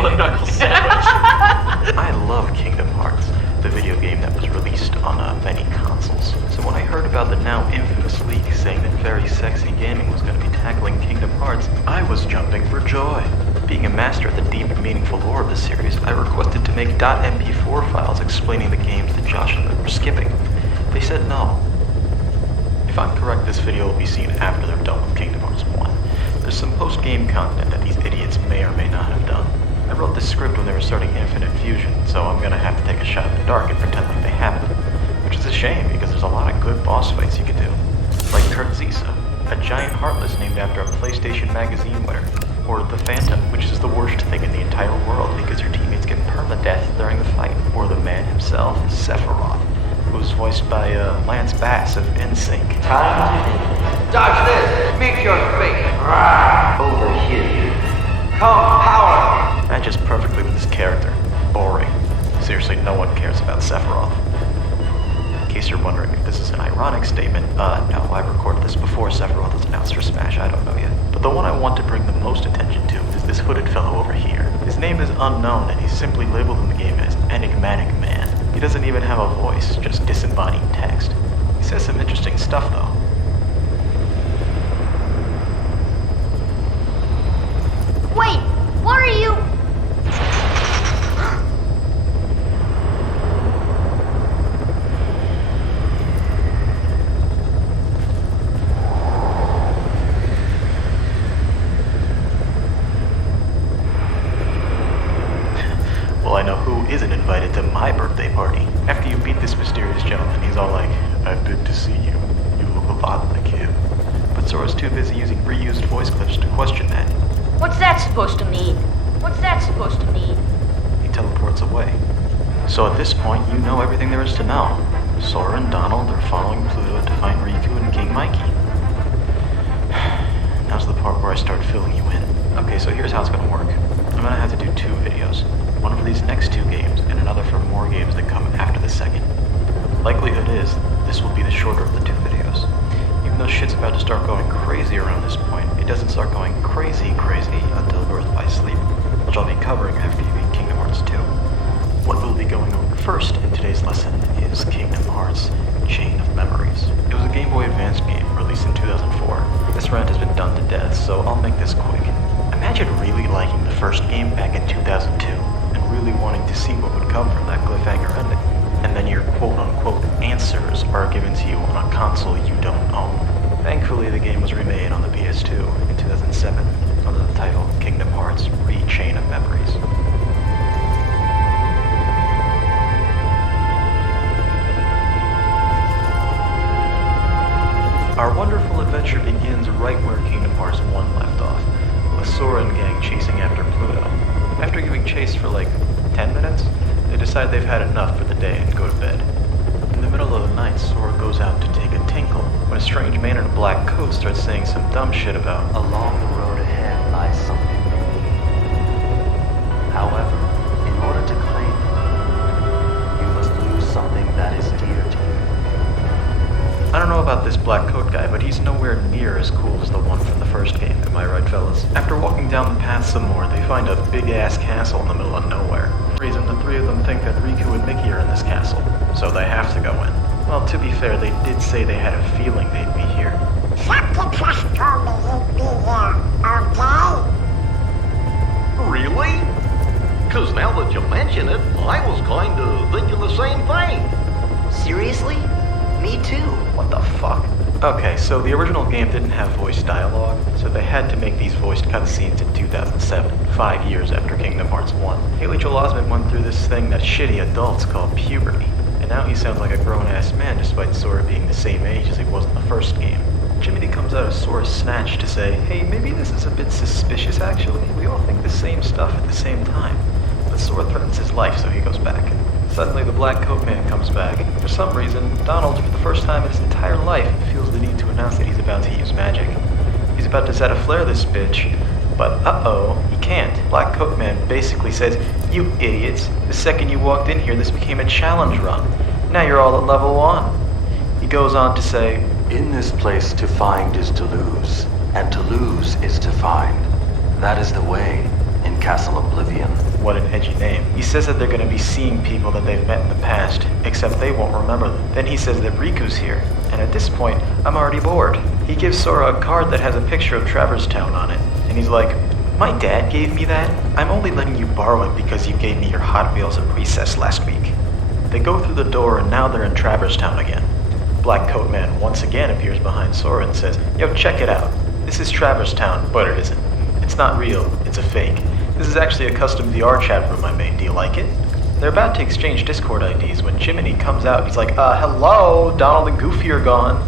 golden knuckle sandwich. I love Kingdom Hearts, the video game that was released on many consoles. So when I heard about the now infamous leak saying that Very Sexy Gaming was going to be tackling Kingdom Hearts, I was jumping for joy. Being a master of the deep and meaningful lore of the series, I requested to make .mp4 files explaining the games that Josh and I were skipping. They said no. If I'm correct, this video will be seen after they're done with Kingdom Hearts 1. There's some post-game content that these idiots may or may not have done. I wrote this script when they were starting Infinite Fusion, so I'm gonna have to take a shot in the dark and pretend like they haven't. Which is a shame, because there's a lot of good boss fights you could do. Like Kurt Zisa, a giant heartless named after a PlayStation magazine winner. Or the Phantom, which is the worst thing in the entire world because your teammates get permadeath during the fight. Or the man himself, Sephiroth, who's voiced by Lance Bass of NSYNC. Time to dodge this! Meet your fate! Over here. Come, power! Matches perfectly with his character. Boring. Seriously, no one cares about Sephiroth. In case you're wondering if this is an ironic statement, no, I recorded this before Sephiroth was announced for Smash, I don't know yet. But the one I want to bring the most attention to is this hooded fellow over here. His name is unknown, and he's simply labeled in the game as Enigmatic Man. He doesn't even have a voice, just disembodied text. He says some interesting stuff, though. Wait, what are you? Well, I know who isn't invited to my birthday party. After you beat this mysterious gentleman, he's all like, "I've been to see you. You look a lot like him." But Sora's too busy using reused voice clips to question that. What's that supposed to mean? What's that supposed to mean? He teleports away. So at this point, you know everything there is to know. Sora and Donald are following Pluto to find Riku and King Mikey. Now's the part where I start filling you in. Okay, so here's how it's gonna work. I'm gonna have to do 2 videos. One for these next 2 games, and another for more games that come after the second. Likelihood is, this will be the shorter of the 2 videos. Even though shit's about to start going crazy around this point, it doesn't start going crazy until Birth by Sleep, which I'll be covering after you beat Kingdom Hearts 2. What we'll be going over first in today's lesson is Kingdom Hearts Chain of Memories. It was a Game Boy Advance game released in 2004. This rant has been done to death, so I'll make this quick. Imagine really liking the first game back in 2002 and really wanting to see what would come from that cliffhanger ending. And then your quote-unquote answers are given to you on a console you don't own. Thankfully, the game was remade on the PS2 in 2007 under the title Kingdom Hearts Chain of Memories. Our wonderful adventure begins right where Kingdom Hearts 1 left off, with Sora and gang chasing after Pluto. After giving chase for like 10 minutes, they decide they've had enough for the day and go to bed. In the middle of the night, Sora goes out to take a tinkle, when a strange man in a black coat starts saying some dumb shit about, Along the road ahead lies something you need. However, in order to claim it, you must lose something that is dear to you. I don't know about this black coat guy, but he's nowhere near as cool as the one from the first game, am I right, fellas? After walking down the path some more, they find a big-ass castle in the middle of nowhere. For some reason, the 3 of them think that Riku and Mickey are in this castle, so they have to go in. Well, to be fair, they did say they had a feeling they'd be here. Something just told me he'd be here, okay? Really? Cause now that you mention it, I was kinda thinking the same thing. Seriously? Me too. What the fuck? Okay, so the original game didn't have voice dialogue, so they had to make these voiced cutscenes in 2007, 5 years after Kingdom Hearts 1. Haley Joel Osment went through this thing that shitty adults call puberty, and now he sounds like a grown-ass man despite Sora being the same age as he was in the first game. Jiminy comes out of Sora's snatch to say, hey, maybe this is a bit suspicious actually. We all think the same stuff at the same time. But Sora threatens his life, so he goes back. Suddenly, the Black Coat Man comes back. For some reason, Donald, for the first time in his entire life, feels the need to announce that he's about to use magic. He's about to set a flare this bitch, but uh-oh, he can't. Black Coat Man basically says, you idiots, the second you walked in here, this became a challenge run. Now you're all at level 1. He goes on to say, In this place to find is to lose, and to lose is to find. That is the way in Castle Oblivion. What an edgy name. He says that they're going to be seeing people that they've met in the past, except they won't remember them. Then he says that Riku's here, and at this point, I'm already bored. He gives Sora a card that has a picture of Traverse Town on it, and he's like, "My dad gave me that. I'm only letting you borrow it because you gave me your Hot Wheels at recess last week." They go through the door, and now they're in Traverse Town again. Black Coat Man once again appears behind Sora and says, "Yo, check it out. This is Traverse Town, but it isn't. It's not real, it's a fake. This is actually a custom VR chat room I made. Do you like it?" They're about to exchange Discord IDs when Jiminy comes out. He's like, hello, Donald and Goofy are gone."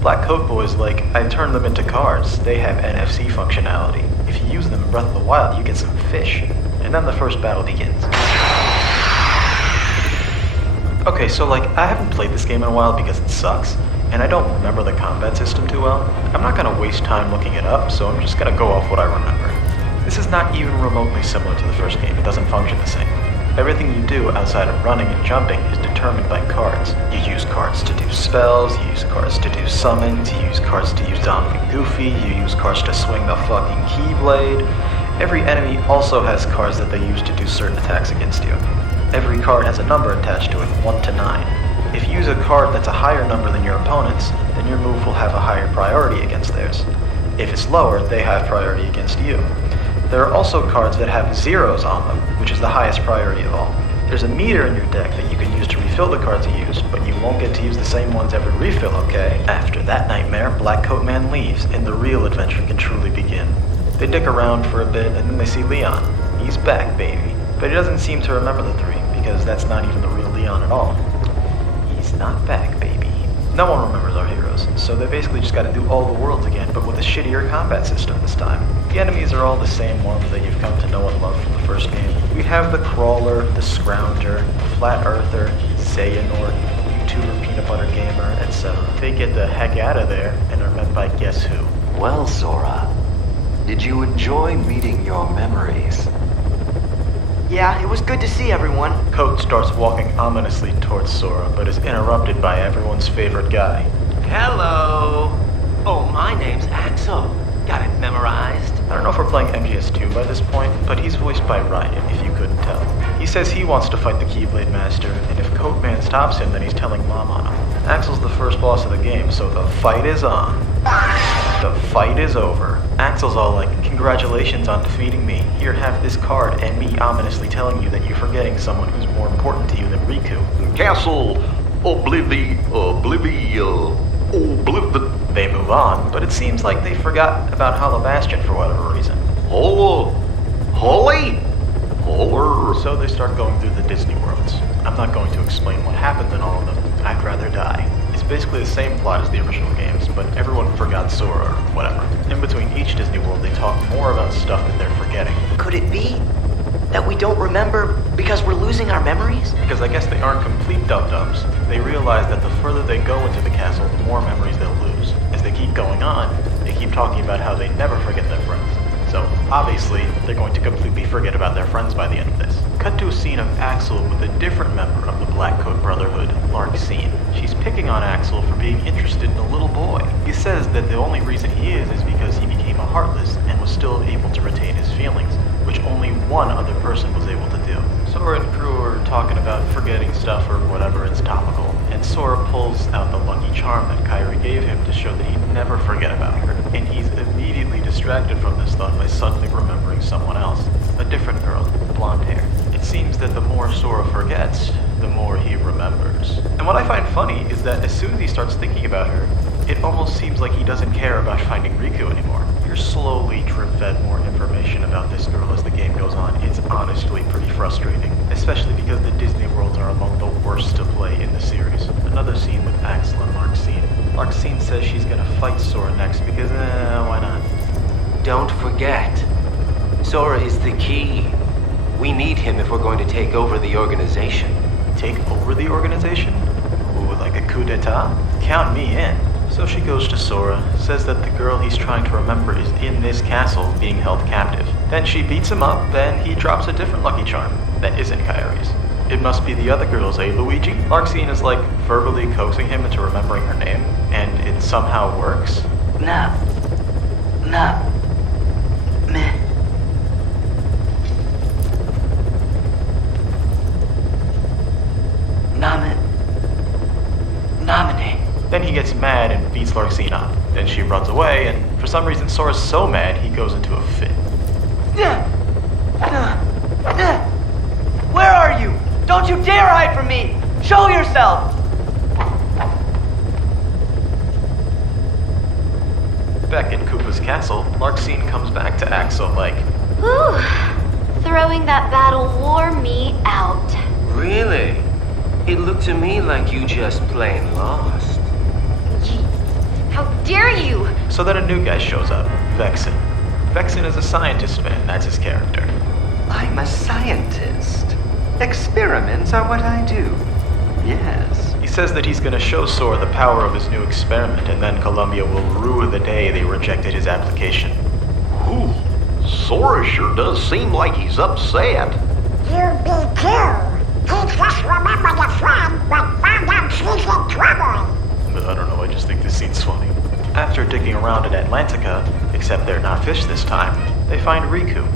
Black Coat Boy's like, "I turned them into cards. They have NFC functionality. If you use them in Breath of the Wild, you get some fish." And then the first battle begins. Okay, so like, I haven't played this game in a while because it sucks, and I don't remember the combat system too well. I'm not gonna waste time looking it up, so I'm just gonna go off what I remember. This is not even remotely similar to the first game. It doesn't function the same. Everything you do outside of running and jumping is determined by cards. You use cards to do spells, you use cards to do summons, you use cards to use Donald and Goofy, you use cards to swing the fucking Keyblade. Every enemy also has cards that they use to do certain attacks against you. Every card has a number attached to it, 1 to 9. If you use a card that's a higher number than your opponent's, then your move will have a higher priority against theirs. If it's lower, they have priority against you. There are also cards that have zeros on them, which is the highest priority of all. There's a meter in your deck that you can use to refill the cards you used, but you won't get to use the same ones every refill, okay? After that nightmare, Black Coat Man leaves, and the real adventure can truly begin. They dick around for a bit, and then they see Leon. He's back, baby. But he doesn't seem to remember the three, because that's not even the real Leon at all. He's not back, baby. No one remembers our heroes, so they basically just gotta do all the worlds again, but with a shittier combat system this time. The enemies are all the same ones that you've come to know and love from the first game. We have the Crawler, the Scrounger, the Flat Earther, Xehanort, YouTuber Peanut Butter Gamer, etc. They get the heck out of there and are met by guess who? Well, Sora, did you enjoy meeting your memories? Yeah, it was good to see everyone. Coat starts walking ominously towards Sora, but is interrupted by everyone's favorite guy. Hello. Oh, my name's Axel. Got it memorized. I don't know if we're playing MGS2 by this point, but he's voiced by Ryan, if you couldn't tell. He says he wants to fight the Keyblade Master, and if Coat Man stops him, then he's telling Mom on him. Axel's the first boss of the game, so the fight is on. The fight is over. Axel's all like, "Congratulations on defeating me. Here, have this card," and me ominously telling you that you're forgetting someone who's more important to you than Riku. Castle Oblivion. They move on, but it seems like they forgot about Hollow Bastion for whatever reason. Holly? Holler. So they start going through the Disney worlds. I'm not going to explain what happens in all of them. I'd rather die. It's basically the same plot as the original games, but everyone forgot Sora or whatever. In between each Disney world, they talk more about stuff that they're forgetting. Could it be that we don't remember because we're losing our memories? Because I guess they aren't complete dum-dums. They realize that the further they go into the castle, the more memories they'll lose. As they keep going on, they keep talking about how they never forget their friends. So, obviously, they're going to completely forget about their friends by the end of this. Cut to a scene of Axel with a different member of the Black Coat Brotherhood, Larxene. She's picking on Axel for being interested in a little boy. He says that the only reason he is because he became a Heartless and was still able to retain his feelings, which only one other person was able to do. Sora and crew are talking about forgetting stuff or whatever, it's topical, and Sora pulls out the lucky charm that Kairi gave him to show that he'd never forget about her, and he's immediately distracted from this thought by suddenly remembering someone else, a different girl, blonde hair. It seems that the more Sora forgets, the more he remembers. And what I find funny is that as soon as he starts thinking about her, it almost seems like he doesn't care about finding Riku anymore. You're slowly drip-fed more information about this girl as the game goes on. It's honestly pretty frustrating, especially because the Disney worlds are among the worst to play in the series. Another scene with Axel and Larxene. Larxene says she's gonna fight Sora next because, why not? Don't forget, Sora is the key. We need him if we're going to take over the organization. Take over the organization? Ooh, like a coup d'etat? Count me in. So she goes to Sora, says that the girl he's trying to remember is in this castle being held captive. Then she beats him up, and he drops a different lucky charm that isn't Kairi's. It must be the other girl's, Luigi? Larxene is like verbally coaxing him into remembering her name, and it somehow works. Nah. Meh. he gets mad and beats Larxene up. Then she runs away, and for some reason Sora's so mad he goes into a fit. Where are you? Don't you dare hide from me! Show yourself! Back in Koopa's castle, Larxene comes back to Axel like, Whew. Throwing that battle wore me out. Really? It looked to me like you just plain lost. How dare you! so then a new guy shows up, Vexen. Vexen is a scientist man, that's his character. I'm a scientist. Experiments are what I do. Yes. He says that he's gonna show Sora the power of his new experiment, and then Columbia will rue the day they rejected his application. Whew. Sora sure does seem like he's upset. You be too. He just remembered a friend, but found out she's in trouble. I don't know, I just think this scene's funny. After digging around in Atlantica, except they're not fish this time, they find Riku.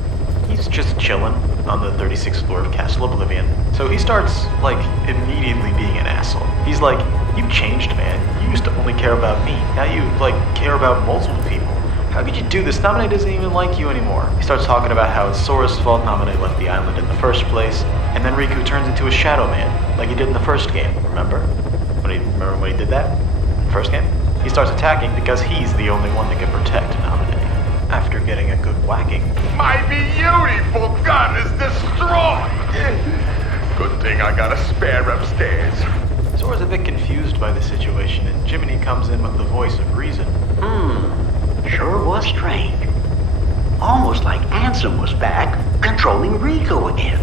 He's just chilling on the 36th floor of Castle Oblivion. So he starts, immediately being an asshole. He's like, you changed, man. You used to only care about me. Now you, care about multiple people. How could you do this? Naminé doesn't even like you anymore. He starts talking about how it's Sora's fault Naminé left the island in the first place, and then Riku turns into a shadow man, like he did in the first game, remember? Remember when he did that? In the first game? He starts attacking because he's the only one that can protect Naminé. After getting a good whacking, My beautiful gun is destroyed! Good thing I got a spare upstairs. Sora's a bit confused by the situation, and Jiminy comes in with the voice of reason. Sure was strange. Almost like Ansem was back, controlling Riku again.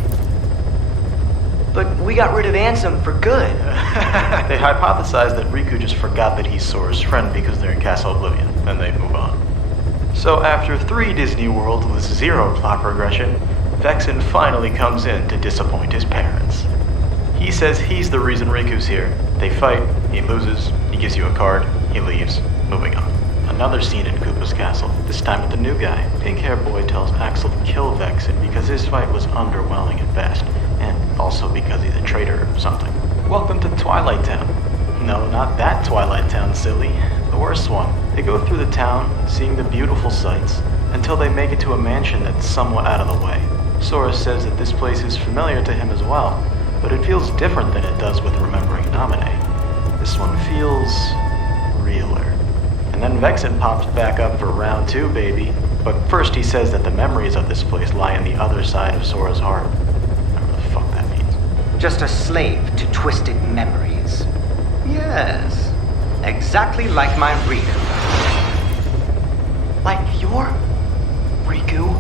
But we got rid of Ansem for good. They hypothesize that Riku just forgot that he's Sora's friend because they're in Castle Oblivion, and they move on. So after 3 Disney Worlds with 0 plot progression, Vexen finally comes in to disappoint his parents. He says he's the reason Riku's here. They fight, he loses, he gives you a card, he leaves, moving on. Another scene in Koopa's castle, this time with the new guy. Pink-haired boy tells Axel to kill Vexen because his fight was underwhelming at best, and also because he's a traitor or something. Welcome to Twilight Town. No, not that Twilight Town, silly. The worst one. They go through the town, seeing the beautiful sights, until they make it to a mansion that's somewhat out of the way. Sora says that this place is familiar to him as well, but it feels different than it does with remembering Naminé. This one feels realer. And then Vexen pops back up for round 2, baby. But first he says that the memories of this place lie on the other side of Sora's heart. Whatever the fuck that means. Just a slave to twisted memories. Yes. Exactly like my Riku. Like your Riku?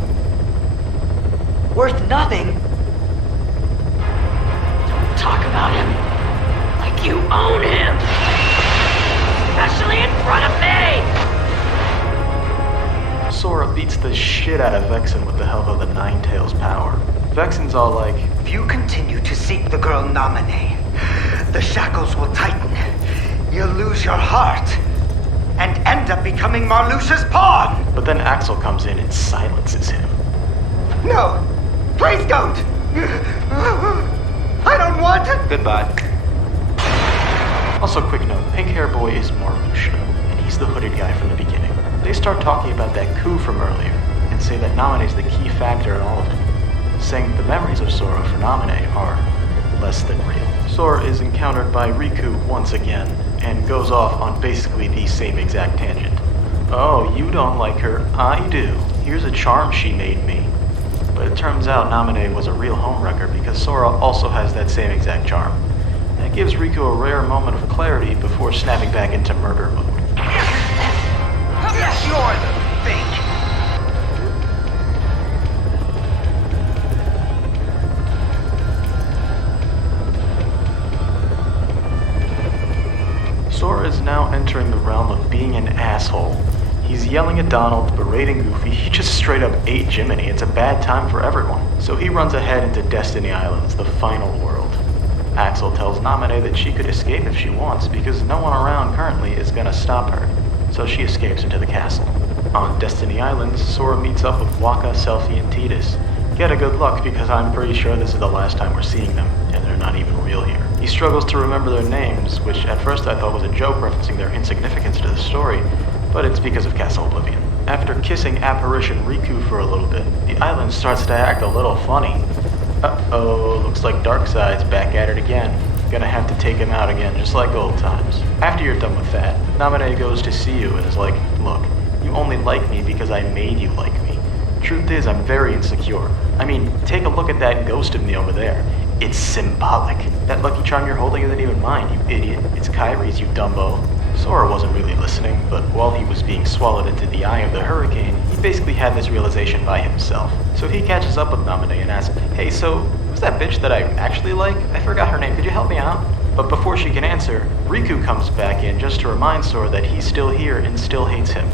Worth nothing? Don't talk about him like you own him. Especially in front of me! Sora beats the shit out of Vexen with the help of the Nine-Tails power. Vexen's all like, If you continue to seek the girl Naminé, the shackles will tighten. You'll lose your heart and end up becoming Marluxia's pawn! but then Axel comes in and silences him. No! Please don't! I don't want to! Goodbye. Also, quick note, Pink-Hair Boy is Marluxia, and he's the hooded guy from the beginning. They start talking about that coup from earlier, and say that Naminé's the key factor in all of it, saying that the memories of Sora for Naminé are less than real. Sora is encountered by Riku once again, and goes off on basically the same exact tangent. Oh, you don't like her, I do. Here's a charm she made me. But it turns out Naminé was a real homewrecker because Sora also has that same exact charm. That gives Riku a rare moment of clarity before snapping back into murder mode. You're the fake! Sora is now entering the realm of being an asshole. He's yelling at Donald, berating Goofy, he just straight up ate Jiminy. It's a bad time for everyone. So he runs ahead into Destiny Islands, the final world. Axel tells Naminé that she could escape if she wants because no one around currently is gonna stop her. So she escapes into the castle. On Destiny Islands, Sora meets up with Waka, Selphie, and Tidus. Get a good luck because I'm pretty sure this is the last time we're seeing them, and they're not even real here. He struggles to remember their names, which at first I thought was a joke referencing their insignificance to the story, but it's because of Castle Oblivion. After kissing Apparition Riku for a little bit, the island starts to act a little funny. Uh-oh, looks like Darkseid's back at it again. Gonna have to take him out again, just like old times. After you're done with that, Namine goes to see you and is like, look, you only like me because I made you like me. Truth is, I'm very insecure. I mean, take a look at that ghost of me over there. It's symbolic. That lucky charm you're holding isn't even mine, you idiot. It's Kyrie's, you dumbo. Sora wasn't really listening, but while he was being swallowed into the eye of the hurricane, he basically had this realization by himself. So he catches up with Namine and asks, hey, so, who's that bitch that I actually like? I forgot her name, could you help me out? But before she can answer, Riku comes back in just to remind Sora that he's still here and still hates him.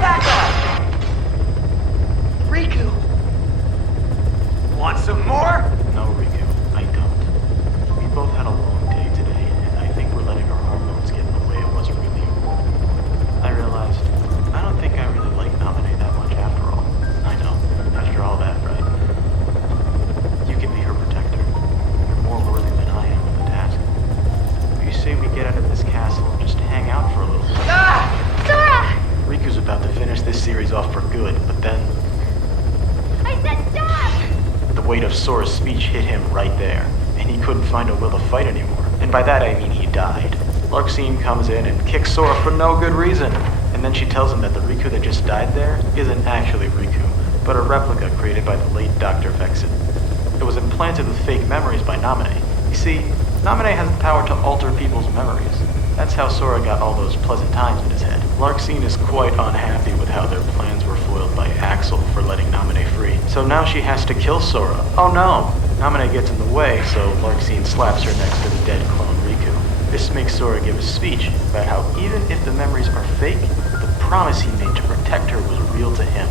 Back off! Riku! Want some more? No, Riku, I don't. We both had a long day today, and I think we're letting our hormones get in the way of what's really important. I realized, I don't think I really like Namine that much after all. I know, after all that, right? You can be her protector. You're more worthy than I am of the task. You say we get out of this castle and just hang out for a little bit. Sora! Riku's about to finish this series off for good, but then I said stop! the weight of Sora's speech hit him right there, and he couldn't find a will to fight anymore. And by that I mean he died. Larxene comes in and kicks Sora for no good reason, and then she tells him that the Riku that just died there isn't actually Riku, but a replica created by the late Dr. Vexen. It was implanted with fake memories by Namine. You see, Namine has the power to alter people's memories. That's how Sora got all those pleasant times in his head. Larxene is quite unhappy with how their plans were foiled by Axel for letting Namine free. So now she has to kill Sora. Oh no! Namine gets in the way, so Larxene slaps her next to the dead clone Riku. This makes Sora give a speech about how even if the memories are fake, the promise he made to protect her was real to him.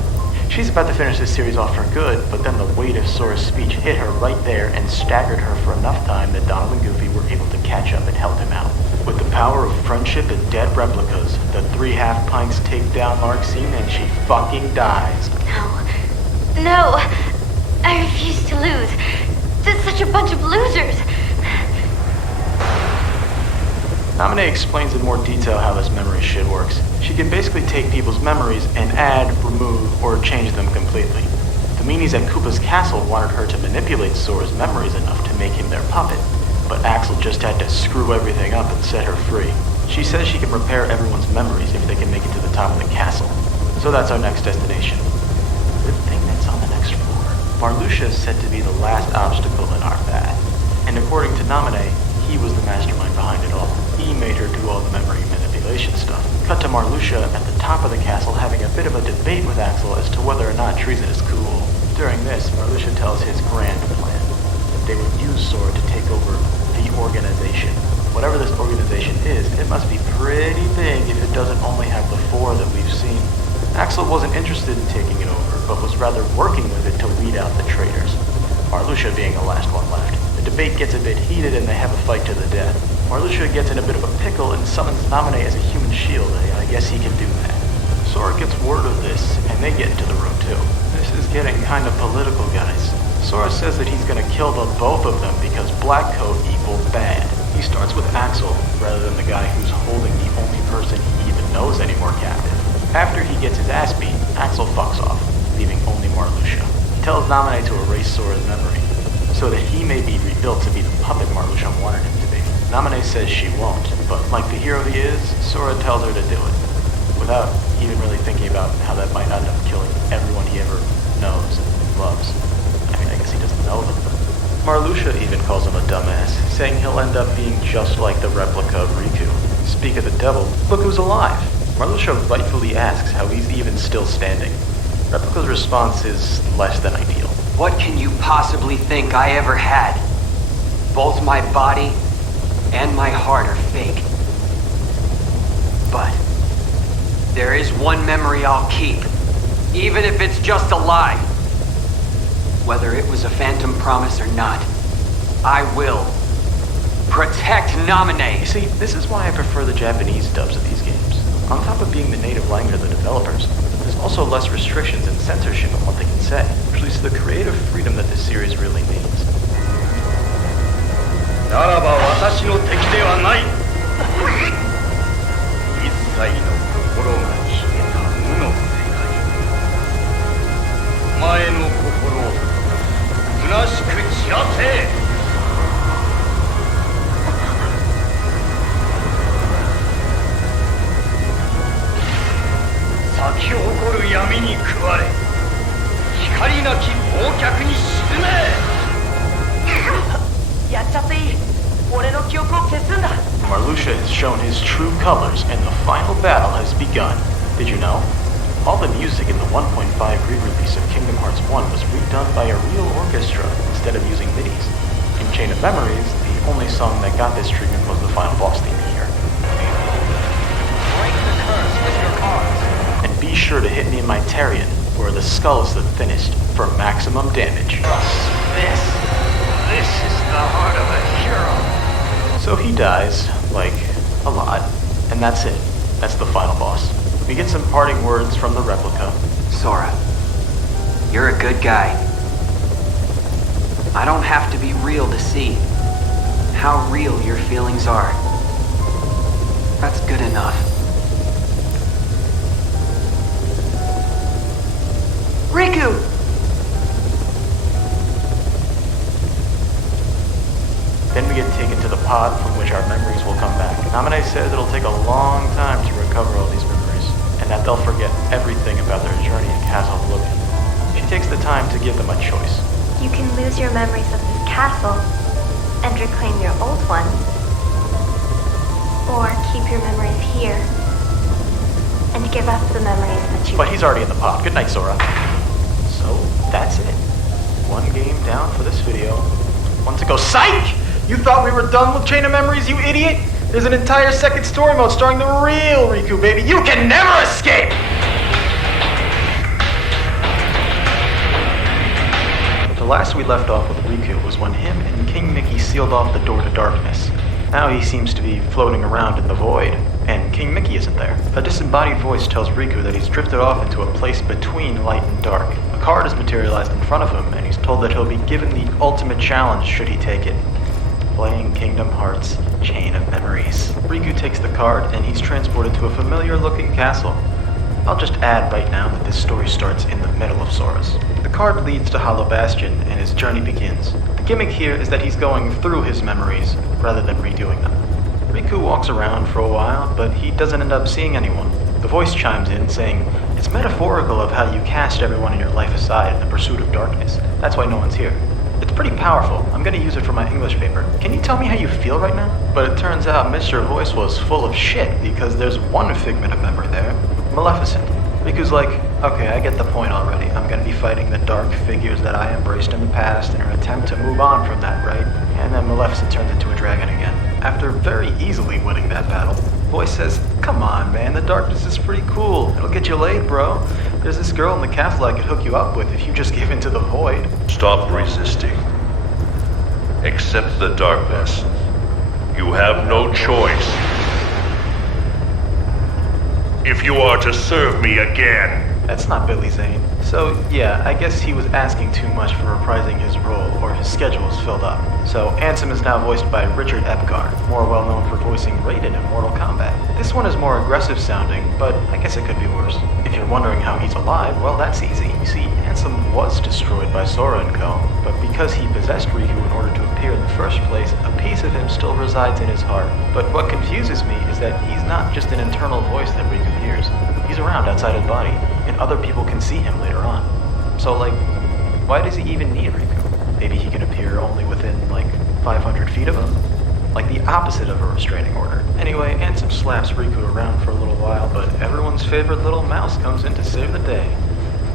She's about to finish this series off for good, but then the weight of Sora's speech hit her right there and staggered her for enough time that Donald and Goofy were able to catch up and help him out. With the power of friendship and dead replicas, the 3 half-pints take down Larxene and she fucking dies. No, I refuse to lose. There's such a bunch of losers. Namine explains in more detail how this memory shit works. She can basically take people's memories and add, remove, or change them completely. The meanies at Koopa's castle wanted her to manipulate Sora's memories enough to make him their puppet, but Axel just had to screw everything up and set her free. She says she can repair everyone's memories if they can make it to the top of the castle. So that's our next destination. Good thing that's on the next floor. Marluxia is said to be the last obstacle in our path, and according to Namine, he was the mastermind behind it all. He made her do all the memory manipulation stuff. Cut to Marluxia at the top of the castle having a bit of a debate with Axel as to whether or not treason is cool. During this, Marluxia tells his grand plan. They would use Sora to take over the organization. Whatever this organization is, it must be pretty big if it doesn't only have the 4 that we've seen. Axel wasn't interested in taking it over, but was rather working with it to weed out the traitors. Marluxia being the last one left. The debate gets a bit heated and they have a fight to the death. Marluxia gets in a bit of a pickle and summons Namine as a human shield. I guess he can do that. Sora gets word of this, and they get into the room too. This is getting kind of political, guys. Sora says that he's gonna kill the both of them because black coat equals bad. He starts with Axel, rather than the guy who's holding the only person he even knows anymore captive. After he gets his ass beat, Axel fucks off, leaving only Marluxia. He tells Namine to erase Sora's memory, so that he may be rebuilt to be the puppet Marluxia wanted him to be. Namine says she won't, but like the hero he is, Sora tells her to do it, without even really thinking about how that might end up killing everyone he ever knows and loves. I mean, I guess he doesn't know them. Marluxia even calls him a dumbass, saying he'll end up being just like the replica of Riku. Speak of the devil, look who's alive! Marluxia rightfully asks how he's even still standing. Replica's response is less than ideal. What can you possibly think I ever had? Both my body and my heart are fake. But there is one memory I'll keep, even if it's just a lie. Whether it was a phantom promise or not, I will protect Namine. You see, this is why I prefer the Japanese dubs of these games. On top of being the native language of the developers, there's also less restrictions and censorship on what they can say, which leads to the creative freedom that this series really needs. 私の敵ではない。一切の心が消えた無の世界。お前の心を虚しく散らせ。咲き誇る闇に加え、光なき忘却に沈め。やっちゃっていい。俺の記憶を消すんだ。Marluxia has shown his true colors and the final battle has begun. Did you know? All the music in the 1.5 re-release of Kingdom Hearts 1 was redone by a real orchestra instead of using MIDIs. In Chain of Memories, the only song that got this treatment was the final boss theme here. Break the curse with your cards. And be sure to hit me in my Tarian, where the skull is the thinnest, for maximum damage. This is the heart of a hero. So he dies, like, a lot, and that's it. That's the final boss. We get some parting words from the replica. Sora, you're a good guy. I don't have to be real to see how real your feelings are. That's good enough. Riku! Then we get taken to the pod from which our memories will come back. Naminé says it'll take a long time to recover all these memories, and that they'll forget everything about their journey in Castle Oblivion. She takes the time to give them a choice. You can lose your memories of this castle and reclaim your old ones, or keep your memories here and give up the memories that you... But he's already in the pod. Good night, Sora. So, that's it. One game down for this video. One to go. Psych! You thought we were done with Chain of Memories, you idiot? There's an entire second story mode starring the real Riku, baby. You can never escape! The last we left off with Riku was when him and King Mickey sealed off the door to darkness. Now he seems to be floating around in the void, and King Mickey isn't there. A disembodied voice tells Riku that he's drifted off into a place between light and dark. A card is materialized in front of him, and he's told that he'll be given the ultimate challenge should he take it. Playing Kingdom Hearts Chain of Memories. Riku takes the card, and he's transported to a familiar-looking castle. I'll just add right now that this story starts in the middle of Sora's. The card leads to Hollow Bastion, and his journey begins. The gimmick here is that he's going through his memories, rather than redoing them. Riku walks around for a while, but he doesn't end up seeing anyone. The voice chimes in, saying, it's metaphorical of how you cast everyone in your life aside in the pursuit of darkness. That's why no one's here. It's pretty powerful. I'm gonna use it for my English paper. Can you tell me how you feel right now? But it turns out Mr. Voice was full of shit, because there's one figment of memory there. Maleficent. Riku's like, okay, I get the point already. I'm gonna be fighting the dark figures that I embraced in the past in an attempt to move on from that, right? And then Maleficent turns into a dragon again. After very easily winning that battle, Voice says, come on, man, the darkness is pretty cool. It'll get you laid, bro. There's this girl in the castle I could hook you up with if you just give in to the void. Stop resisting. Accept the darkness. You have no choice. If you are to serve me again. That's not Billy Zane. So, yeah, I guess he was asking too much for reprising his role, or his schedule is filled up. So, Ansem is now voiced by Richard Epcar, more well known for voicing Raiden in Mortal Kombat. This one is more aggressive sounding, but I guess it could be worse. If you're wondering how he's alive, well, that's easy. You see, Ansem was destroyed by Sora and Co., but because he possessed Riku in order to appear in the first place, a piece of him still resides in his heart. But what confuses me is that he's not just an internal voice that Riku hears. He's around outside his body, and other people can see him later on. So, like, why does he even need Riku? Maybe he can appear only within, like, 500 feet of him? Like the opposite of a restraining order. Anyway, Ansem slaps Riku around for a little while, but everyone's favorite little mouse comes in to save the day.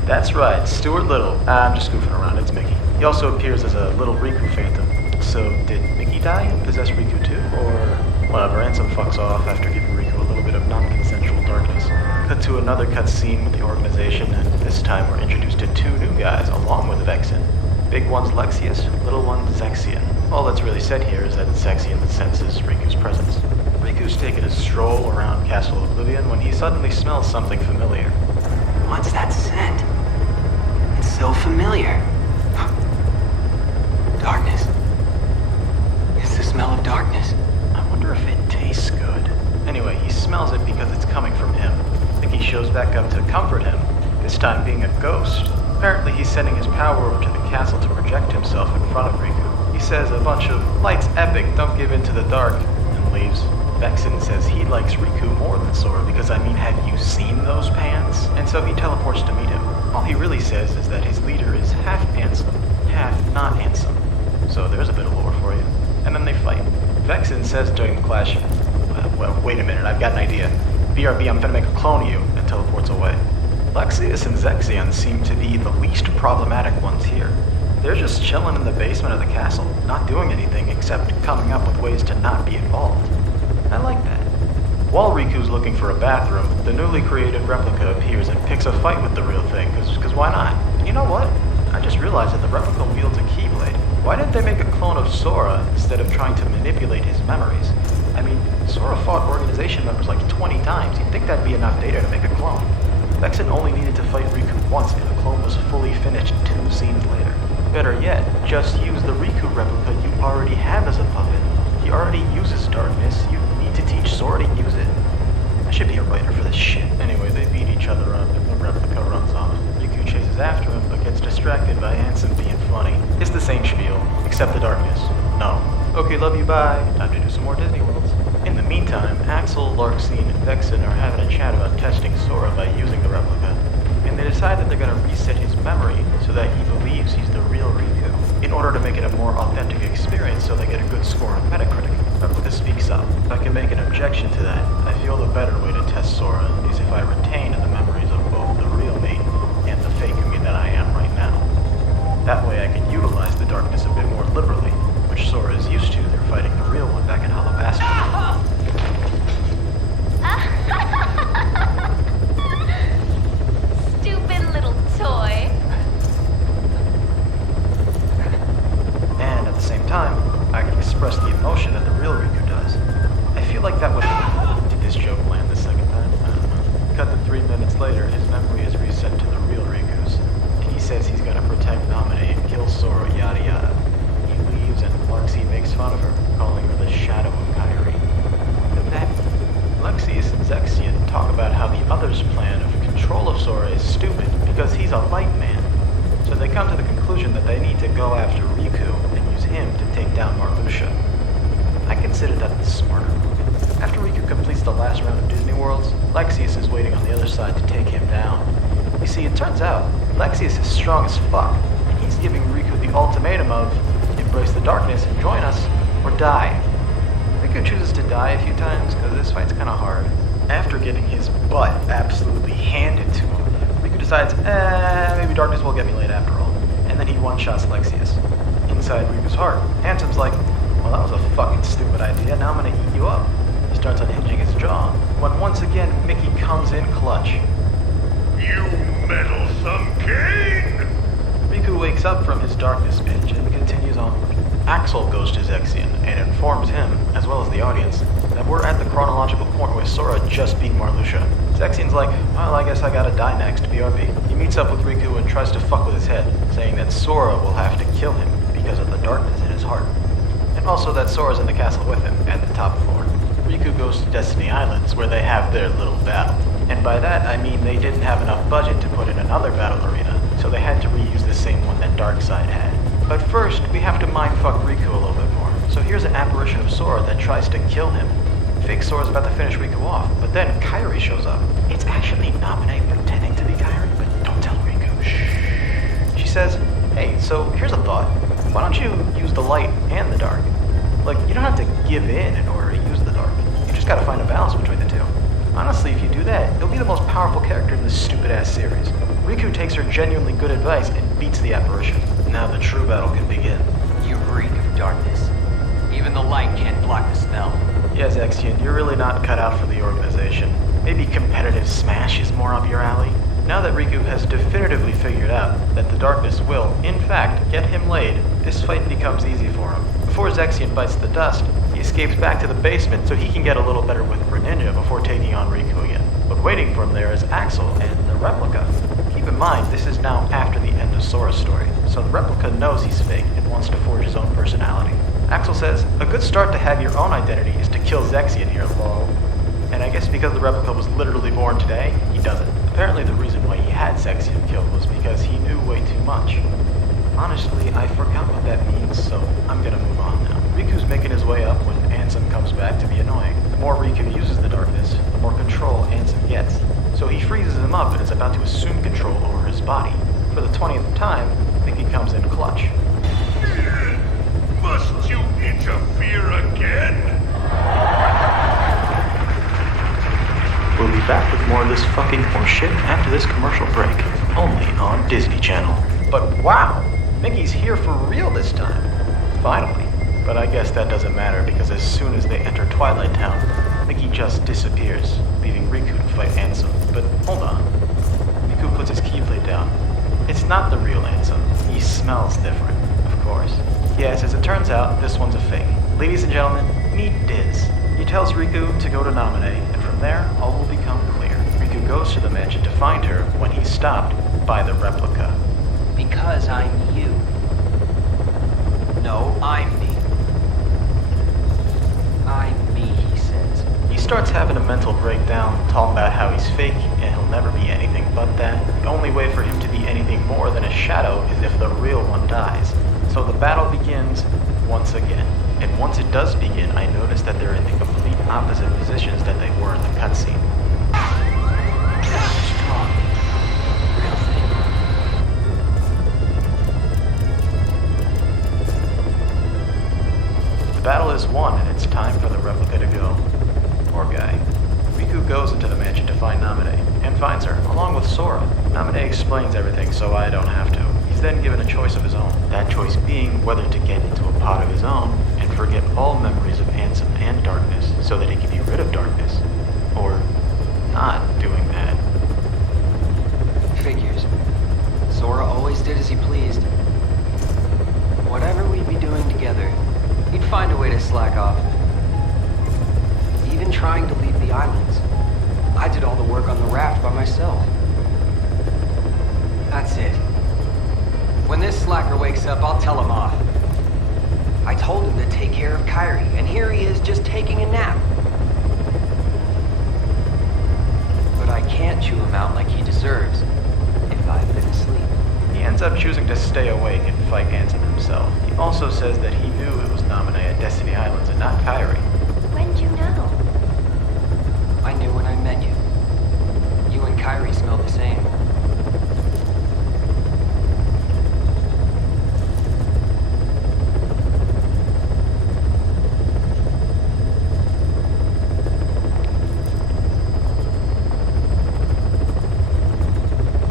That's right, Stuart Little. I'm just goofing around, it's Mickey. He also appears as a little Riku phantom. So, did Mickey die and possess Riku too? Or whatever, Ansem fucks off after giving Riku a little bit of non-consensual darkness. Cut to another cutscene with the organization, and this time we're introduced to two new guys along with Vexen. Big one's Lexius, little one's Zexion. All that's really said here is that Zexion senses Riku's presence. Riku's taking a stroll around Castle Oblivion when he suddenly smells something familiar. What's that scent? It's so familiar. Darkness. It's the smell of darkness. this time being a ghost. Apparently he's sending his power over to the castle to project himself in front of Riku. He says a bunch of, "Light's epic, don't give in to the dark," and leaves. Vexen says he likes Riku more than Sora because, I mean, have you seen those pants? And so he teleports to meet him. All he really says is that his leader is half handsome, half not handsome. So there's a bit of lore for you. And then they fight. Vexen says during the clash, well, wait a minute, I've got an idea. BRB, I'm gonna make a clone of you, and teleports away. Lexaeus and Zexion seem to be the least problematic ones here. They're just chilling in the basement of the castle, not doing anything except coming up with ways to not be involved. I like that. While Riku's looking for a bathroom, the newly created replica appears and picks a fight with the real thing, cause why not? And you know what? I just realized that the replica wields a keyblade. Why didn't they make a clone of Sora instead of trying to manipulate his memories? I mean, Sora fought organization members like 20 times. You'd think that'd be enough data to make a clone. Vexen only needed to fight Riku once and the clone was fully finished 2 scenes later. Better yet, just use the Riku replica you already have as a puppet. He already uses darkness. You need to teach Sora to use it. I should be a writer for this shit. Anyway, they beat each other up and the replica runs off. Riku chases after him but gets distracted by Ansem being funny. It's the same spiel, except the darkness. No. Okay, love you, bye. Time to do some more Disney Worlds. In the meantime, Axel, Larxene, and Vexen are having a chat about testing Sora by using the replica. And they decide that they're going to reset his memory so that he believes he's the real Riku, in order to make it a more authentic experience so they get a good score on Metacritic. Replica speaks up. If I can make an objection to that, I feel the better way to test Sora is if I retain the memories of both the real me and the fake me that I am right now. That way I can utilize the darkness a bit more liberally, which Sora is used to through fighting the real one back in Alabasta. Stupid little toy. And at the same time, I can express the emotion that the real Riku does. I feel like that would... Did this joke land the second time? I don't know. Cut to 3 minutes later, his memory is reset to the real Riku's. And he says he's gonna protect Naminé and kill Sora, yada yada. He leaves and Larxene makes fun of her, calling her the shadow of Kairi. But that... Lexaeus and Zexion talk about how the others' plan of control of Sora is stupid because he's a light man. So they come to the conclusion that they need to go after Riku and use him to take down Marluxia. I consider that the smarter move. After Riku completes the last round of Disney Worlds, Lexaeus is waiting on the other side to take him down. You see, it turns out Lexaeus is strong as fuck, and he's giving Riku the ultimatum of embrace the darkness and join us, or die. Riku chooses to die a few times because this fight's kind of hard. After getting his butt absolutely handed to him, Riku decides, maybe darkness will get me laid after all. And then he one-shots Lexaeus. Inside Riku's heart, Ansom's like, well, that was a fucking stupid idea, now I'm gonna eat you up. He starts unhinging his jaw, when once again Mickey comes in clutch. You meddlesome king! Riku wakes up from his darkness binge and continues onward. Axel goes to Zexion and informs him, as well as the audience, that we're at the chronological point where Sora just beat Marluxia. Zexion's like, well, I guess I gotta die next, BRB. He meets up with Riku and tries to fuck with his head, saying that Sora will have to kill him because of the darkness in his heart. And also that Sora's in the castle with him, at the top floor. Riku goes to Destiny Islands, where they have their little battle. And by that, I mean they didn't have enough budget to put in another battle arena, so they had to reuse the same one that Darkseid had. But first, we have to mindfuck Riku a little bit more. So here's an apparition of Sora that tries to kill him. Fake Sora's about to finish Riku off, but then Kairi shows up. It's actually Naminé pretending to be Kairi, but don't tell Riku. Shh. She says, hey, so here's a thought. Why don't you use the light and the dark? Like, you don't have to give in order to use the dark. You just gotta find a balance between the two. Honestly, if you do that, you'll be the most powerful character in this stupid-ass series. Riku takes her genuinely good advice and beats the apparition. Now the true battle can begin. You reek of darkness. Even the light can't block the spell. Yes, Zexion, you're really not cut out for the organization. Maybe competitive smash is more up your alley? Now that Riku has definitively figured out that the darkness will, in fact, get him laid, this fight becomes easy for him. Before Zexion bites the dust, he escapes back to the basement so he can get a little better with Greninja before taking on Riku again. But waiting for him there is Axel and the replica. Keep in mind, this is now after the end of Sora's story, so the replica knows he's fake and wants to forge his own personality. Axel says, a good start to have your own identity is to kill Zexion here, lol. And I guess because the replica was literally born today, he does it. Apparently the reason why he had Sexium killed was because he knew way too much. Honestly, I forgot what that means, so I'm gonna move on now. Riku's making his way up when Ansem comes back to be annoying. The more Riku uses the darkness, the more control Ansem gets. So he freezes him up and is about to assume control over his body. For the 20th time, Mickey comes in clutch. Must you interfere again? We'll be back with more of this fucking horseshit after this commercial break, only on Disney Channel. But wow, Mickey's here for real this time. Finally. But I guess that doesn't matter because as soon as they enter Twilight Town, Mickey just disappears, leaving Riku to fight Ansem. But hold on. Riku puts his keyblade down. It's not the real Ansem. He smells different, of course. Yes, as it turns out, this one's a fake. Ladies and gentlemen, meet Diz. He tells Riku to go to Namine, and from there, all will become clear. Riku goes to the mansion to find her when he's stopped by the replica. Because I'm you. No, I'm me. I'm me, he says. He starts having a mental breakdown, talking about how he's fake and he'll never be anything but that. The only way for him to be anything more than a shadow is if the real one dies. So the battle begins once again. And once it does begin, I notice that they're in the complete opposite positions that they were in the cutscene. Strong. Real thing. The battle is won, and it's time for the replica to go. Poor guy. Riku goes into the mansion to find Namine, and finds her, along with Sora. Namine explains everything, so I don't have to. He's then given a choice of his own. That choice being whether to get into a pod of his own and forget all memories of Ansem and darkness so that he can be rid of darkness, or not doing that. Figures. Sora always did as he pleased. Whatever we'd be doing together, he'd find a way to slack off. Even trying to leave the islands. I did all the work on the raft by myself. That's it. When this slacker wakes up, I'll tell him off. I told him to take care of Kairi, and here he is just taking a nap. But I can't chew him out like he deserves, if I've been asleep. He ends up choosing to stay awake and fight Ansem himself. He also says that he knew it was Namine at Destiny Islands and not Kairi. When'd you know? I knew when I met you. You and Kairi smell the same.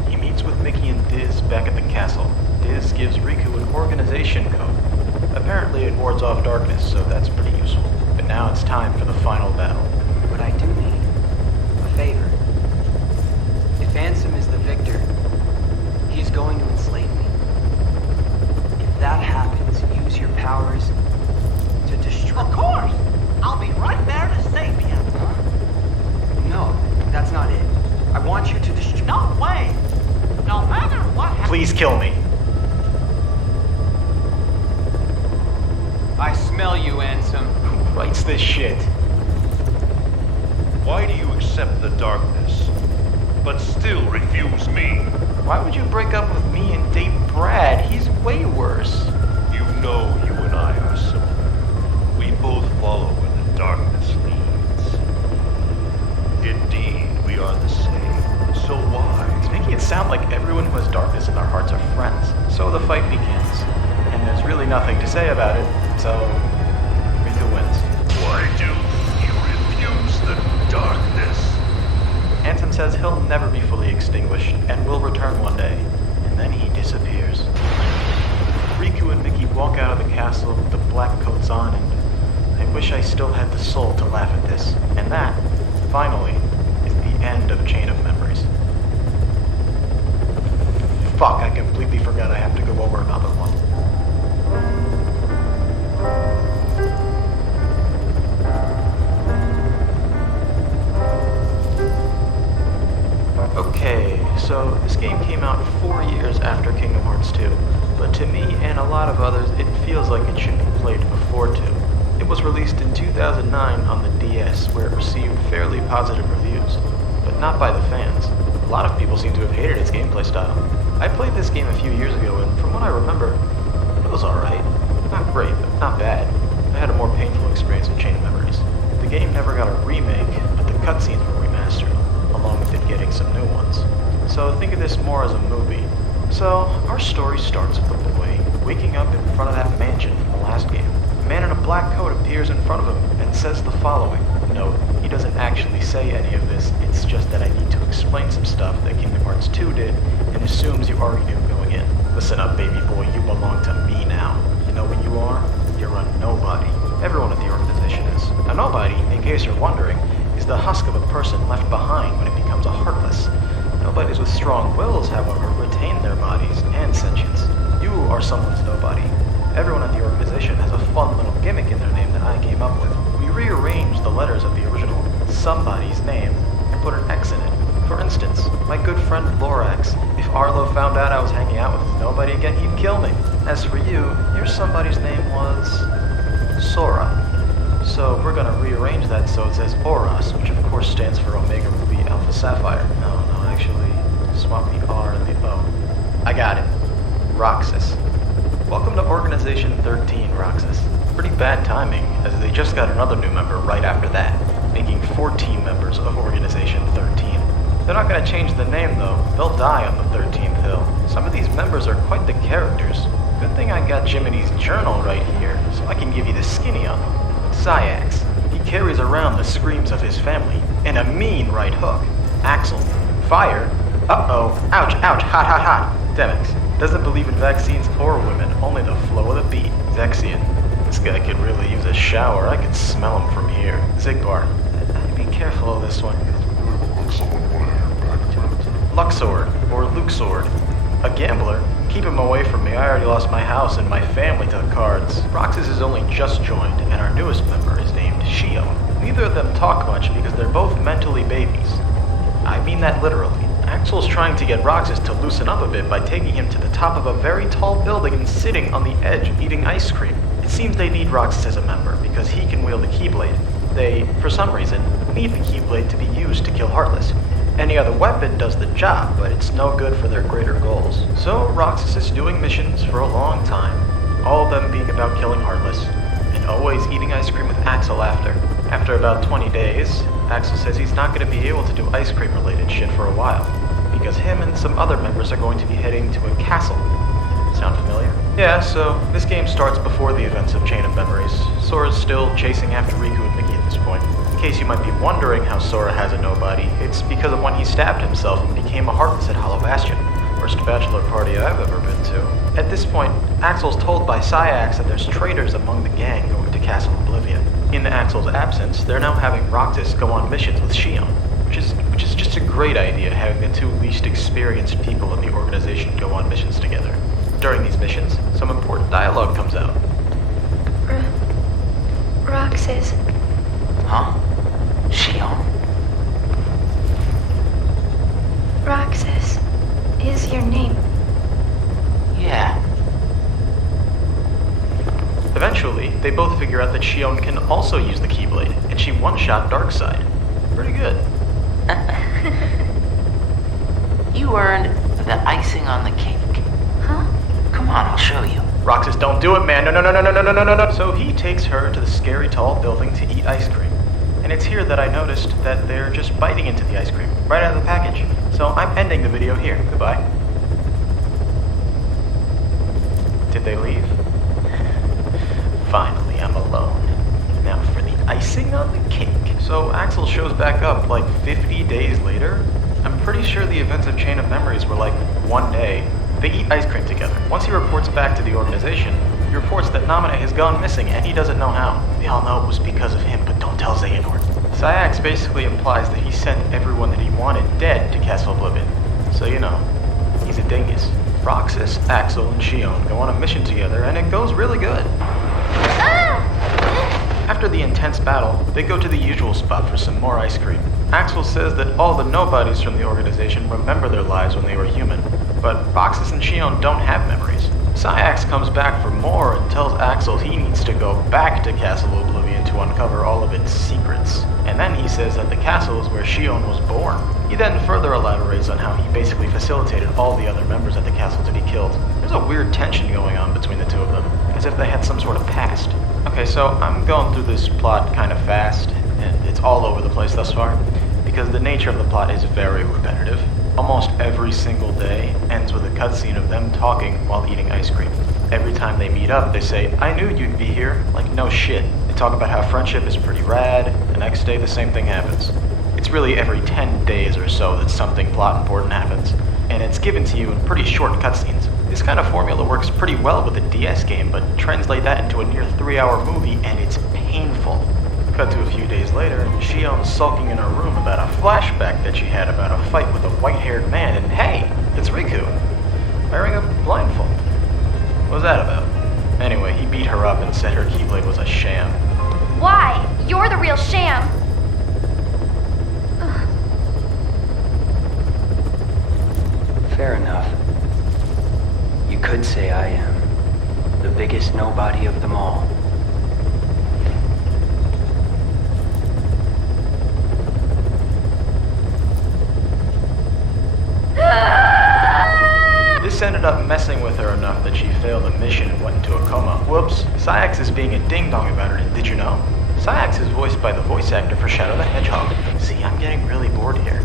He meets with Mickey and Diz back at the castle. Diz gives Riku an organization code. Apparently it wards off darkness, so that's pretty useful. But now it's time for the final battle. But I do need a favor. If Ansem is the victor, he's going to enslave me. If that happens, use your powers to destroy... Of course! I'll be right there to save you. Huh? No, that's not it. I want you to destroy... No way! No matter what happens... Please kill me. I smell you, Ansem. Who writes this shit? Why do you accept the darkness, but still refuse me? Why would you break up with me and date Brad? He's way worse. You know you and I are similar. We both follow where the darkness leads. Indeed, we are the same. So why? He's making it sound like everyone who has darkness in their hearts are friends. So the fight begins. And there's really nothing to say about it, so Riku wins. Why do you refuse the darkness? Ansem says he'll never be fully extinguished and will return one day, and then he disappears. Riku and Mickey walk out of the castle with the black coats on, and I wish I still had the soul to laugh at this. And that, finally, is the end of Chain of Memories. Fuck, I completely forgot I have to go over another one. Okay, so this game came out 4 years after Kingdom Hearts 2, but to me and a lot of others, it feels like it should be played before 2. It was released in 2009 on the DS, where it received fairly positive reviews. but not by the fans. A lot of people seem to have hated its gameplay style. I played this game a few years ago, and from what I remember, it was alright. Not great, but not bad. I had a more painful experience with Chain of Memories. The game never got a remake, but the cutscenes were remastered, along with it getting some new ones. So think of this more as a movie. So, our story starts with a boy waking up in front of that mansion from the last game. A man in a black coat appears in front of him and says the following. No, he doesn't actually say any of this, it's just that I need to explain some stuff that Kingdom Hearts 2 did and assumes you already knew going in. Listen up, baby boy, you belong to me now. You know what you are? You're a nobody. Everyone at the organization is. A nobody, in case you're wondering, is the husk of a person left behind when it becomes a Heartless. Nobodies with strong wills, however, retain their bodies and sentience. You are someone's nobody. Everyone at the organization has a fun little gimmick in their name that I came up with. We rearranged the letters of the original somebody's name and put an X in it. For instance, my good friend Lorax, if Arlo found out I was hanging out with nobody again, he'd kill me. As for you, your somebody's name was Sora. So we're gonna rearrange that so it says Oras, which of course stands for Omega Ruby Alpha Sapphire. No, actually, swap the R and the O. I got it. Roxas. Welcome to Organization 13, Roxas. Pretty bad timing, as they just got another new member right after that, making 14 members of Organization 13. They're not gonna change the name though, they'll die on the 13th hill. Some of these members are quite the characters. Good thing I got Jiminy's journal right here, so I can give you the skinny on them. Syax. He carries around the screams of his family, and a mean right hook. Axel. Fire. Uh-oh. Ouch, ouch, hot, hot, hot. Demix. Doesn't believe in vaccines or women, only the flow of the beat. Zexian. This guy could really use a shower. I could smell him from here. Zigbar. Be careful of this one. Luxord, or Luxord. A gambler. Keep him away from me. I already lost my house and my family to the cards. Roxas is only just joined, and our newest member is named Shion. Neither of them talk much because they're both mentally babies. I mean that literally. Axel's trying to get Roxas to loosen up a bit by taking him to the top of a very tall building and sitting on the edge eating ice cream. It seems they need Roxas as a member because he can wield the Keyblade. They, for some reason, need the Keyblade to be used to kill Heartless. Any other weapon does the job, but it's no good for their greater goals. So Roxas is doing missions for a long time, all of them being about killing Heartless, and always eating ice cream with Axel after. After about 20 days, Axel says he's not going to be able to do ice cream related shit for a while, because him and some other members are going to be heading to a castle. Sound familiar? Yeah, so this game starts before the events of Chain of Memories. Sora's still chasing after Riku and Mickey at this point. In case you might be wondering how Sora has a nobody, it's because of when he stabbed himself and became a Heartless at Hollow Bastion. Worst bachelor party I've ever been to. At this point, Axel's told by Syax that there's traitors among the gang going to Castle Oblivion. In Axel's absence, they're now having Roxas go on missions with Shion, which is just a great idea, having the two least experienced people in the organization go on missions together. During these missions, some important dialogue comes out. Roxas. Huh? Shion? Roxas is your name. Yeah. Eventually, they both figure out that Shion can also use the Keyblade, and she one-shot Darkseid. Pretty good. You earned the icing on the cake. Huh? Come on, I'll show you. Roxas, don't do it, man. No. So he takes her to the scary tall building to eat ice cream. And it's here that I noticed that they're just biting into the ice cream, right out of the package. So I'm ending the video here. Goodbye. Did they leave? Finally, I'm alone. Now for the icing on the cake. So Axel shows back up like 50 days later. I'm pretty sure the events of Chain of Memories were like one day. They eat ice cream together. Once he reports back to the organization, he reports that Naminé has gone missing and he doesn't know how. We all know it was because of him, but don't tell Xehanort. Syax basically implies that he sent everyone that he wanted dead to Castle Oblivion. So you know, he's a dingus. Roxas, Axel, and Shion go on a mission together and it goes really good. After the intense battle, they go to the usual spot for some more ice cream. Axel says that all the nobodies from the organization remember their lives when they were human, but Roxas and Shion don't have memories. Syax comes back for more and tells Axel he needs to go back to Castle Oblivion to to uncover all of its secrets. And then he says that the castle is where Shion was born. He then further elaborates on how he basically facilitated all the other members at the castle to be killed. There's a weird tension going on between the two of them, as if they had some sort of past. Okay, so I'm going through this plot kind of fast, and it's all over the place thus far, because the nature of the plot is very repetitive. Almost every single day ends with a cutscene of them talking while eating ice cream. Every time they meet up, they say, "I knew you'd be here." Like, no shit. They talk about how friendship is pretty rad. The next day, the same thing happens. It's really every 10 days or so that something plot important happens, and it's given to you in pretty short cutscenes. This kind of formula works pretty well with a DS game, but translate that into a near 3-hour movie, and it's painful. Cut to a few days later, Shion's sulking in her room about a flashback that she had about a fight with a white-haired man, and hey, it's Riku, wearing a blindfold. What was that about? Anyway, he beat her up and said her Keyblade was a sham. Why? You're the real sham. Fair enough. You could say I am the biggest nobody of them all. This ended up messing with her enough that she failed a mission and went into a coma. Whoops. Sayax is being a ding-dong about it, and did you know? Sayax is voiced by the voice actor for Shadow the Hedgehog. See, I'm getting really bored here.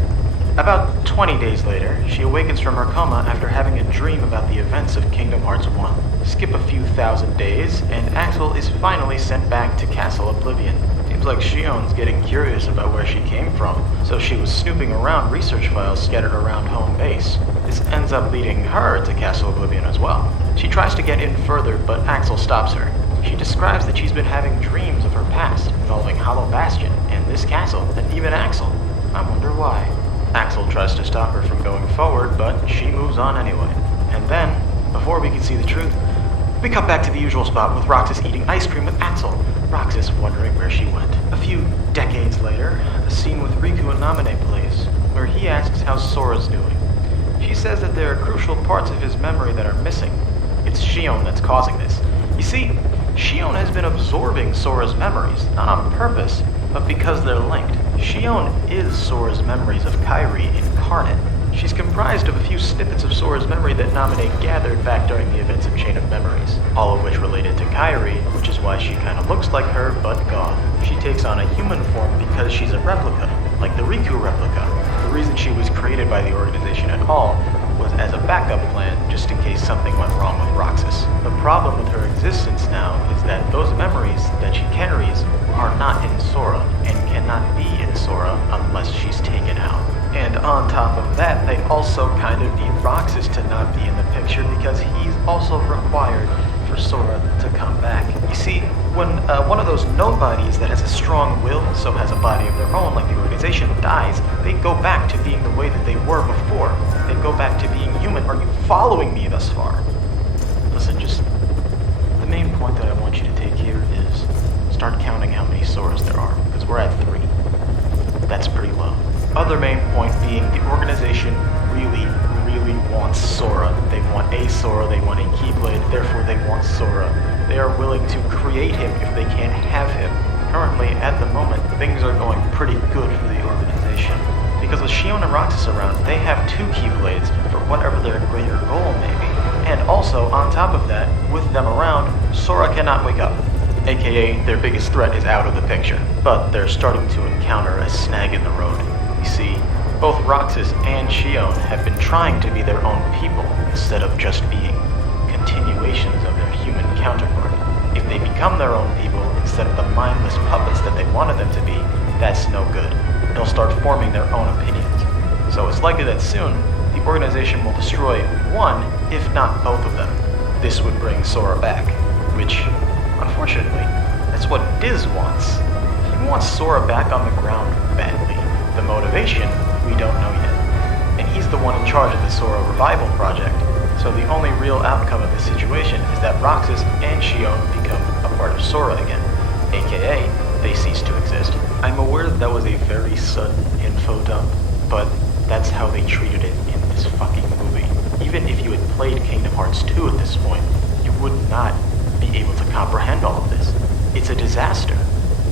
About 20 days later, she awakens from her coma after having a dream about the events of Kingdom Hearts 1. Skip a few thousand days, and Axel is finally sent back to Castle Oblivion. Seems like Shion's getting curious about where she came from, so she was snooping around research files scattered around home base. This ends up leading her to Castle Oblivion as well. She tries to get in further, but Axel stops her. She describes that she's been having dreams of her past, involving Hollow Bastion, and this castle, and even Axel. I wonder why. Axel tries to stop her from going forward, but she moves on anyway. And then, before we can see the truth, we come back to the usual spot with Roxas eating ice cream with Axel, Roxas wondering where she went. A few decades later, a scene with Riku and Namine plays, where he asks how Sora's doing. She says that there are crucial parts of his memory that are missing. It's Shion that's causing this. You see, Shion has been absorbing Sora's memories, not on purpose, but because they're linked. Shion is Sora's memories of Kairi incarnate. She's comprised of a few snippets of Sora's memory that Namine gathered back during the events of Chain of Memories, all of which related to Kairi, which is why she kinda looks like her, but goth. She takes on a human form because she's a replica, like the Riku replica. The reason she was created by the organization at all was as a backup plan, just in case something went wrong with Roxas. The problem with her existence now is that those memories that she carries are not in Sora, and cannot be in Sora unless she's taken out. And on top of that, they also kind of need Roxas to not be in the picture because he's also required for Sora to come back. You see, when one of those nobodies that has a strong will, so has a body of their own, like the organization, dies, they go back to being the way that they were before. They go back to being human. Are you following me thus far? Listen, just the main point that I want you to take here is start counting how many Soras there are, because we're at 3. That's pretty low. Other main point being the organization really wants Sora. They want a Sora, they want a Keyblade, therefore they want Sora. They are willing to create him if they can't have him. Currently, at the moment, things are going pretty good for the organization. Because with Shion and Roxas around, they have 2 Keyblades for whatever their greater goal may be. And also, on top of that, with them around, Sora cannot wake up. AKA, their biggest threat is out of the picture. But they're starting to encounter a snag in the road. You see, both Roxas and Shion have been trying to be their own people instead of just being continuations of their human counterpart. If they become their own people instead of the mindless puppets that they wanted them to be, that's no good. They'll start forming their own opinions. So it's likely that soon, the organization will destroy one, if not both of them. This would bring Sora back, which, unfortunately, that's what Diz wants. He wants Sora back on the ground badly. The motivation, we don't know yet. And he's the one in charge of the Sora Revival Project, so the only real outcome of this situation is that Roxas and Shion become a part of Sora again, aka, they cease to exist. I'm aware that was a very sudden info dump, but that's how they treated it in this fucking movie. Even if you had played Kingdom Hearts 2 at this point, you would not be able to comprehend all of this. It's a disaster.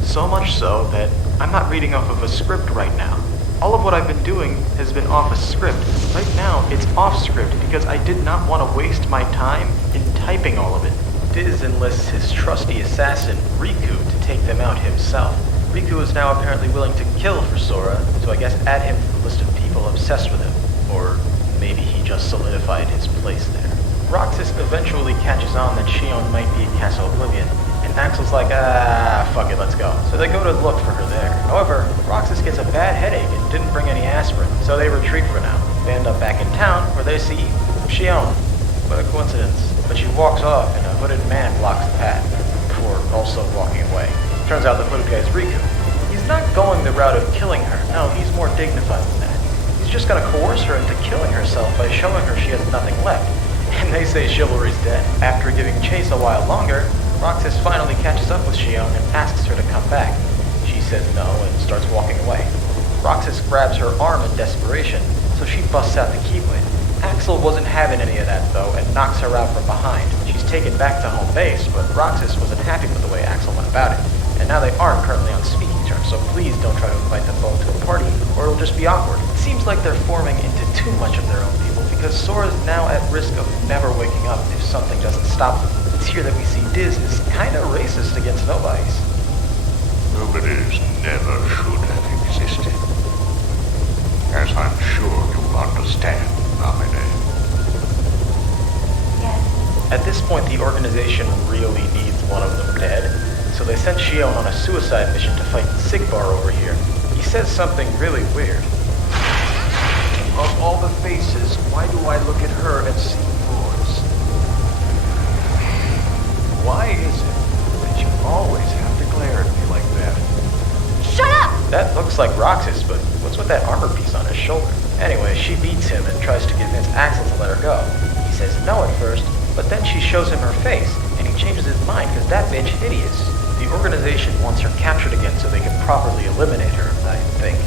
So much so that I'm not reading off of a script right now. All of what I've been doing has been off a script. Right now, it's off script because I did not want to waste my time in typing all of it. Diz enlists his trusty assassin, Riku, to take them out himself. Riku is now apparently willing to kill for Sora, so I guess add him to the list of people obsessed with him. Or maybe he just solidified his place there. Roxas eventually catches on that Shion might be at Castle Oblivion, and Axel's like, fuck it, let's go. So they go to look for her there. However, Roxas gets a bad headache and didn't bring any aspirin, so they retreat for now. They end up back in town, where they see Shion. What a coincidence. But she walks off, and a hooded man blocks the path, before also walking away. Turns out the hooded guy's Riku. He's not going the route of killing her. No, he's more dignified than that. He's just gonna coerce her into killing herself by showing her she has nothing left. And they say chivalry's dead. After giving chase a while longer, Roxas finally catches up with Shion and asks her to come back. She says no and starts walking away. Roxas grabs her arm in desperation, so she busts out the Keyblade. Axel wasn't having any of that though and knocks her out from behind. She's taken back to home base, but Roxas wasn't happy with the way Axel went about it. And now they aren't currently on speaking terms, so please don't try to invite them both to a party, or it'll just be awkward. It seems like they're forming into too much of their own people, because Sora's now at risk of never waking up if something doesn't stop them. It's here that we see Diz is kinda racist against nobodies. Nobodies never should have existed. As I'm sure you understand, Nominee. Yes. At this point, the organization really needs one of them dead, so they sent Shion on a suicide mission to fight Sigbar over here. He says something really weird. Of all the faces, why do I look at her and see yours? Why is it that you always have to glare at me like that? Shut up! That looks like Roxas, but what's with that armor piece on his shoulder? Anyway, she beats him and tries to convince Axel to let her go. He says no at first, but then she shows him her face, and he changes his mind because that bitch hideous. The organization wants her captured again so they can properly eliminate her, I think.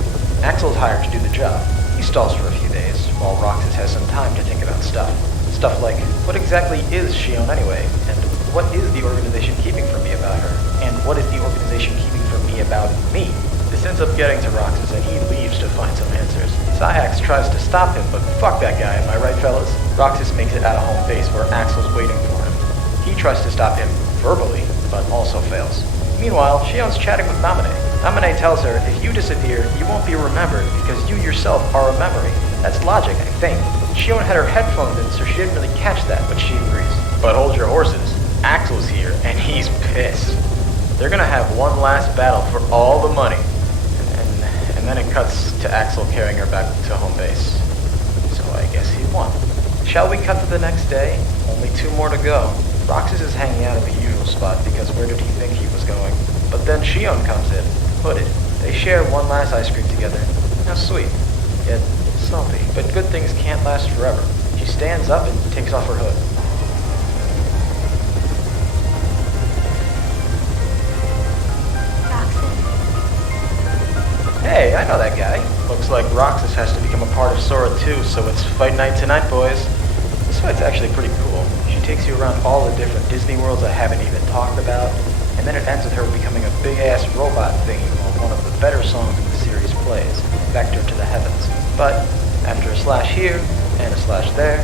Axel's hired to do the job. He stalls for a few days, while Roxas has some time to think about stuff. Stuff like, what exactly is Shion anyway? And what is the organization keeping from me about her? And what is the organization keeping from me about me? This ends up getting to Roxas, and he leaves to find some answers. Syax tries to stop him, but fuck that guy, am I right, fellas? Roxas makes it out of home base where Axel's waiting for him. He tries to stop him verbally, but also fails. Meanwhile, Shion's chatting with Naminé. Naminé tells her, if you disappear, you won't be remembered because you yourself are a memory. That's logic, I think. Shion had her headphones in, so she didn't really catch that, but she agrees. But hold your horses. Axel's here, and he's pissed. They're gonna have one last battle for all the money. And then it cuts to Axel carrying her back to home base. So I guess he won. Shall we cut to the next day? Only 2 more to go. Roxas is hanging out at the usual spot because where did he think he was going? But then Shion comes in, hooded. They share one last ice cream together. How sweet, yet salty. But good things can't last forever. She stands up and takes off her hood. Hey, I know that guy. Looks like Roxas has to become a part of Sora too, so it's fight night tonight, boys. This fight's actually pretty cool. She takes you around all the different Disney worlds I haven't even talked about, and then it ends with her becoming a big-ass robot thingy while one of the better songs in the series plays, Vector to the Heavens. But after a slash here and a slash there,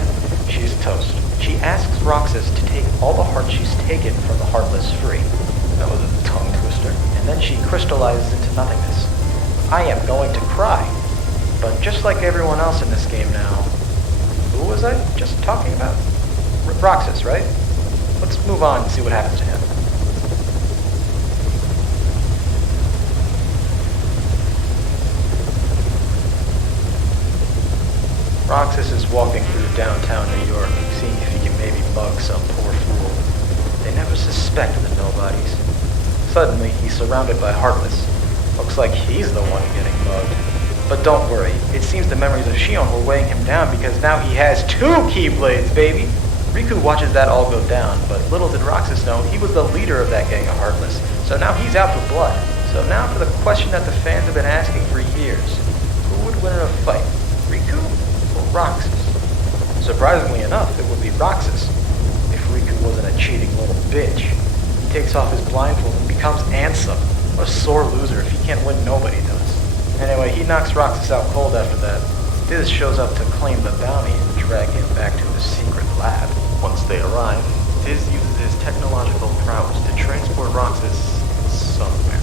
she's toast. She asks Roxas to take all the hearts she's taken from the Heartless free. That was a tongue twister. And then she crystallizes into nothingness. I am going to cry. But just like everyone else in this game now, who was I just talking about? Roxas, right? Let's move on and see what happens to him. Roxas is walking through downtown New York, seeing if he can maybe mug some poor fool. They never suspect the nobodies. Suddenly, he's surrounded by Heartless. Looks like he's the one getting mugged. But don't worry, it seems the memories of Shion were weighing him down because now he has 2 Keyblades, baby! Riku watches that all go down, but little did Roxas know he was the leader of that gang of Heartless, so now he's out for blood. So now for the question that the fans have been asking for years. Who would win in a fight, Riku or Roxas? Surprisingly enough, it would be Roxas, if Riku wasn't a cheating little bitch. He takes off his blindfold and becomes Ansem. What a sore loser. If he can't win, nobody does. Anyway, he knocks Roxas out cold after that. Diz shows up to claim the bounty and drag him back to his secret lab. Once they arrive, Diz uses his technological prowess to transport Roxas somewhere.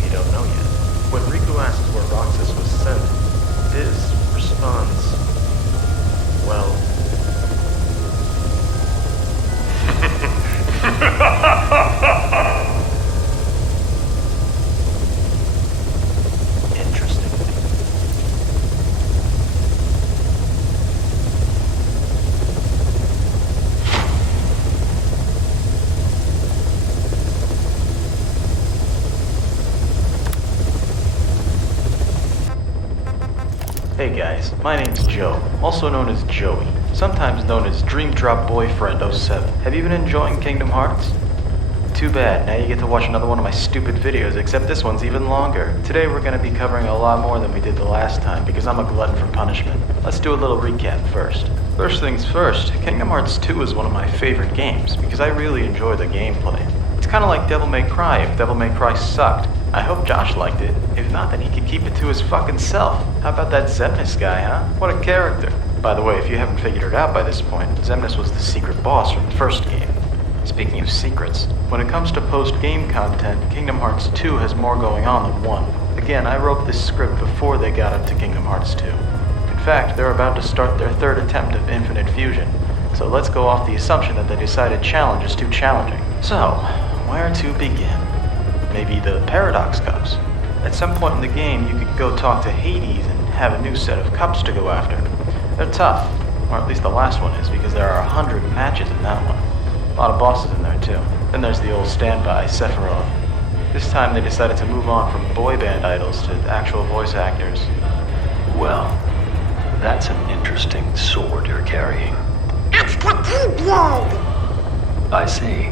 We don't know yet. When Riku asks where Roxas was sent, Diz responds, well... Interesting. Hey guys, my name's Joe, also known as Joey, sometimes known as Dream Drop Boyfriend 07. Have you been enjoying Kingdom Hearts? Too bad, now you get to watch another one of my stupid videos, except this one's even longer. Today we're going to be covering a lot more than we did the last time, because I'm a glutton for punishment. Let's do a little recap first. First things first, Kingdom Hearts 2 is one of my favorite games, because I really enjoy the gameplay. It's kind of like Devil May Cry if Devil May Cry sucked. I hope Josh liked it. If not, then he could keep it to his fucking self. How about that Xemnas guy, huh? What a character. By the way, if you haven't figured it out by this point, Xemnas was the secret boss from the first game. Speaking of secrets, when it comes to post-game content, Kingdom Hearts 2 has more going on than 1. Again, I wrote this script before they got up to Kingdom Hearts 2. In fact, they're about to start their third attempt of Infinite Fusion, so let's go off the assumption that they decided challenge is too challenging. So, where to begin? Maybe the Paradox Cups. At some point in the game, you could go talk to Hades and have a new set of cups to go after. They're tough, or at least the last one is, because there are 100 matches in that one. A lot of bosses in there too. Then there's the old standby, Sephiroth. This time they decided to move on from boy band idols to actual voice actors. Well, that's an interesting sword you're carrying. It's the Keyblade! I see.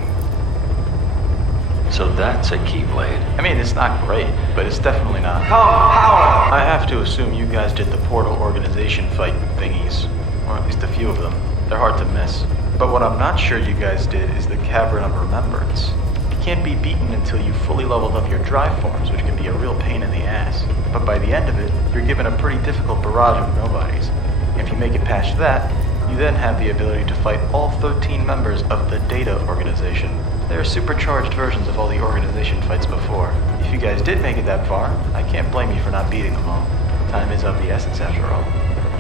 So that's a Keyblade. I mean, it's not great, but it's definitely not. Power! I have to assume you guys did the Portal organization fight thingies, or at least a few of them. They're hard to miss. But what I'm not sure you guys did is the Cavern of Remembrance. You can't be beaten until you fully leveled up your drive forms, which can be a real pain in the ass. But by the end of it, you're given a pretty difficult barrage of nobodies. If you make it past that, you then have the ability to fight all 13 members of the Data Organization. They are supercharged versions of all the organization fights before. If you guys did make it that far, I can't blame you for not beating them all. Time is of the essence after all.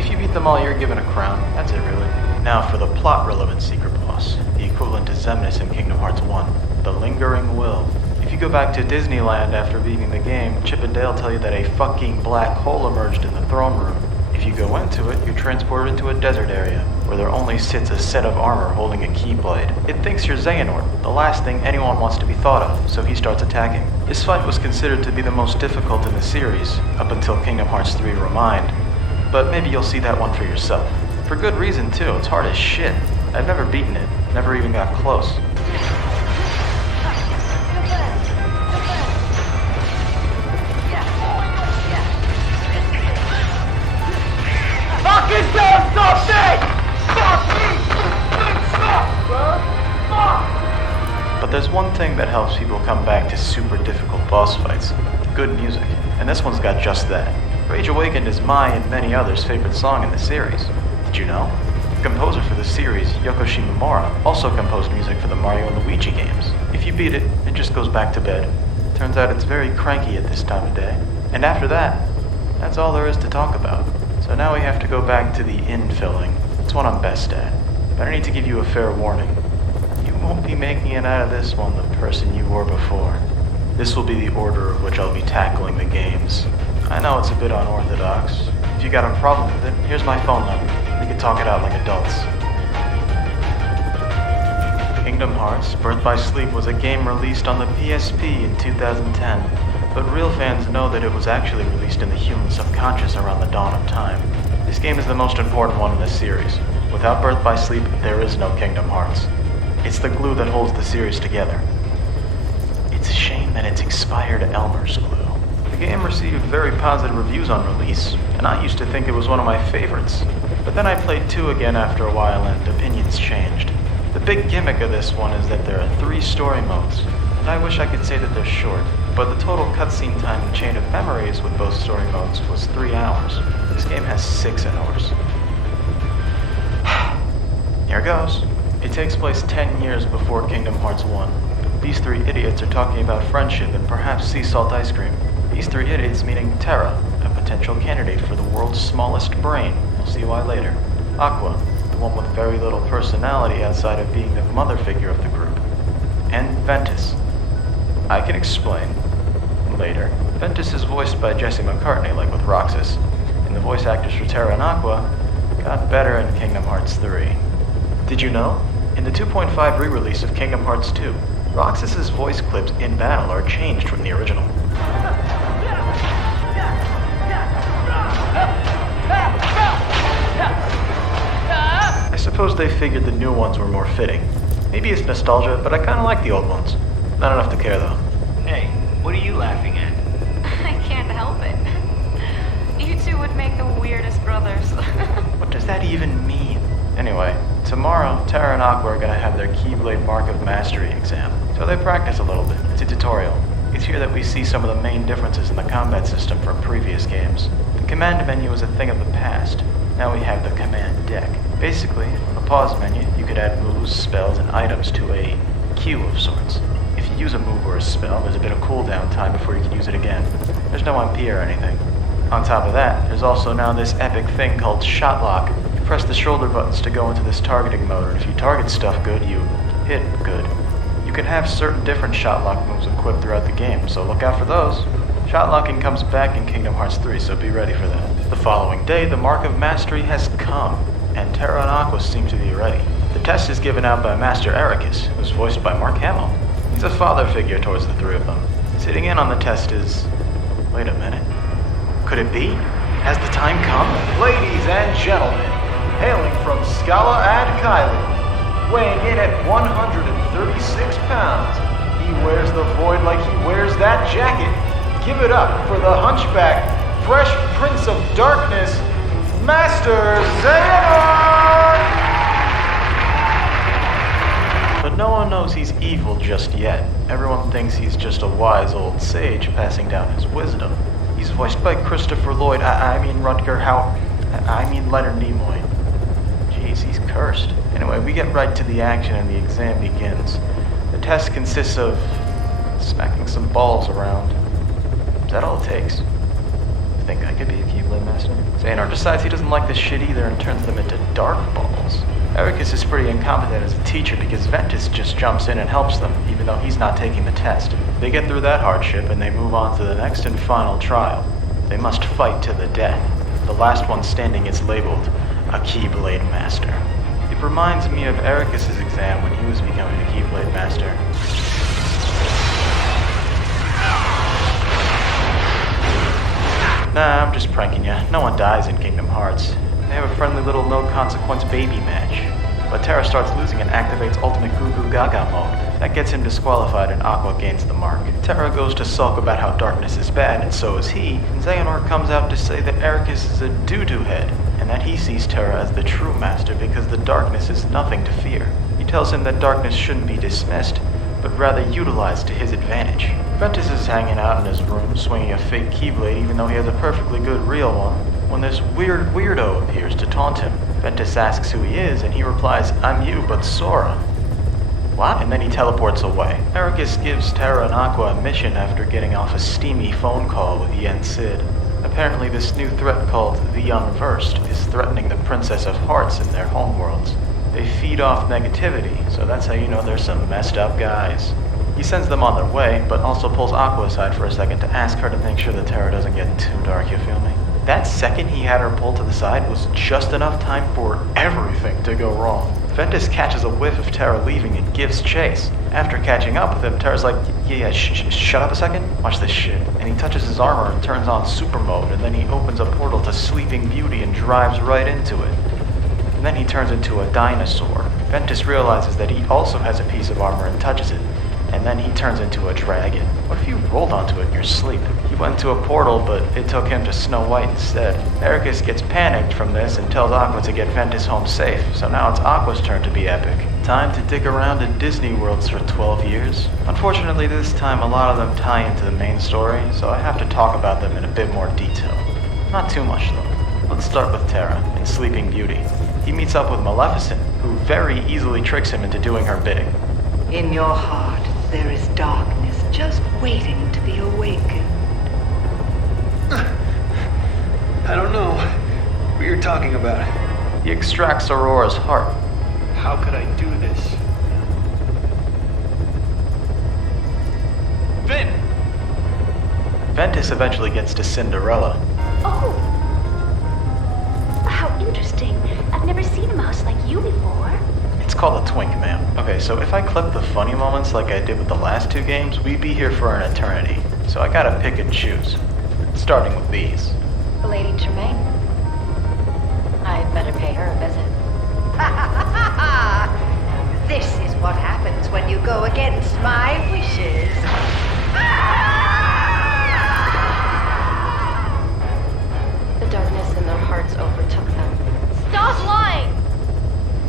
If you beat them all, you're given a crown. That's it, really. Now for the plot-relevant secret boss, the equivalent to Xemnas in Kingdom Hearts 1, the Lingering Will. If you go back to Disneyland after beating the game, Chip and Dale tell you that a fucking black hole emerged in the throne room. If you go into it, you're transported into a desert area, where there only sits a set of armor holding a Keyblade. It thinks you're Xehanort, the last thing anyone wants to be thought of, so he starts attacking. This fight was considered to be the most difficult in the series, up until Kingdom Hearts 3 Remind. But maybe you'll see that one for yourself. For good reason, too. It's hard as shit. I've never beaten it. Never even got close. Fucking damn something! But there's one thing that helps people come back to super difficult boss fights. Good music. And this one's got just that. Rage Awakened is my and many others' favorite song in the series. Did you know? The composer for the series, Yoko Shimomura, also composed music for the Mario and Luigi games. If you beat it, it just goes back to bed. Turns out it's very cranky at this time of day. And after that, that's all there is to talk about. So now we have to go back to the infilling. It's what I'm best at. But I need to give you a fair warning. You won't be making it out of this one the person you were before. This will be the order of which I'll be tackling the games. I know it's a bit unorthodox. If you got a problem with it, here's my phone number. We can talk it out like adults. Kingdom Hearts Birth by Sleep was a game released on the PSP in 2010, but real fans know that it was actually released in the human subconscious around the dawn of time. This game is the most important one in this series. Without Birth by Sleep, there is no Kingdom Hearts. It's the glue that holds the series together. It's a shame that it's expired Elmer's glue. The game received very positive reviews on release, and I used to think it was one of my favorites. But then I played 2 again after a while and opinions changed. The big gimmick of this one is that there are 3 story modes. I wish I could say that they're short, but the total cutscene time and chain of memories with both story modes was 3 hours. This game has 6 hours. Here goes. It takes place 10 years before Kingdom Hearts 1. These 3 idiots are talking about friendship and perhaps sea salt ice cream. These 3 idiots meaning Terra, a potential candidate for the world's smallest brain. You'll see why later. Aqua, the one with very little personality outside of being the mother figure of the group. And Ventus. I can explain later. Ventus is voiced by Jesse McCartney, like with Roxas, and the voice actors for Terra and Aqua got better in Kingdom Hearts 3. Did you know? In the 2.5 re-release of Kingdom Hearts 2, Roxas's voice clips in battle are changed from the original. I suppose they figured the new ones were more fitting. Maybe it's nostalgia, but I kinda like the old ones. Not enough to care though. Hey, what are you laughing at? I can't help it. You two would make the weirdest brothers. What does that even mean? Anyway, tomorrow, Terra and Aqua are gonna have their Keyblade Mark of Mastery exam. So they practice a little bit. It's a tutorial. It's here that we see some of the main differences in the combat system from previous games. The command menu is a thing of the past. Now we have the command deck. Basically, on the pause menu, you could add moves, spells, and items to a queue of sorts. If you use a move or a spell, there's a bit of cooldown time before you can use it again. There's no MP or anything. On top of that, there's also now this epic thing called Shot Lock. You press the shoulder buttons to go into this targeting mode, and if you target stuff good, you hit good. You can have certain different Shot Lock moves equipped throughout the game, so look out for those. Shot locking comes back in Kingdom Hearts 3, so be ready for that. The following day, the Mark of Mastery has come, and Terra and Aqua seem to be ready. The test is given out by Master Ericus, who's voiced by Mark Hamill. He's a father figure towards the 3 of them. Sitting in on the test is... Wait a minute. Could it be? Has the time come? Ladies and gentlemen, hailing from Scala ad Kylie, weighing in at 136 pounds, he wears the void like he wears that jacket. Give it up for the hunchback, fresh prince of darkness, Master Xehanort! But no one knows he's evil just yet. Everyone thinks he's just a wise old sage passing down his wisdom. He's voiced by Christopher Lloyd, Leonard Nimoy. Jeez, he's cursed. Anyway, we get right to the action and the exam begins. The test consists of smacking some balls around. Is that all it takes? Think I could be a Keyblade Master? Xehanort decides he doesn't like this shit either and turns them into dark balls. Ericus is pretty incompetent as a teacher because Ventus just jumps in and helps them, even though he's not taking the test. They get through that hardship and they move on to the next and final trial. They must fight to the death. The last one standing is labeled a Keyblade Master. It reminds me of Ericus' exam when he was becoming a Keyblade Master. Nah, I'm just pranking ya. No one dies in Kingdom Hearts. They have a friendly little no-consequence baby match. But Terra starts losing and activates Ultimate Goo Goo Gaga mode. That gets him disqualified and Aqua gains the mark. Terra goes to sulk about how darkness is bad, and so is he. And Xehanort comes out to say that Ericus is a doo-doo head, and that he sees Terra as the true master because the darkness is nothing to fear. He tells him that darkness shouldn't be dismissed, but rather utilized to his advantage. Ventus is hanging out in his room, swinging a fake Keyblade even though he has a perfectly good real one, when this weird weirdo appears to taunt him. Ventus asks who he is, and he replies, "I'm you, but Sora." What? And then he teleports away. Ericus gives Terra and Aqua a mission after getting off a steamy phone call with Yen Sid. Apparently this new threat called the Unversed is threatening the Princess of Hearts in their homeworlds. They feed off negativity, so that's how you know they're some messed up guys. He sends them on their way, but also pulls Aqua aside for a second to ask her to make sure that Terra doesn't get too dark, you feel me? That second he had her pulled to the side was just enough time for everything to go wrong. Ventus catches a whiff of Terra leaving and gives chase. After catching up with him, Terra's like, shut up a second, watch this shit. And he touches his armor and turns on super mode, and then he opens a portal to Sleeping Beauty and drives right into it. And then he turns into a dinosaur. Ventus realizes that he also has a piece of armor and touches it. And then he turns into a dragon. What if you rolled onto it in your sleep? He went to a portal, but it took him to Snow White instead. Ericus gets panicked from this and tells Aqua to get Ventus home safe, so now it's Aqua's turn to be epic. Time to dig around in Disney Worlds for 12 years. Unfortunately, this time a lot of them tie into the main story, so I have to talk about them in a bit more detail. Not too much, though. Let's start with Terra in Sleeping Beauty. He meets up with Maleficent, who very easily tricks him into doing her bidding. In your heart, there is darkness just waiting to be awakened. I don't know what you're talking about. He extracts Aurora's heart. How could I do this? Vin! Ventus eventually gets to Cinderella. Oh! How interesting. I've never seen a mouse like you before. It's called a twink, ma'am. Okay, so if I clip the funny moments like I did with the last two games, we'd be here for an eternity. So I gotta pick and choose. Starting with these. Lady Tremaine. I'd better pay her a visit. This is what happens when you go against my wishes. The darkness in their hearts overtook them. Stop lying!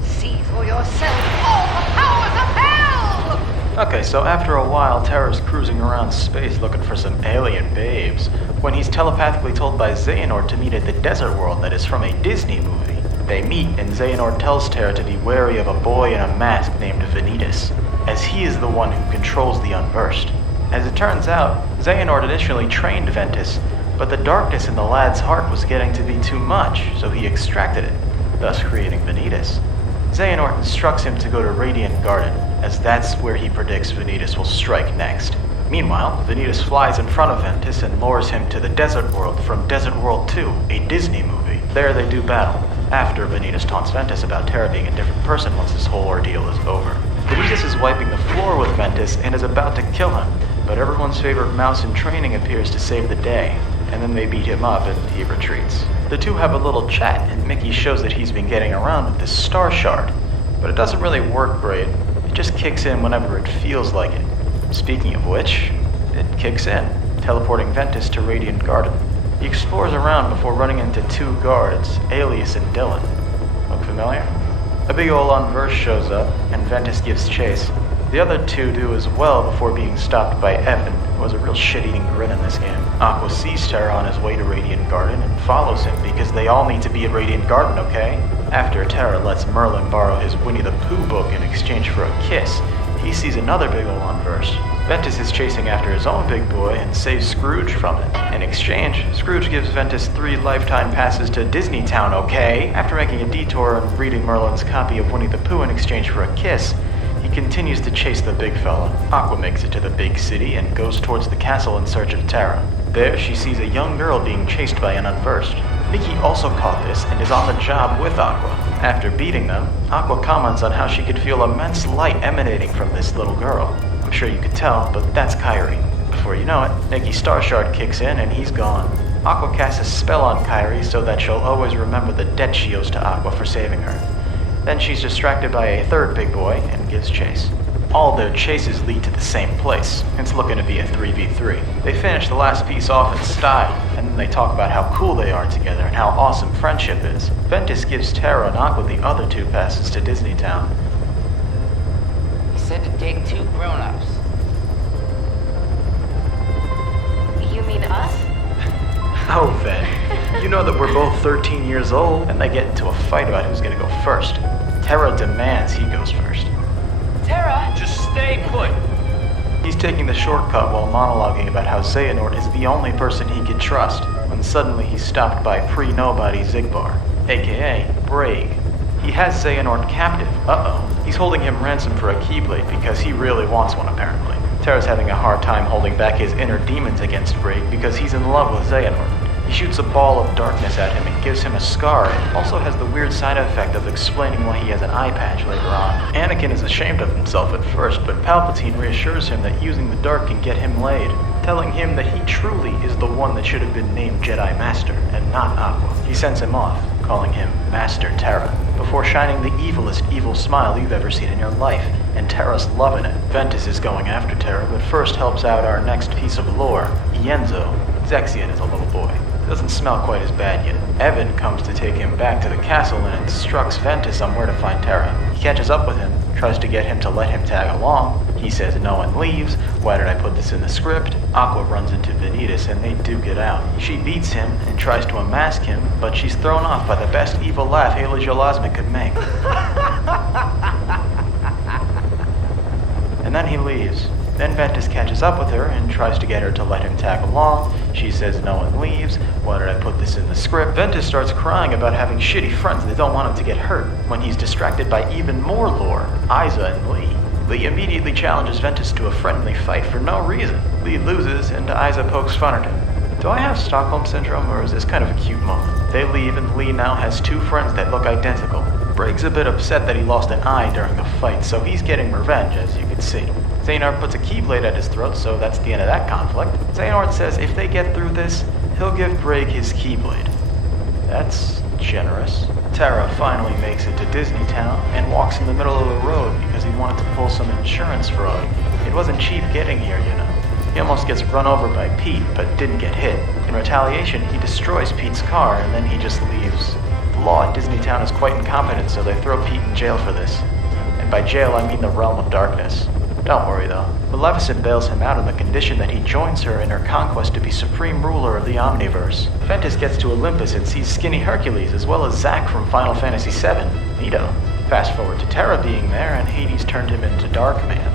See for yourself all the powers of hell! Okay, so after a while, Terra's cruising around space looking for some alien babes, when he's telepathically told by Xehanort to meet at the desert world that is from a Disney movie. They meet, and Xehanort tells Terra to be wary of a boy in a mask named Vanitas, as he is the one who controls the Unversed. As it turns out, Xehanort initially trained Ventus, but the darkness in the lad's heart was getting to be too much, so he extracted it, thus creating Vanitas. Xehanort instructs him to go to Radiant Garden, as that's where he predicts Vanitas will strike next. Meanwhile, Vanitas flies in front of Ventus and lures him to the Desert World from Desert World 2, a Disney movie. There they do battle, after Vanitas taunts Ventus about Terra being a different person once this whole ordeal is over. Vanitas is wiping the floor with Ventus and is about to kill him, but everyone's favorite mouse in training appears to save the day, and then they beat him up and he retreats. The two have a little chat, and Mickey shows that he's been getting around with this star shard, but it doesn't really work great. It just kicks in whenever it feels like it. Speaking of which, it kicks in, teleporting Ventus to Radiant Garden. He explores around before running into two guards, Alias and Dylan. Look familiar? A big ol' Unverse shows up, and Ventus gives chase. The other two do as well before being stopped by Evan, who has a real shit-eating grin in this game. Aqua sees Terra on his way to Radiant Garden and follows him because they all need to be at Radiant Garden, okay? After Terra lets Merlin borrow his Winnie the Pooh book in exchange for a kiss, he sees another big ol' Unverse. Ventus is chasing after his own big boy and saves Scrooge from it. In exchange, Scrooge gives Ventus 3 lifetime passes to Disney Town, okay? After making a detour and reading Merlin's copy of Winnie the Pooh in exchange for a kiss, he continues to chase the big fella. Aqua makes it to the big city and goes towards the castle in search of Terra. There, she sees a young girl being chased by an Unversed. Mickey also caught this and is on the job with Aqua. After beating them, Aqua comments on how she could feel immense light emanating from this little girl. I'm sure you could tell, but that's Kyrie. Before you know it, Mickey's star shard kicks in and he's gone. Aqua casts a spell on Kyrie so that she'll always remember the debt she owes to Aqua for saving her. Then she's distracted by a third big boy and gives chase. All their chases lead to the same place. It's looking to be a 3v3. They finish the last piece off in style, and then they talk about how cool they are together and how awesome friendship is. Ventus gives Terra and Aqua the other 2 passes to Disney Town. He said to take 2 grown-ups. You mean us? Oh, Ven. You know that we're both 13 years old, and they get into a fight about who's gonna go first. Terra demands he goes first. Terra! Just stay put. He's taking the shortcut while monologuing about how Xehanort is the only person he can trust, when suddenly he's stopped by pre-nobody Zigbar, aka Braig. He has Xehanort captive. Uh-oh. He's holding him ransom for a Keyblade because he really wants one, apparently. Terra's having a hard time holding back his inner demons against Braig because he's in love with Xehanort. He shoots a ball of darkness at him and gives him a scar, and also has the weird side effect of explaining why he has an eye patch later on. Anakin is ashamed of himself at first, but Palpatine reassures him that using the dark can get him laid, telling him that he truly is the one that should have been named Jedi Master, and not Aqua. He sends him off, calling him Master Terra, before shining the evilest evil smile you've ever seen in your life, and Terra's loving it. Ventus is going after Terra, but first helps out our next piece of lore, Ienzo. Zexian is a little boy. Doesn't smell quite as bad yet. Evan comes to take him back to the castle and instructs Ventus on where to find Terra. He catches up with him, tries to get him to let him tag along. He says no and leaves. Why did I put this in the script? Aqua runs into Vanitas and they duke it out. She beats him and tries to unmask him, but she's thrown off by the best evil laugh Ayla Jolazma could make. And then he leaves. Then Ventus catches up with her and tries to get her to let him tag along. She says no and leaves. Why did I put this in the script? Ventus starts crying about having shitty friends that don't want him to get hurt when he's distracted by even more lore, Isa and Lee. Lee immediately challenges Ventus to a friendly fight for no reason. Lee loses and Isa pokes fun at him. Do I have Stockholm Syndrome or is this kind of a cute moment? They leave and Lee now has two friends that look identical. Bragg's a bit upset that he lost an eye during the fight, so he's getting revenge, as you can see. Xehanort puts a keyblade at his throat, so that's the end of that conflict. Xehanort says if they get through this, he'll give Bragg his keyblade. That's generous. Terra finally makes it to Disney Town and walks in the middle of the road because he wanted to pull some insurance fraud. It wasn't cheap getting here, you know. He almost gets run over by Pete, but didn't get hit. In retaliation, he destroys Pete's car and then he just leaves. The law at Disney Town is quite incompetent, so they throw Pete in jail for this. And by jail, I mean the realm of darkness. Don't worry though. Maleficent bails him out on the condition that he joins her in her conquest to be supreme ruler of the Omniverse. Ventus gets to Olympus and sees Skinny Hercules as well as Zack from Final Fantasy VII. Neato. Fast forward to Terra being there and Hades turned him into Darkman.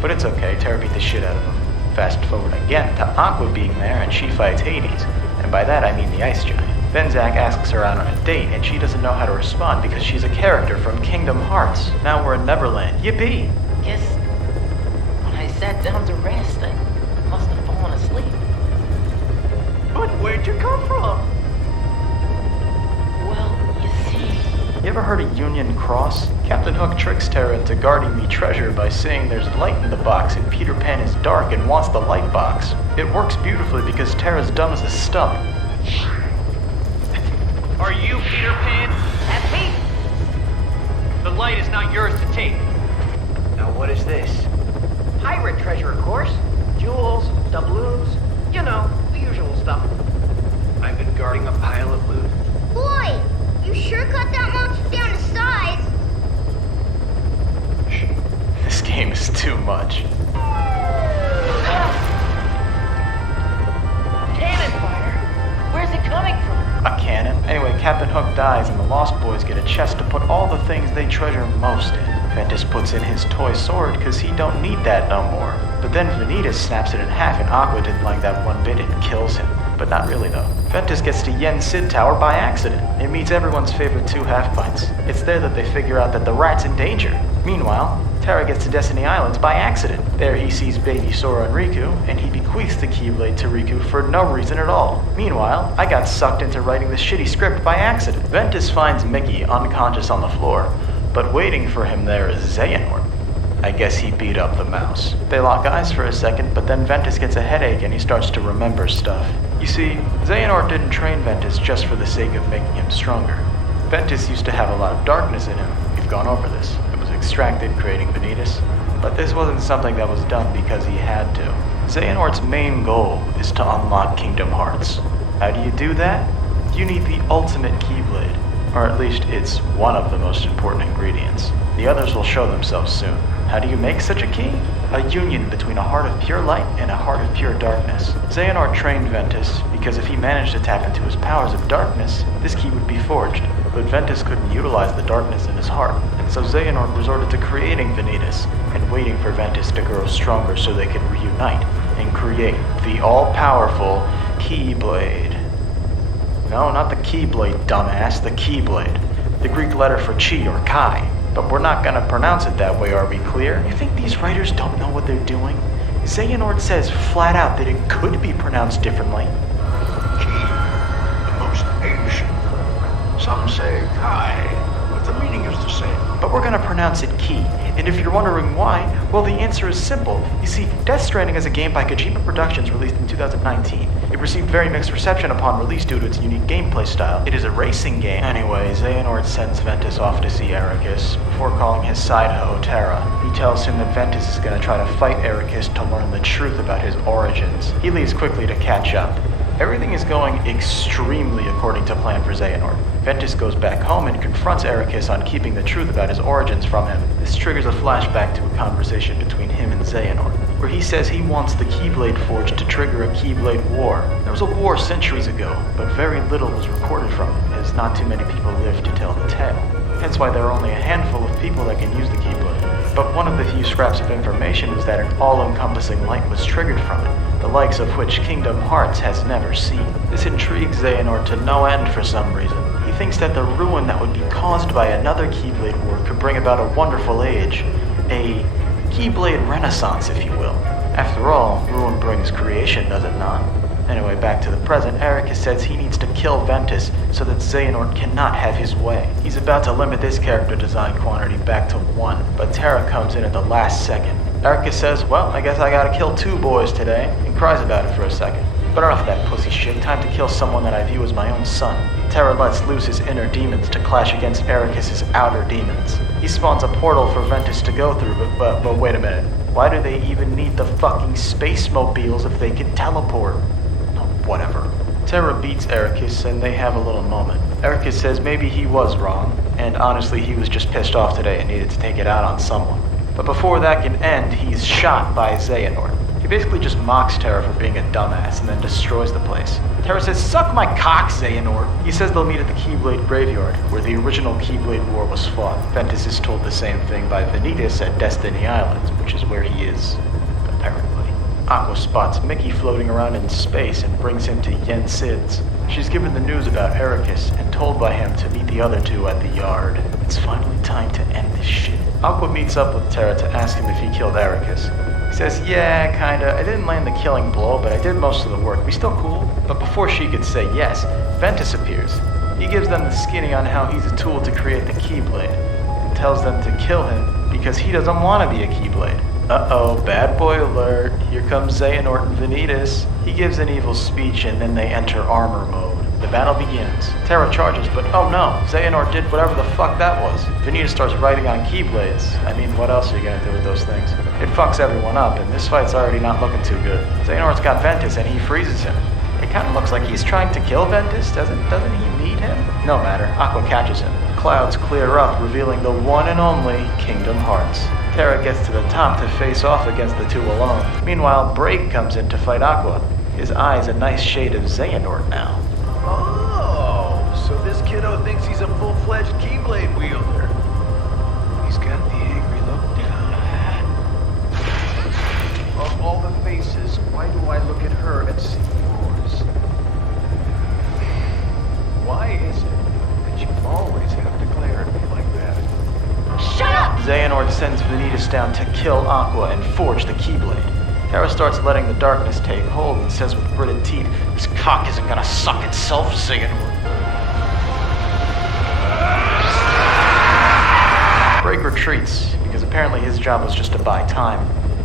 But it's okay, Terra beat the shit out of him. Fast forward again to Aqua being there and she fights Hades. And by that I mean the Ice Giant. Then Zack asks her out on a date and she doesn't know how to respond because she's a character from Kingdom Hearts. Now we're in Neverland. Yippee! Guess when I sat down to rest, I must have fallen asleep. But where'd you come from? Well, you see... You ever heard of Union Cross? Captain Hook tricks Terra into guarding the treasure by saying there's light in the box and Peter Pan is dark and wants the light box. It works beautifully because Terra's dumb as a stump. Are you Peter Pan? That's me. The light is not yours to take. Now what is this? Pirate treasure, of course. Jewels, doubloons, you know, the usual stuff. I've been guarding a pile of loot. Boy, you sure cut that monster down to size. This game is too much. Cannon fire? Where's it coming from? A cannon? Anyway, Captain Hook dies and the Lost Boys get a chest to put all the things they treasure most in. Ventus puts in his toy sword because he don't need that no more. But then Vanitas snaps it in half and Aqua didn't like that one bit and kills him. But not really though. Ventus gets to Yen Sid Tower by accident. It meets everyone's favorite two half-pints. It's there that they figure out that the rat's in danger. Meanwhile, Terra gets to Destiny Islands by accident. There he sees baby Sora and Riku, and he bequeaths the Keyblade to Riku for no reason at all. Meanwhile, I got sucked into writing this shitty script by accident. Ventus finds Mickey unconscious on the floor, but waiting for him there is Xehanort. I guess he beat up the mouse. They lock eyes for a second, but then Ventus gets a headache and he starts to remember stuff. You see, Xehanort didn't train Ventus just for the sake of making him stronger. Ventus used to have a lot of darkness in him. We've gone over this. It was extracted creating Vanitas, but this wasn't something that was done because he had to. Xehanort's main goal is to unlock Kingdom Hearts. How do you do that? You need the ultimate Keyblade, or at least it's one of the most important ingredients. The others will show themselves soon. How do you make such a key? A union between a heart of pure light and a heart of pure darkness. Xehanort trained Ventus because if he managed to tap into his powers of darkness, this key would be forged. But Ventus couldn't utilize the darkness in his heart, and so Xehanort resorted to creating Vanitas and waiting for Ventus to grow stronger so they could reunite and create the all-powerful Keyblade. No, not the Keyblade, dumbass, the Keyblade. The Greek letter for chi or kai. But we're not gonna pronounce it that way, are we clear? You think these writers don't know what they're doing? Xehanort says flat out that it could be pronounced differently. Key, the most ancient form. Some say kai, but the meaning is the same. But we're gonna pronounce it key. And if you're wondering why, well, the answer is simple. You see, Death Stranding is a game by Kojima Productions released in 2019. It received very mixed reception upon release due to its unique gameplay style. It is a racing game. Anyway, Xehanort sends Ventus off to see Ericus before calling his side hoe, Terra. He tells him that Ventus is gonna try to fight Ericus to learn the truth about his origins. He leaves quickly to catch up. Everything is going extremely according to plan for Xehanort. Ventus goes back home and confronts Ericus on keeping the truth about his origins from him. This triggers a flashback to a conversation between him and Xehanort, where he says he wants the Keyblade Forge to trigger a Keyblade War. There was a war centuries ago, but very little was recorded from it, as not too many people lived to tell the tale. Hence why there are only a handful of people that can use the Keyblade. But one of the few scraps of information was that an all-encompassing light was triggered from it, the likes of which Kingdom Hearts has never seen. This intrigues Xehanort to no end for some reason. He thinks that the ruin that would be caused by another Keyblade War could bring about a wonderful age, a Keyblade Renaissance, if you will. After all, ruin brings creation, does it not? Anyway, back to the present, Ericus says he needs to kill Ventus so that Xehanort cannot have his way. He's about to limit this character design quantity back to 1, but Terra comes in at the last second. Ericus says, well, I guess I gotta kill 2 boys today, and cries about it for a second. But enough of that pussy shit, time to kill someone that I view as my own son. Terra lets loose his inner demons to clash against Ericus's outer demons. He spawns a portal for Ventus to go through, but wait a minute. Why do they even need the fucking space mobiles if they can teleport? Whatever. Terra beats Ericus and they have a little moment. Ericus says maybe he was wrong, and honestly he was just pissed off today and needed to take it out on someone. But before that can end, he's shot by Xehanort. He basically just mocks Terra for being a dumbass and then destroys the place. Terra says, suck my cock, Xehanort. He says they'll meet at the Keyblade Graveyard, where the original Keyblade War was fought. Ventus is told the same thing by Vanitas at Destiny Islands, which is where he is, apparently. Aqua spots Mickey floating around in space and brings him to Yen Sid's. She's given the news about Ericus and told by him to meet the other 2 at the yard. It's finally time to end this shit. Aqua meets up with Terra to ask him if he killed Ericus. He says, yeah, kinda. I didn't land the killing blow, but I did most of the work. We still cool? But before she could say yes, Ventus appears. He gives them the skinny on how he's a tool to create the Keyblade, and tells them to kill him because he doesn't want to be a Keyblade. Uh-oh, bad boy alert. Here comes Xehanort and Vanitas. He gives an evil speech and then they enter armor mode. The battle begins. Terra charges, but oh no, Xehanort did whatever the fuck that was. Vanitas starts writing on Keyblades. I mean, what else are you gonna do with those things? It fucks everyone up, and this fight's already not looking too good. Xehanort's got Ventus and he freezes him. It kinda looks like he's trying to kill Ventus, doesn't he need him? No matter, Aqua catches him. Clouds clear up, revealing the one and only Kingdom Hearts. Terra gets to the top to face off against the 2 alone. Meanwhile, Break comes in to fight Aqua. His eye's a nice shade of Xehanort now. Oh, so this kiddo thinks he's a full-fledged Keyblade wielder. He's got the angry look down. Of all the faces, why do I look at her and see yours? Why is it that you always have to glare at me like that? Shut up! Xehanort sends Vanitas down to kill Aqua and forge the Keyblade. Terra starts letting the darkness take hold and says with gritted teeth, this cock isn't gonna suck itself, Xehanort. Break retreats, because apparently his job was just to buy time.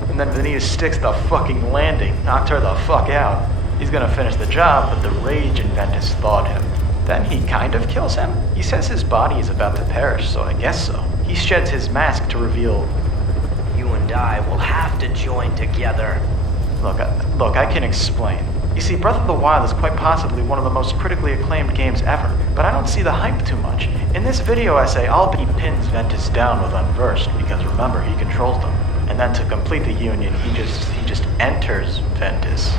And then Vanitas sticks the fucking landing, knocked her the fuck out. He's gonna finish the job, but the rage in Ventus thawed him. Then he kind of kills him. He says his body is about to perish, so I guess so. He sheds his mask to reveal... You and I will have to join together. Look, I can explain. You see, Breath of the Wild is quite possibly one of the most critically acclaimed games ever, but I don't see the hype too much. In this video essay, he pins Ventus down with Unversed, because remember, he controls them. And then to complete the union, he just enters Ventus.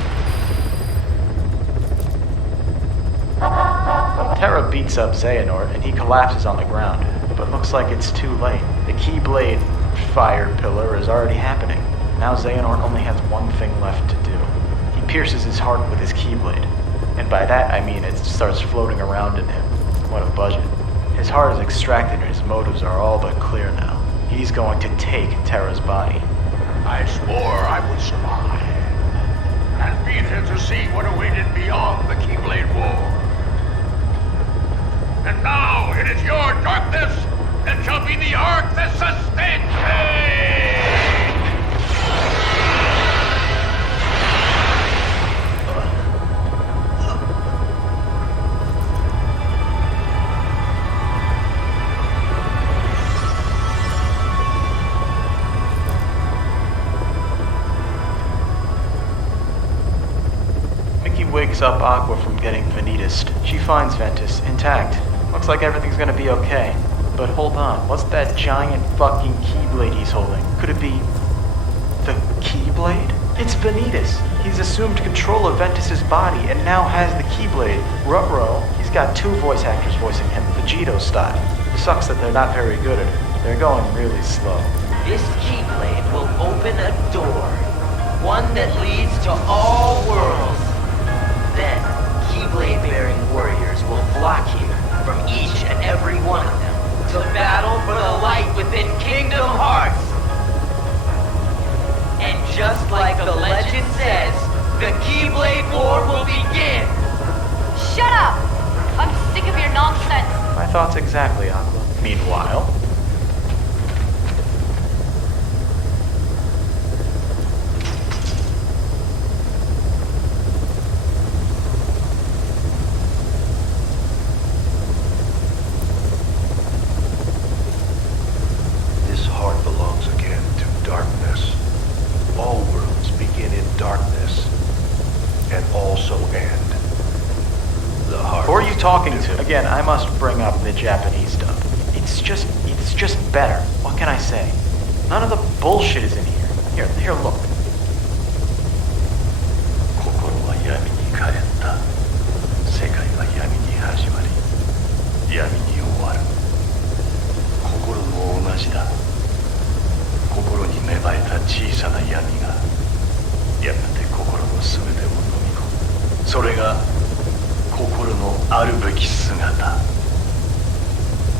Terra beats up Xehanort, and he collapses on the ground, but looks like it's too late. The Keyblade fire pillar is already happening. Now Xehanort only has one thing left to do. He pierces his heart with his Keyblade, and by that I mean it starts floating around in him. What a budget. His heart is extracted and his motives are all but clear now. He's going to take Terra's body. I swore I would survive, and be there to see what awaited beyond the Keyblade War. And now it is your darkness that shall be the ark that sustains me! up Aqua from getting Ventus. She finds Ventus intact. Looks like everything's gonna be okay. But hold on, what's that giant fucking Keyblade he's holding? Could it be the Keyblade? It's Ventus. He's assumed control of Ventus's body and now has the Keyblade. Ruh-roh, he's got 2 voice actors voicing him, Vegito style. It sucks that they're not very good at it. They're going really slow. This Keyblade will open a door, one that leads to all worlds. Then, Keyblade-bearing warriors will flock here from each and every one of them to battle for the light within Kingdom Hearts. And just like the legend says, the Keyblade War will begin. Shut up! I'm sick of your nonsense. My thoughts exactly, Aqua. Meanwhile... This heart belongs again to darkness. All worlds begin in darkness and also end. The heart. Who are you talking to? Again, I must bring up the Japanese dub. It's just better. What can I say? None of the bullshit is in here. Here, look. 心は闇に帰った。世界は闇に始まり、闇に終わる。心も同じだ。心に芽生えた小さな闇が、やがて心の全てを飲み込む。それが心のあるべき姿。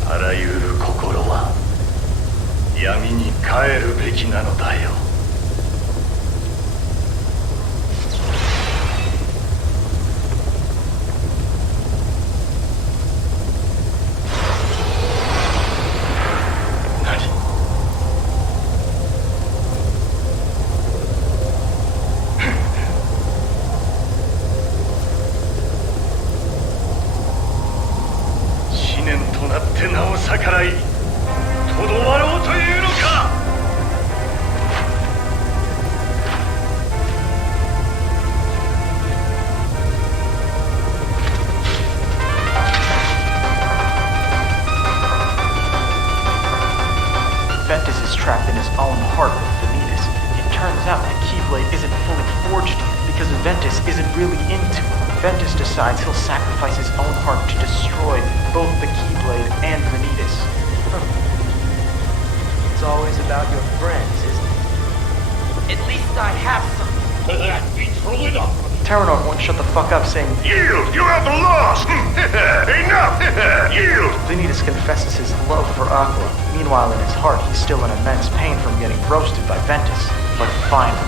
あらゆる心は闇に帰るべきなのだよ。Ventus is trapped in his own heart with Ventus. It turns out the Keyblade isn't fully forged because Ventus isn't really into it. Ventus decides he'll sacrifice his own heart to destroy both the Keyblade and Ventus. It's always about your friends, isn't it? At least I have some. That'd be true enough. Terranor won't shut the fuck up saying, Yield! You have lost! Enough! Yield! Ventus confesses his love for Aqua. Meanwhile, in his heart, he's still in immense pain from getting roasted by Ventus. But finally...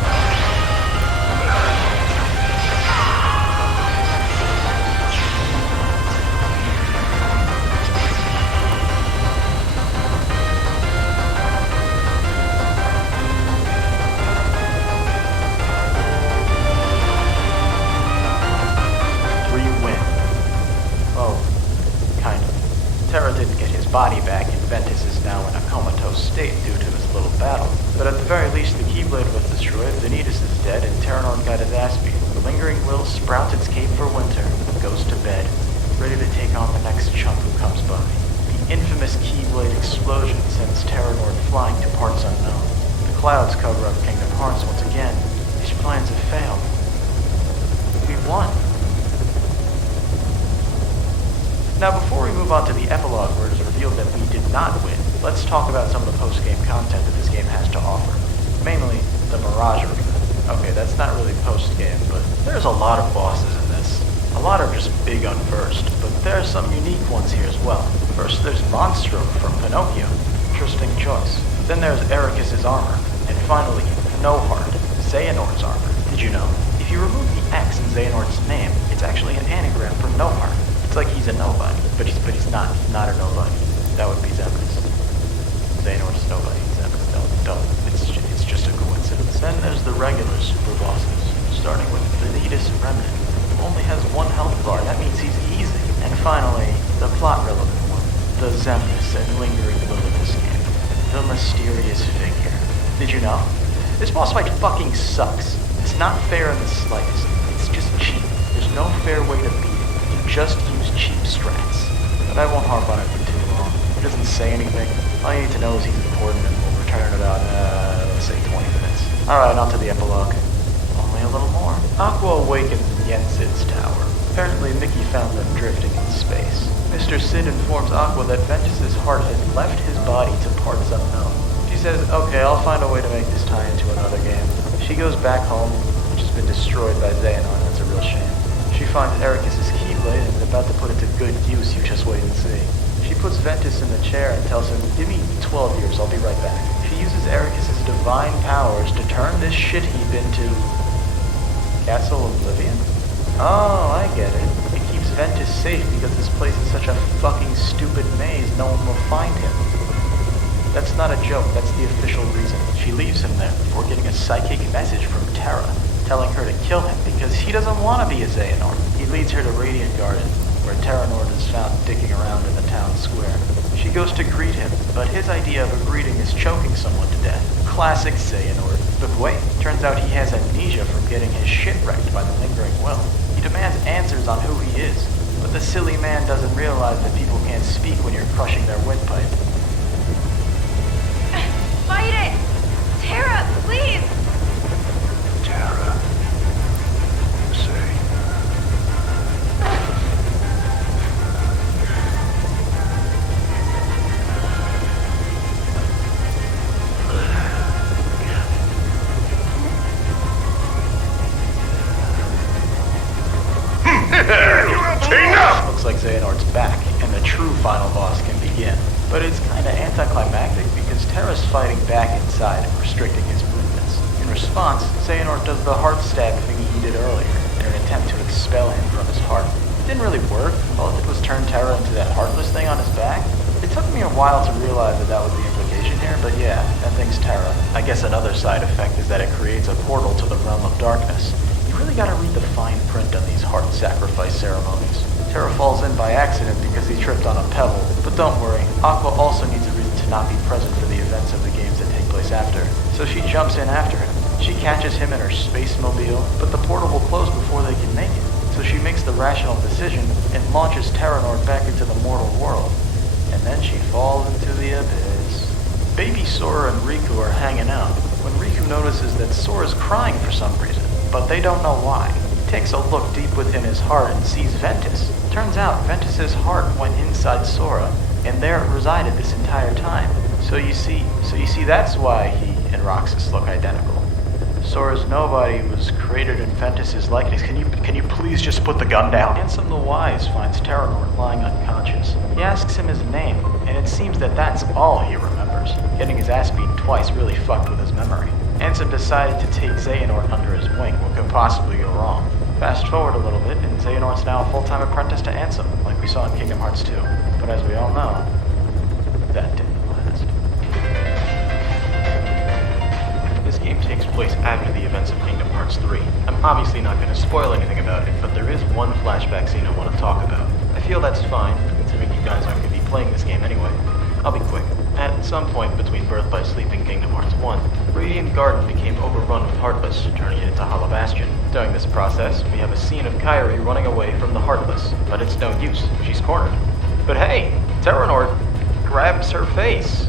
body back, and Ventus is now in a comatose state due to his little battle. But at the very least, the Keyblade was destroyed, Ventus is dead, and Terranor got his ass beat. The lingering will sprouts its cape for winter, goes to bed, ready to take on the next chump who comes by. The infamous Keyblade explosion sends Terranor flying to parts unknown. The clouds cover up Kingdom Hearts once again. His plans have failed. We won. Now, before we move on to the epilogue where it is revealed that we did not win, let's talk about some of the post-game content that this game has to offer. Mainly, the Mirage Arena. Okay, that's not really post-game, but there's a lot of bosses in this. A lot are just big unversed, but there are some unique ones here as well. First, there's Monstro from Pinocchio. Interesting choice. Then there's Ericus's armor. And finally, Nohart, Xehanort's armor. Did you know? If you remove the X in Xehanort's name, it's actually an anagram for Nohart. It's like he's a nobody, but he's not. He's not a nobody. That would be Xemnas. Xehanort's nobody. Xemnas, don't. It's just a coincidence. Then there's the regular super bosses, starting with Ventus Remnant, who only has 1 health bar. That means he's easy. And finally, the plot-relevant one, the Xemnas and lingering will of this game, the mysterious figure. Did you know? This boss fight fucking sucks. It's not fair in the slightest. It's just cheap. There's no fair way to beat it. You just use cheap strats. But I won't harp on it for too long. He doesn't say anything. All you need to know is he's important and we'll return in about, let's say 20 minutes. Alright, on to the epilogue. Only a little more. Aqua awakens in Yensid's tower. Apparently Mickey found them drifting in space. Mr. Sid informs Aqua that Ventus's heart has left his body to parts unknown. She says, okay, I'll find a way to make this tie into another game. She goes back home, which has been destroyed by Xehanort. That's a real shame. She finds Ericus's keyblade and is about to put it to good use. You just wait and see. She puts Ventus in the chair and tells him, give me 12 years, I'll be right back. She uses Ericus's divine powers to turn this shit heap into... Castle Oblivion? Oh, I get it. It keeps Ventus safe because this place is such a fucking stupid maze, no one will find him. That's not a joke, that's the official reason. She leaves him there before getting a psychic message from Terra, telling her to kill him because he doesn't want to be a Xehanort. He leads her to Radiant Garden, where Terranort is found dicking around in the town square. She goes to greet him, but his idea of a greeting is choking someone to death. Classic Xehanort. But wait, turns out he has amnesia from getting his shit wrecked by the lingering will. He demands answers on who he is, but the silly man doesn't realize that people can't speak when you're crushing their windpipe. Fight it! Terra, please! Terra. You say? Enough! Looks like Xehanort's back, and the true final boss can begin. But it's kinda anticlimactic because Terra's fighting back inside and restricting his movements. In response, Xehanort does the heart stab thing he did earlier, in an attempt to expel him from his heart. It didn't really work. All it did was turn Terra into that heartless thing on his back. It took me a while to realize that was the implication here, but yeah, that thing's Terra. I guess another side effect is that it creates a portal to the realm of darkness. You really gotta read the fine print on these heart sacrifice ceremonies. Terra falls in by accident because he tripped on a pebble, but don't worry, Aqua also needs a reason to not be present for the events of the games that take place after, so she jumps in after him. She catches him in her space mobile, but the portal will close before they can make it, so she makes the rational decision and launches Terranort back into the mortal world, and then she falls into the abyss. Baby Sora and Riku are hanging out, when Riku notices that Sora's crying for some reason, but they don't know why. He takes a look deep within his heart and sees Ventus. Turns out Ventus's heart went inside Sora, and there it resided this entire time. So you see that's why he and Roxas look identical. Sora's nobody was created in Ventus's likeness. Can you please just put the gun down? Ansem the Wise finds Terranort lying unconscious. He asks him his name, and it seems that that's all he remembers. Getting his ass beaten twice really fucked with his memory. Ansem decided to take Xehanort under his wing. What could possibly go wrong? Fast forward a little bit, and Xehanort's now a full-time apprentice to Ansem, like we saw in Kingdom Hearts 2. But as we all know, that didn't last. This game takes place after the events of Kingdom Hearts 3. I'm obviously not going to spoil anything about it, but there is one flashback scene I want to talk about. I feel that's fine, considering you guys aren't going to be playing this game anyway. I'll be quick. At some point between Birth by Sleep and Kingdom Hearts 1, Radiant Garden became overrun with Heartless, turning it into Hollow Bastion. During this process, we have a scene of Kairi running away from the Heartless, but it's no use, she's cornered. But hey, Terranort grabs her face.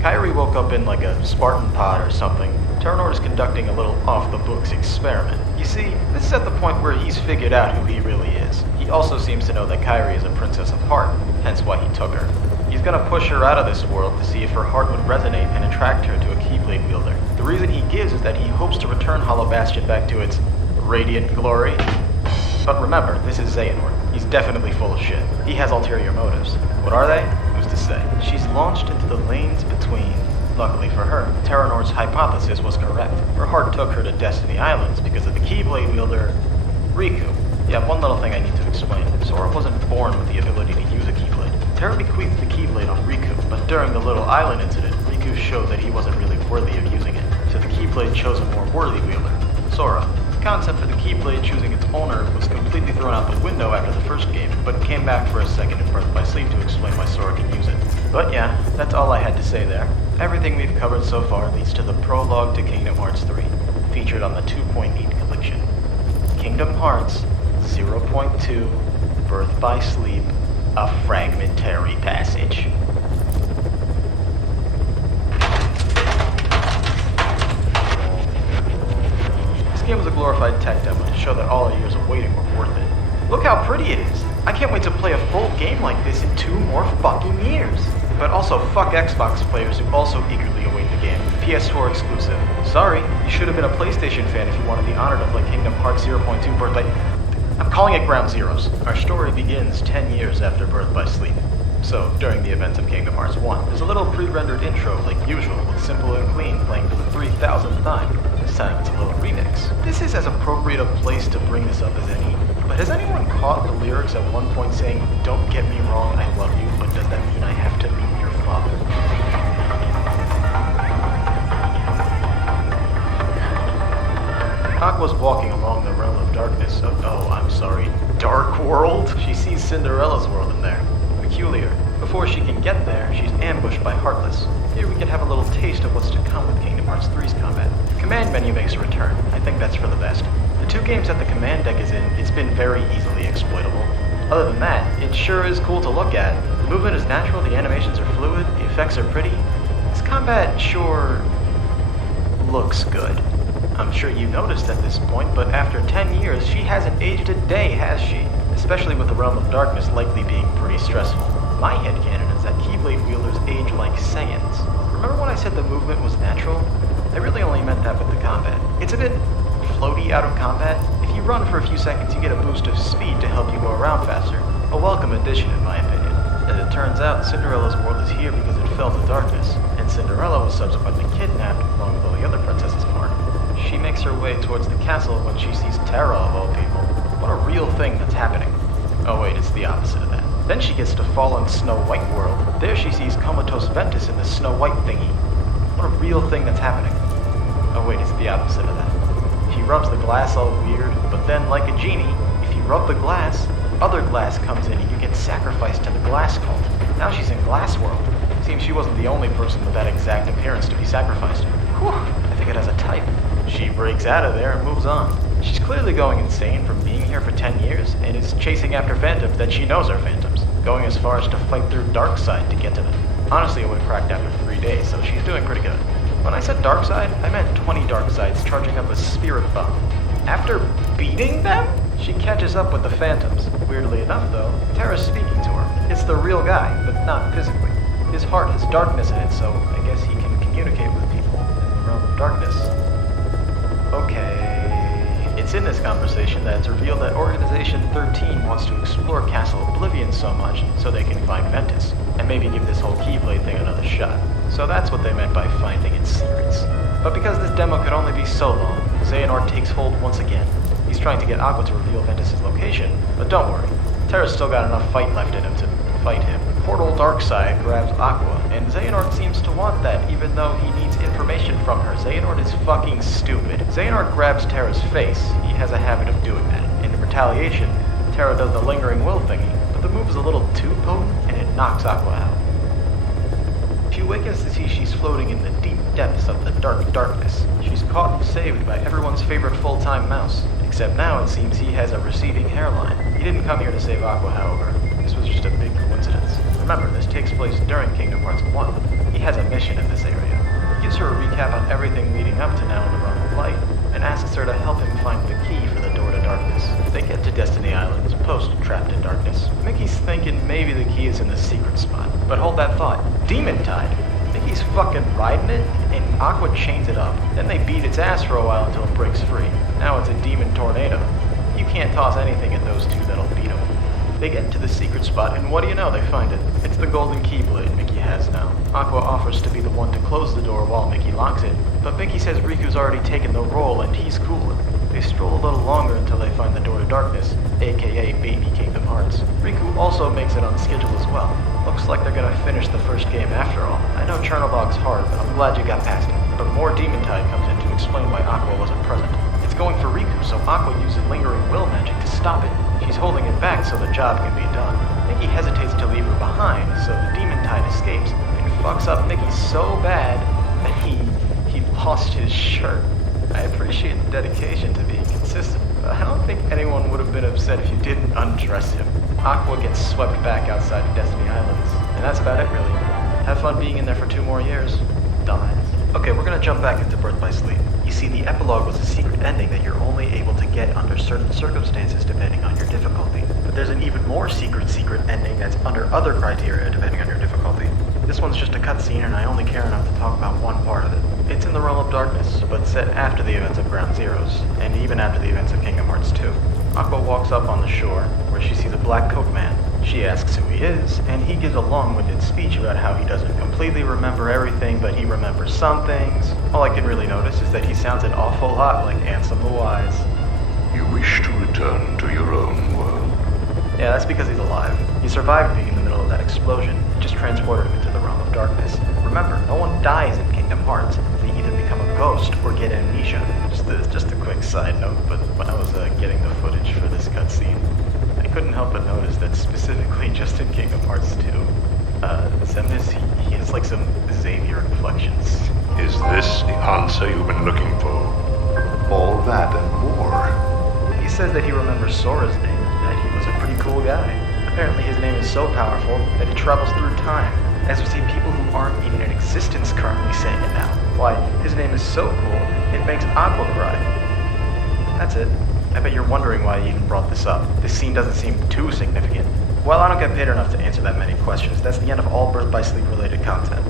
Kairi woke up in like a Spartan pod or something. Terranort is conducting a little off-the-books experiment. You see, this is at the point where he's figured out who he really is. He also seems to know that Kairi is a princess of heart, hence why he took her. He's gonna push her out of this world to see if her heart would resonate and attract her to a Keyblade wielder. The reason he gives is that he hopes to return Hollow Bastion back to its radiant glory. But remember, this is Xehanort. He's definitely full of shit. He has ulterior motives. What are they? Who's to say? She's launched into the lanes between. Luckily for her, Terranort's hypothesis was correct. Her heart took her to Destiny Islands because of the Keyblade wielder, Riku. Yeah, one little thing I need to explain. Sora wasn't born with the ability to use a Keyblade. Terra bequeathed the Keyblade on Riku, but during the Little Island incident, Riku showed that he wasn't really worthy of using it, so the Keyblade chose a more worthy wielder, Sora. The concept for the Keyblade choosing its owner was completely thrown out the window after the first game, but came back for a second in Birth by Sleep to explain why Sora can use it. But yeah, that's all I had to say there. Everything we've covered so far leads to the prologue to Kingdom Hearts 3, featured on the 2.8 collection. Kingdom Hearts 0.2, Birth by Sleep, a fragmentary passage. This game was a glorified tech demo to show that all our years of waiting were worth it. Look how pretty it is! I can't wait to play a full game like this in 2 more fucking years! But also, fuck Xbox players who also eagerly await the game. PS4 exclusive. Sorry, you should have been a PlayStation fan if you wanted the honor to play Kingdom Hearts 0.2 Birth by... I'm calling it Ground Zeroes. Our story begins 10 years after Birth by Sleep. So, during the events of Kingdom Hearts 1, there's a little pre-rendered intro like usual with Simple and Clean playing for the 3,000th time. This time it's a little remix. This is as appropriate a place to bring this up as any. But has anyone caught the lyrics at one point saying, "Don't get me wrong, I love you, but does that mean I have to meet your father?" Aqua's walking along the realm of darkness of, Dark World? She sees Cinderella's world in there. Peculiar. Before she can get there, she's ambushed by Heartless. Here we can have a little taste of what's to come with Kingdom Hearts 3's combat. The command menu makes a return. I think that's for the best. The 2 games that the command deck is in, it's been very easily exploitable. Other than that, it sure is cool to look at. The movement is natural, the animations are fluid, the effects are pretty. This combat sure looks good. I'm sure you noticed at this point, but after 10 years, she hasn't aged a day, has she? Especially with the Realm of Darkness likely being pretty stressful. My headcanon is that Keyblade wielders age like Saiyans. Remember when I said the movement was natural? I really only meant that with the combat. It's a bit floaty out of combat. If you run for a few seconds, you get a boost of speed to help you go around faster. A welcome addition, in my opinion. As it turns out, Cinderella's world is here because it fell to darkness, and Cinderella was subsequently kidnapped along with all the other princesses of Heart. She makes her way towards the castle when she sees Terra of all people. What a real thing that's happening. Oh wait, it's the opposite of that. Then she gets to Fallen Snow White world. There she sees Comatose Ventus in the Snow White thingy. What a real thing that's happening. Oh wait, it's the opposite of that. She rubs the glass all weird, but then like a genie, if you rub the glass, other glass comes in and you get sacrificed to the glass cult. Now she's in Glass World. Seems she wasn't the only person with that exact appearance to be sacrificed. Whew, I think it has a type. She breaks out of there and moves on. She's clearly going insane from being here for 10 years and is chasing after phantoms that she knows are phantoms, going as far as to fight through Darkseid to get to them. Honestly, it would have cracked after 3 days, so she's doing pretty good. When I said Darkseid, I meant 20 Darkseids charging up a spirit bomb. After beating them, she catches up with the phantoms. Weirdly enough, though, Terra's speaking to her. It's the real guy, but not physically. His heart has darkness in it, so I guess he can communicate with people in the realm of darkness. Okay. It's in this conversation that it's revealed that Organization 13 wants to explore Castle Oblivion so much so they can find Ventus, and maybe give this whole Keyblade thing another shot. So that's what they meant by finding its secrets. But because this demo could only be so long, Xehanort takes hold once again. He's trying to get Aqua to reveal Ventus' location, but don't worry, Terra's still got enough fight left in him to fight him. Portal Darkseid grabs Aqua, and Xehanort seems to want that even though he needs information from her. Xehanort is fucking stupid. Xehanort grabs Terra's face. He has a habit of doing that. And in retaliation, Terra does the lingering will thingy, but the move is a little too potent and it knocks Aqua out. She awakens to see she's floating in the deep depths of the darkness. She's caught and saved by everyone's favorite full-time mouse. Except now it seems he has a receding hairline. He didn't come here to save Aqua, however. This was just a big coincidence. Remember, this takes place during Kingdom Hearts 1. He has a mission in this area. He gives her a recap on everything leading up to now in the Realm of Light, and asks her to help him find the key for the door to darkness. They get to Destiny Island's post Trapped in Darkness. Mickey's thinking maybe the key is in the secret spot. But hold that thought. Demon Tide. Mickey's fucking riding it, and Aqua chains it up. Then they beat its ass for a while until it breaks free. Now it's a demon tornado. You can't toss anything at those two that'll beat them. They get to the secret spot, and what do you know, they find it. It's the golden Keyblade Mickey has now. Aqua offers to be the one to close the door while Mickey locks it, but Mickey says Riku's already taken the role and he's cooler. They stroll a little longer until they find the door to darkness, aka Baby Kingdom Hearts. Riku also makes it on schedule as well. Looks like they're gonna finish the first game after all. I know Chernobog's hard, but I'm glad you got past it. But more Demon Tide comes in to explain why Aqua wasn't present. It's going for Riku, so Aqua uses lingering will magic to stop it. She's holding it back so the job can be done. Mickey hesitates to leave her behind, so the Demon Tide escapes and fucks up Mickey so bad that he lost his shirt. I appreciate the dedication to being consistent. I don't think anyone would have been upset if you didn't undress him. Aqua gets swept back outside of Destiny Islands, and that's about it really. Have fun being in there for 2 more years. Dumbass. Okay, we're gonna jump back into Birth by Sleep. You see, the epilogue was a secret ending that you're only able to get under certain circumstances depending on your difficulty. But there's an even more secret ending that's under other criteria depending on your difficulty. This one's just a cutscene and I only care enough to talk about one part of it. It's in the Realm of Darkness, but set after the events of Ground Zeroes, and even after the events of Kingdom Hearts 2. Aqua walks up on the shore, where she sees a black coat man. She asks who he is, and he gives a long-winded speech about how he doesn't completely remember everything, but he remembers some things. All I can really notice is that he sounds an awful lot like Ansem the Wise. You wish to return to your own world? Yeah, that's because he's alive. He survived being in the middle of that explosion. It just transported him into the Realm of Darkness. Remember, no one dies in Kingdom Hearts. They either become a ghost or get amnesia. Just a quick side note, but when I was getting the footage for this cutscene, I couldn't help but notice that specifically just in Kingdom Hearts 2, Xemnas, he has like some Xavier inflections. Is this the answer you've been looking for? All that and more. He says that he remembers Sora's name and that he was a pretty cool guy. Apparently his name is so powerful that it travels through time. As we see people who aren't even in existence currently saying it now. Why, his name is so cool, it makes Aqua cry. That's it. I bet you're wondering why I even brought this up. This scene doesn't seem too significant. Well, I don't get paid enough to answer that many questions. That's the end of all Birth by Sleep related content.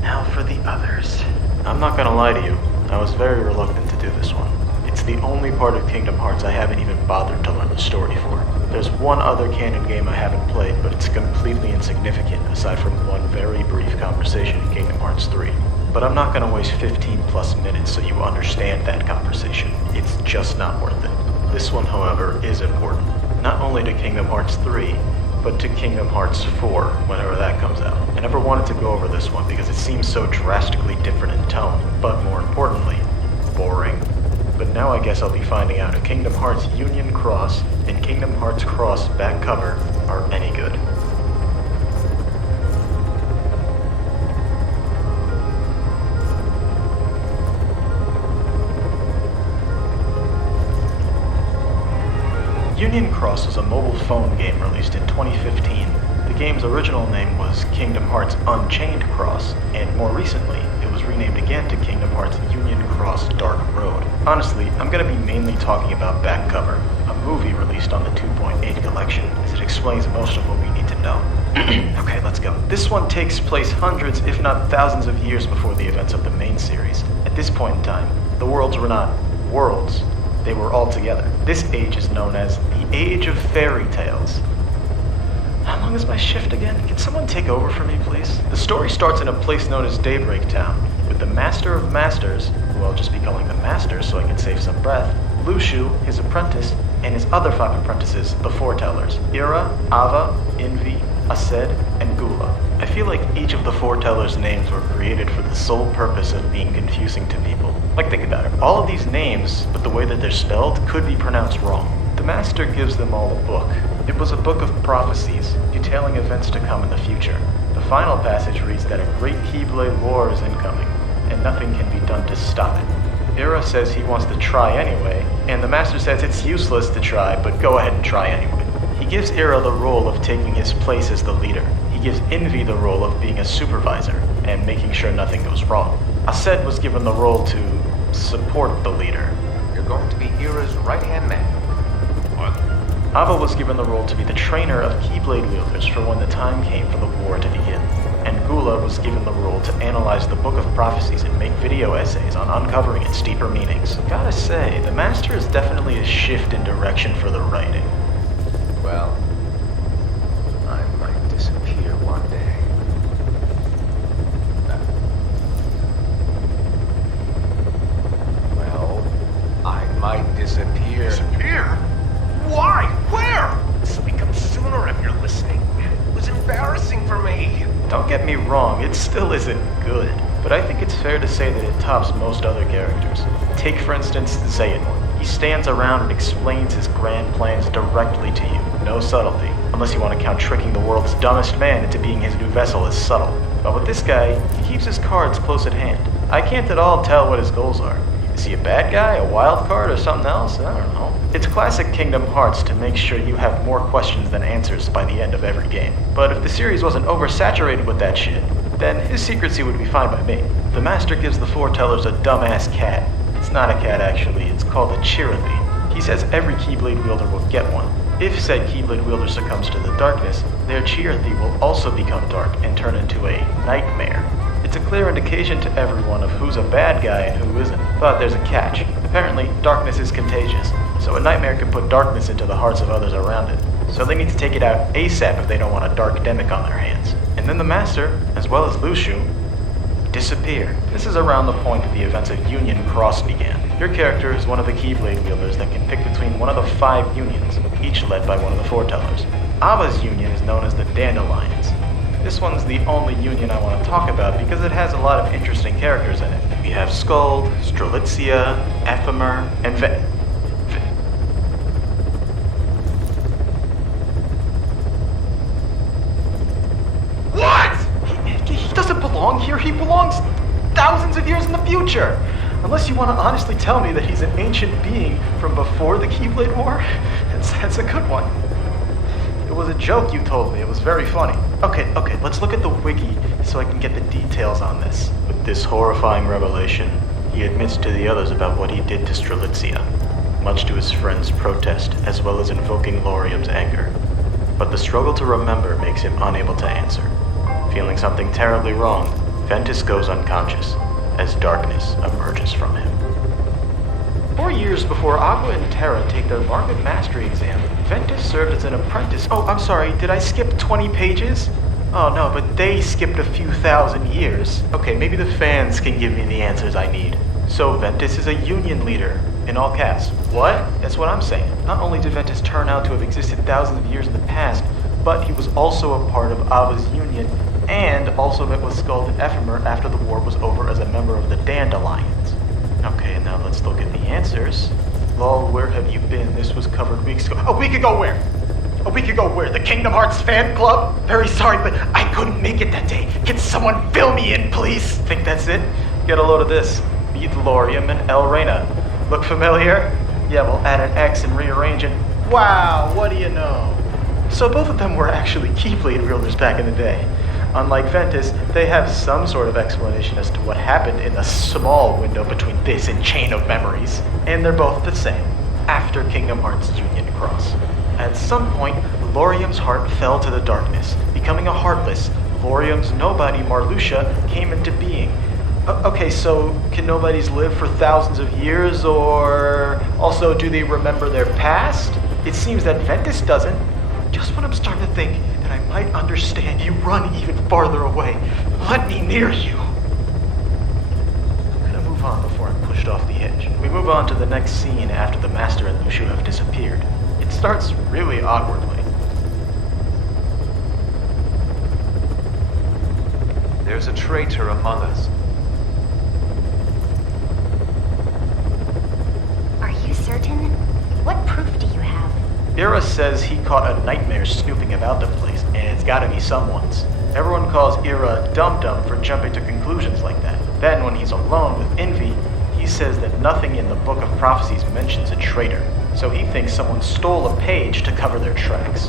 Now for the others. I'm not gonna lie to you. I was very reluctant to do this one. It's the only part of Kingdom Hearts I haven't even bothered to learn the story for. There's one other canon game I haven't played, but it's completely insignificant aside from one very brief conversation in Kingdom Hearts 3. But I'm not gonna waste 15 plus minutes so you understand that conversation. It's just not worth it. This one, however, is important. Not only to Kingdom Hearts 3, but to Kingdom Hearts 4, whenever that comes out. I never wanted to go over this one because it seems so drastically different in tone, but more importantly, boring. But now I guess I'll be finding out if Kingdom Hearts Union Cross and Kingdom Hearts Cross back cover are any good. Union Cross was a mobile phone game released in 2015. The game's original name was Kingdom Hearts Unchained Cross, and more recently, it was renamed again to Kingdom Hearts Union Cross Dark Road. Honestly, I'm going to be mainly talking about Back Cover, a movie released on the 2.8 collection, as it explains most of what we need to know. Okay, let's go. This one takes place hundreds, if not thousands of years before the events of the main series. At this point in time, the worlds were not worlds, they were all together. This age is known as the Age of Fairy Tales. How long is my shift again? Can someone take over for me, please? The story starts in a place known as Daybreak Town, with the Master of Masters, who I'll just be calling the Master so I can save some breath, Lushu, his apprentice, and his other 5 apprentices, the Foretellers, Ira, Ava, Envy, Aced, and Gula. I feel like each of the Foretellers' names were created for the sole purpose of being confusing to people. Like, think about it. All of these names, but the way that they're spelled, could be pronounced wrong. The Master gives them all a book. It was a book of prophecies, detailing events to come in the future. The final passage reads that a great Keyblade war is incoming, and nothing can be done to stop it. Ira says he wants to try anyway, and the Master says it's useless to try, but go ahead and try anyway. He gives Ira the role of taking his place as the leader. He gives Envy the role of being a supervisor, and making sure nothing goes wrong. Aced was given the role to support the leader. You're going to be Ira's right-hand man. What? Ava was given the role to be the trainer of Keyblade wielders for when the time came for the war to begin. And Gula was given the role to analyze the Book of Prophecies and make video essays on uncovering its deeper meanings. Gotta say, the Master is definitely a shift in direction for the writing. Well, I might disappear one day. Well, I might disappear. Disappear? Why? Where? This will become sooner if you're listening. It was embarrassing for me. Don't get me wrong, it still isn't good, but I think it's fair to say that it tops most other characters. Take, for instance, Xehanort. He stands around and explains his grand plans directly to you. No subtlety, unless you want to count tricking the world's dumbest man into being his new vessel as subtle. But with this guy, he keeps his cards close at hand. I can't at all tell what his goals are. He Is he a bad guy, a wild card, or something else? I don't know. It's classic Kingdom Hearts to make sure you have more questions than answers by the end of every game. But if the series wasn't oversaturated with that shit, then his secrecy would be fine by me. The Master gives the foretellers a dumbass cat. It's not a cat, actually. It's called a Chirithy. He says every Keyblade wielder will get one. If said Keyblade wielder succumbs to the darkness, their Chirithy will also become dark and turn into a nightmare. It's a clear indication to everyone of who's a bad guy and who isn't. But there's a catch. Apparently, darkness is contagious, so a nightmare can put darkness into the hearts of others around it. So they need to take it out ASAP if they don't want a dark demic on their hands. And then the Master, as well as Luciu, disappear. This is around the point that the events of Union Cross began. Your character is one of the Keyblade wielders that can pick between one of the 5 unions, each led by one of the foretellers. Ava's union is known as the Dandelions. This one's the only union I want to talk about because it has a lot of interesting characters in it. We have Skuld, Strelitzia, Ephemer, and What? He doesn't belong here. He belongs thousands of years in the future. Unless you want to honestly tell me that he's an ancient being from before the Keyblade War, that's a good one. It was a joke you told me. It was very funny. Okay, let's look at the wiki so I can get the details on this. With this horrifying revelation, he admits to the others about what he did to Strelitzia, much to his friend's protest, as well as invoking Laurium's anger. But the struggle to remember makes him unable to answer. Feeling something terribly wrong, Ventus goes unconscious, as darkness emerges from him. 4 years before Aqua and Terra take their Market Mastery exam, Ventus served as an apprentice. Oh, I'm sorry, did I skip 20 pages? Oh no, but they skipped a few thousand years. Okay, maybe the fans can give me the answers I need. So Ventus is a union leader, in all caps. What? That's what I'm saying. Not only did Ventus turn out to have existed thousands of years in the past, but he was also a part of Ava's union, and also met with Skuld and Ephemer after the war was over as a member of the Dandelions. Okay, now let's look at the answers. Lol, where have you been? This was covered weeks ago. A week ago where? A week ago where? The Kingdom Hearts fan club? Very sorry, but I couldn't make it that day. Can someone fill me in, please? Think that's it? Get a load of this. Meet Laurium and El Reyna. Look familiar? Yeah, we'll add an X and rearrange it. Wow, what do you know? So both of them were actually Keyblade wielders back in the day. Unlike Ventus, they have some sort of explanation as to what happened in the small window between this and Chain of Memories. And they're both the same, after Kingdom Hearts Union Cross. At some point, Laurium's heart fell to the darkness. Becoming a heartless, Laurium's nobody, Marluxia, came into being. Okay, so can nobodies live for thousands of years, or also do they remember their past? It seems that Ventus doesn't. Just when I'm starting to think that I might understand, you run even farther away. Let me near you. I'm gonna move on before I'm pushed off the edge. We move on to the next scene after the Master and Luciu have disappeared. It starts really awkwardly. There's a traitor among us. Are you certain? What proof do you have? Ira says he caught a nightmare snooping about the place, and it's gotta be someone's. Everyone calls Ira dum-dum for jumping to conclusions like that. Then, when he's alone with Envy, he says that nothing in the Book of Prophecies mentions a traitor, so he thinks someone stole a page to cover their tracks.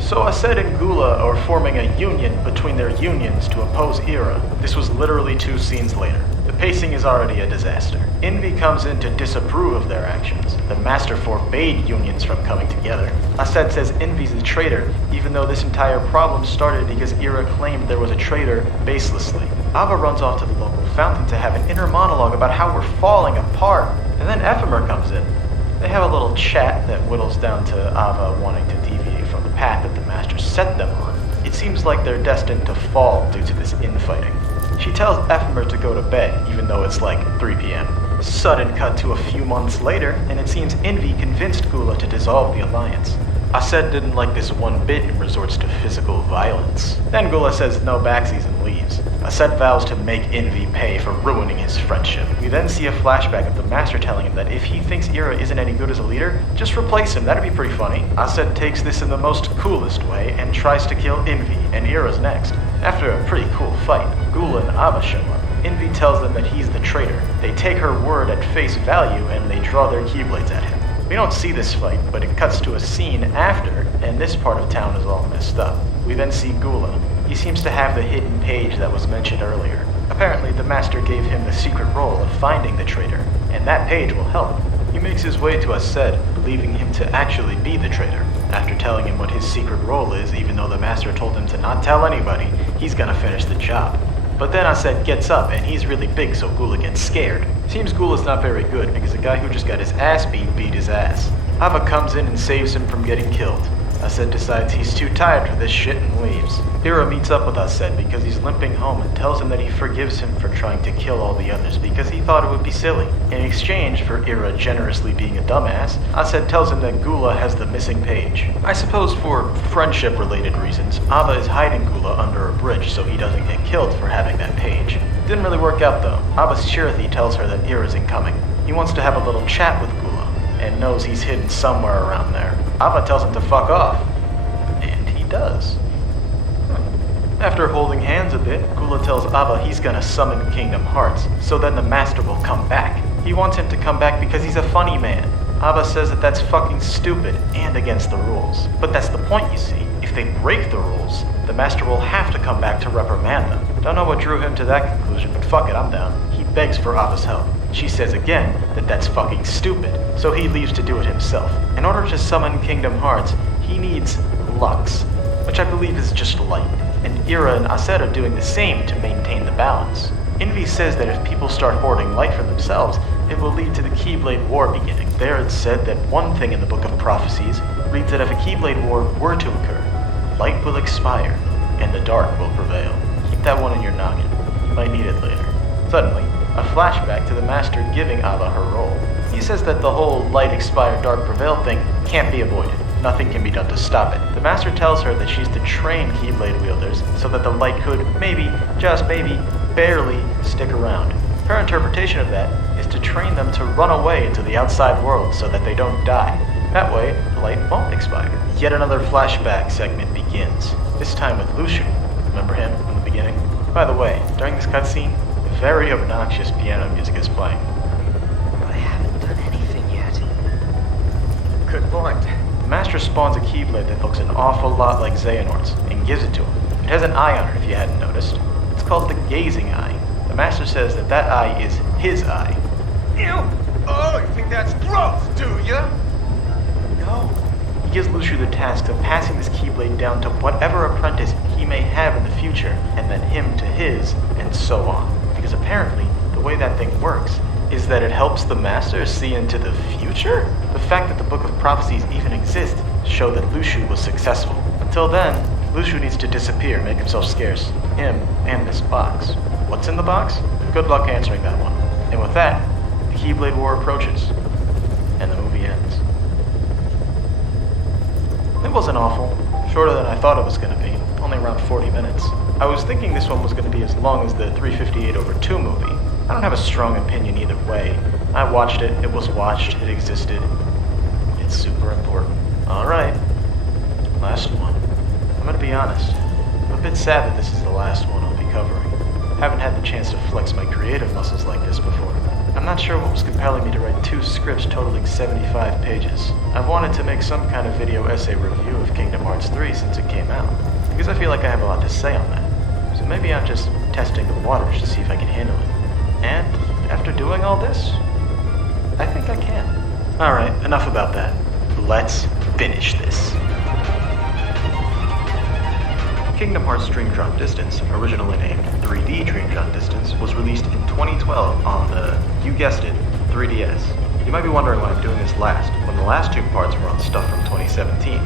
So Aced and Gula are forming a union between their unions to oppose Ira. This was literally 2 scenes later. The pacing is already a disaster. Envy comes in to disapprove of their actions. The Master forbade unions from coming together. Aced says Envy's a traitor, even though this entire problem started because Ira claimed there was a traitor baselessly. Ava runs off to the local fountain to have an inner monologue about how we're falling apart, and then Ephemer comes in. They have a little chat that whittles down to Ava wanting to deviate from the path that the Master set them on. It seems like they're destined to fall due to this infighting. She tells Ephemer to go to bed, even though it's like 3 p.m. Sudden cut to a few months later, and it seems Envy convinced Gula to dissolve the alliance. Aced didn't like this one bit and resorts to physical violence. Then Gula says no backsies and leaves. Aced vows to make Envy pay for ruining his friendship. We then see a flashback of the Master telling him that if he thinks Ira isn't any good as a leader, just replace him, that'd be pretty funny. Aced takes this in the most coolest way and tries to kill Envy, and Ira's next. After a pretty cool fight, Gula and Ava show up. Envy tells them that he's the traitor. They take her word at face value and they draw their keyblades at him. We don't see this fight, but it cuts to a scene after, and this part of town is all messed up. We then see Gula. He seems to have the hidden page that was mentioned earlier. Apparently, the master gave him the secret role of finding the traitor, and that page will help. He makes his way to Ased, believing him to actually be the traitor. After telling him what his secret role is, even though the master told him to not tell anybody, he's gonna finish the job. But then Ased gets up, and he's really big, so Gula gets scared. Seems Gula's not very good, because the guy who just got his ass beat his ass. Ava comes in and saves him from getting killed. Ased decides he's too tired for this shit and leaves. Ira meets up with Ased because he's limping home and tells him that he forgives him for trying to kill all the others because he thought it would be silly. In exchange for Ira generously being a dumbass, Ased tells him that Gula has the missing page. I suppose for friendship-related reasons, Ava is hiding Gula under a bridge so he doesn't get killed for having that page. Didn't really work out though. Ava's Shirathi tells her that Ira's incoming. He wants to have a little chat with Gula and knows he's hidden somewhere around there. Ava tells him to fuck off. And he does. After holding hands a bit, Gula tells Ava he's gonna summon Kingdom Hearts, so then the master will come back. He wants him to come back because he's a funny man. Ava says that that's fucking stupid and against the rules. But that's the point, you see. If they break the rules, the master will have to come back to reprimand them. Don't know what drew him to that conclusion, but fuck it, I'm down. He begs for Ava's help. She says again that that's fucking stupid, so he leaves to do it himself. In order to summon Kingdom Hearts, he needs Lux, which I believe is just light, and Ira and Ased are doing the same to maintain the balance. Envy says that if people start hoarding light for themselves, it will lead to the Keyblade War beginning. There it's said that one thing in the Book of Prophecies reads that if a Keyblade War were to occur, light will expire, and the dark will prevail. Keep that one in your noggin. You might need it later. Suddenly, a flashback to the master giving Ava her role. He says that the whole light expire, dark prevail thing can't be avoided. Nothing can be done to stop it. The master tells her that she's to train Keyblade wielders so that the light could maybe, just maybe, barely stick around. Her interpretation of that is to train them to run away into the outside world so that they don't die. That way, the light won't expire. Yet another flashback segment begins, this time with Luciu. Remember him from the beginning? By the way, during this cutscene, very obnoxious piano music is playing. I haven't done anything yet. Good point. The master spawns a Keyblade that looks an awful lot like Xehanort's and gives it to him. It has an eye on it if you hadn't noticed. It's called the Gazing Eye. The master says that that eye is his eye. Ew! Oh, you think that's gross, do ya? No. He gives Luciu the task of passing this Keyblade down to whatever apprentice he may have in the future, and then him to his, and so on. Because apparently, the way that thing works is that it helps the master see into the future? The fact that the Book of Prophecies even exists show that Luciu was successful. Until then, Luciu needs to disappear, make himself scarce. Him and this box. What's in the box? Good luck answering that one. And with that, the Keyblade War approaches. And the movie ends. It wasn't awful. Shorter than I thought it was going to be. Only around 40 minutes. I was thinking this one was going to be as long as the 358/2 movie. I don't have a strong opinion either way. I watched it, it was watched, it existed. It's super important. Alright. Last one. I'm gonna be honest. I'm a bit sad that this is the last one I'll be covering. Haven't had the chance to flex my creative muscles like this before. I'm not sure what was compelling me to write 2 scripts totaling 75 pages. I've wanted to make some kind of video essay review of Kingdom Hearts 3 since it came out, because I feel like I have a lot to say on that. So maybe I'm just testing the waters to see if I can handle it. And after doing all this, I think I can. Alright, enough about that. Let's finish this. Kingdom Hearts Dream Drop Distance, originally named 3D Dream Drop Distance, was released in 2012 on the, you guessed it, 3DS. You might be wondering why I'm doing this last, when the last 2 parts were on stuff from 2017.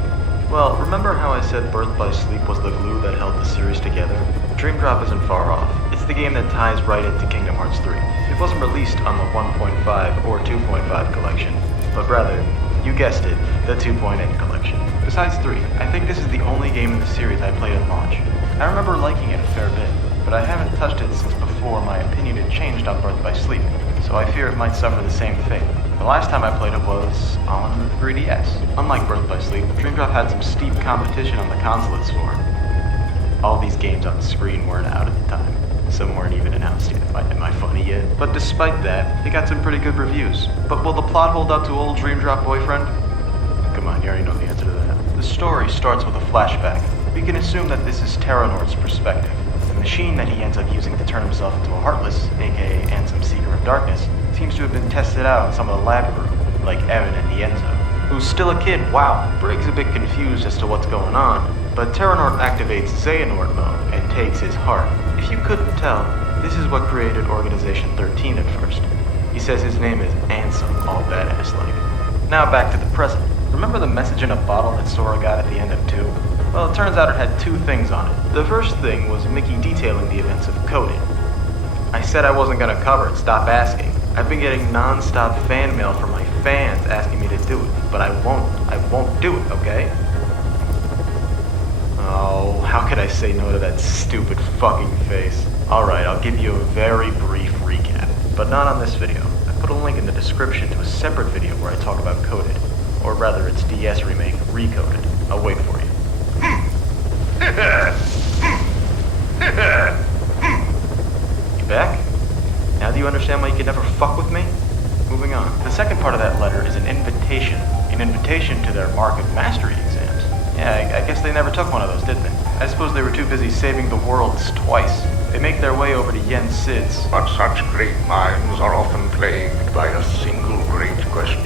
Well, remember how I said Birth by Sleep was the glue that held the series together? Dream Drop isn't far off. It's the game that ties right into Kingdom Hearts 3. It wasn't released on the 1.5 or 2.5 collection, but rather, you guessed it, the 2.8 collection. Besides 3, I think this is the only game in the series I played at launch. I remember liking it a fair bit, but I haven't touched it since before my opinion had changed on Birth by Sleep, so I fear it might suffer the same fate. The last time I played it was on the 3DS. Unlike Birth by Sleep, Dream Drop had some steep competition on the console it's for. All these games on the screen weren't out at the time. Some weren't even announced yet. Am I funny yet? But despite that, it got some pretty good reviews. But will the plot hold up to old Dream Drop boyfriend? Come on, you already know the answer to that. The story starts with a flashback. We can assume that this is Terranort's perspective. The machine that he ends up using to turn himself into a Heartless, aka Ansem Seeker of Darkness, seems to have been tested out on some of the lab crew, like Evan and Dienzo, who's still a kid. Wow. Briggs a bit confused as to what's going on, but Terranort activates Xehanort mode and takes his heart. If you couldn't tell, this is what created Organization 13 at first. He says his name is Ansem, all badass-like. Now back to the present. Remember the message in a bottle that Sora got at the end of 2? Well, it turns out it had 2 things on it. The first thing was Mickey detailing the events of Coded. I said I wasn't gonna cover it, stop asking. I've been getting non-stop fan mail from my fans asking me to do it, but I won't do it, okay? Oh, how could I say no to that stupid fucking face? Alright, I'll give you a very brief recap, but not on this video. I put a link in the description to a separate video where I talk about Coded, or rather its DS remake, Recoded. I'll wait for you. You back? Now do you understand why you can never fuck with me? Moving on. The second part of that letter is an invitation to their Mark of Mastery exams. Yeah, I guess they never took one of those, did they? I suppose they were too busy saving the worlds twice. They make their way over to Yen Sid's. But such great minds are often plagued by a single great question.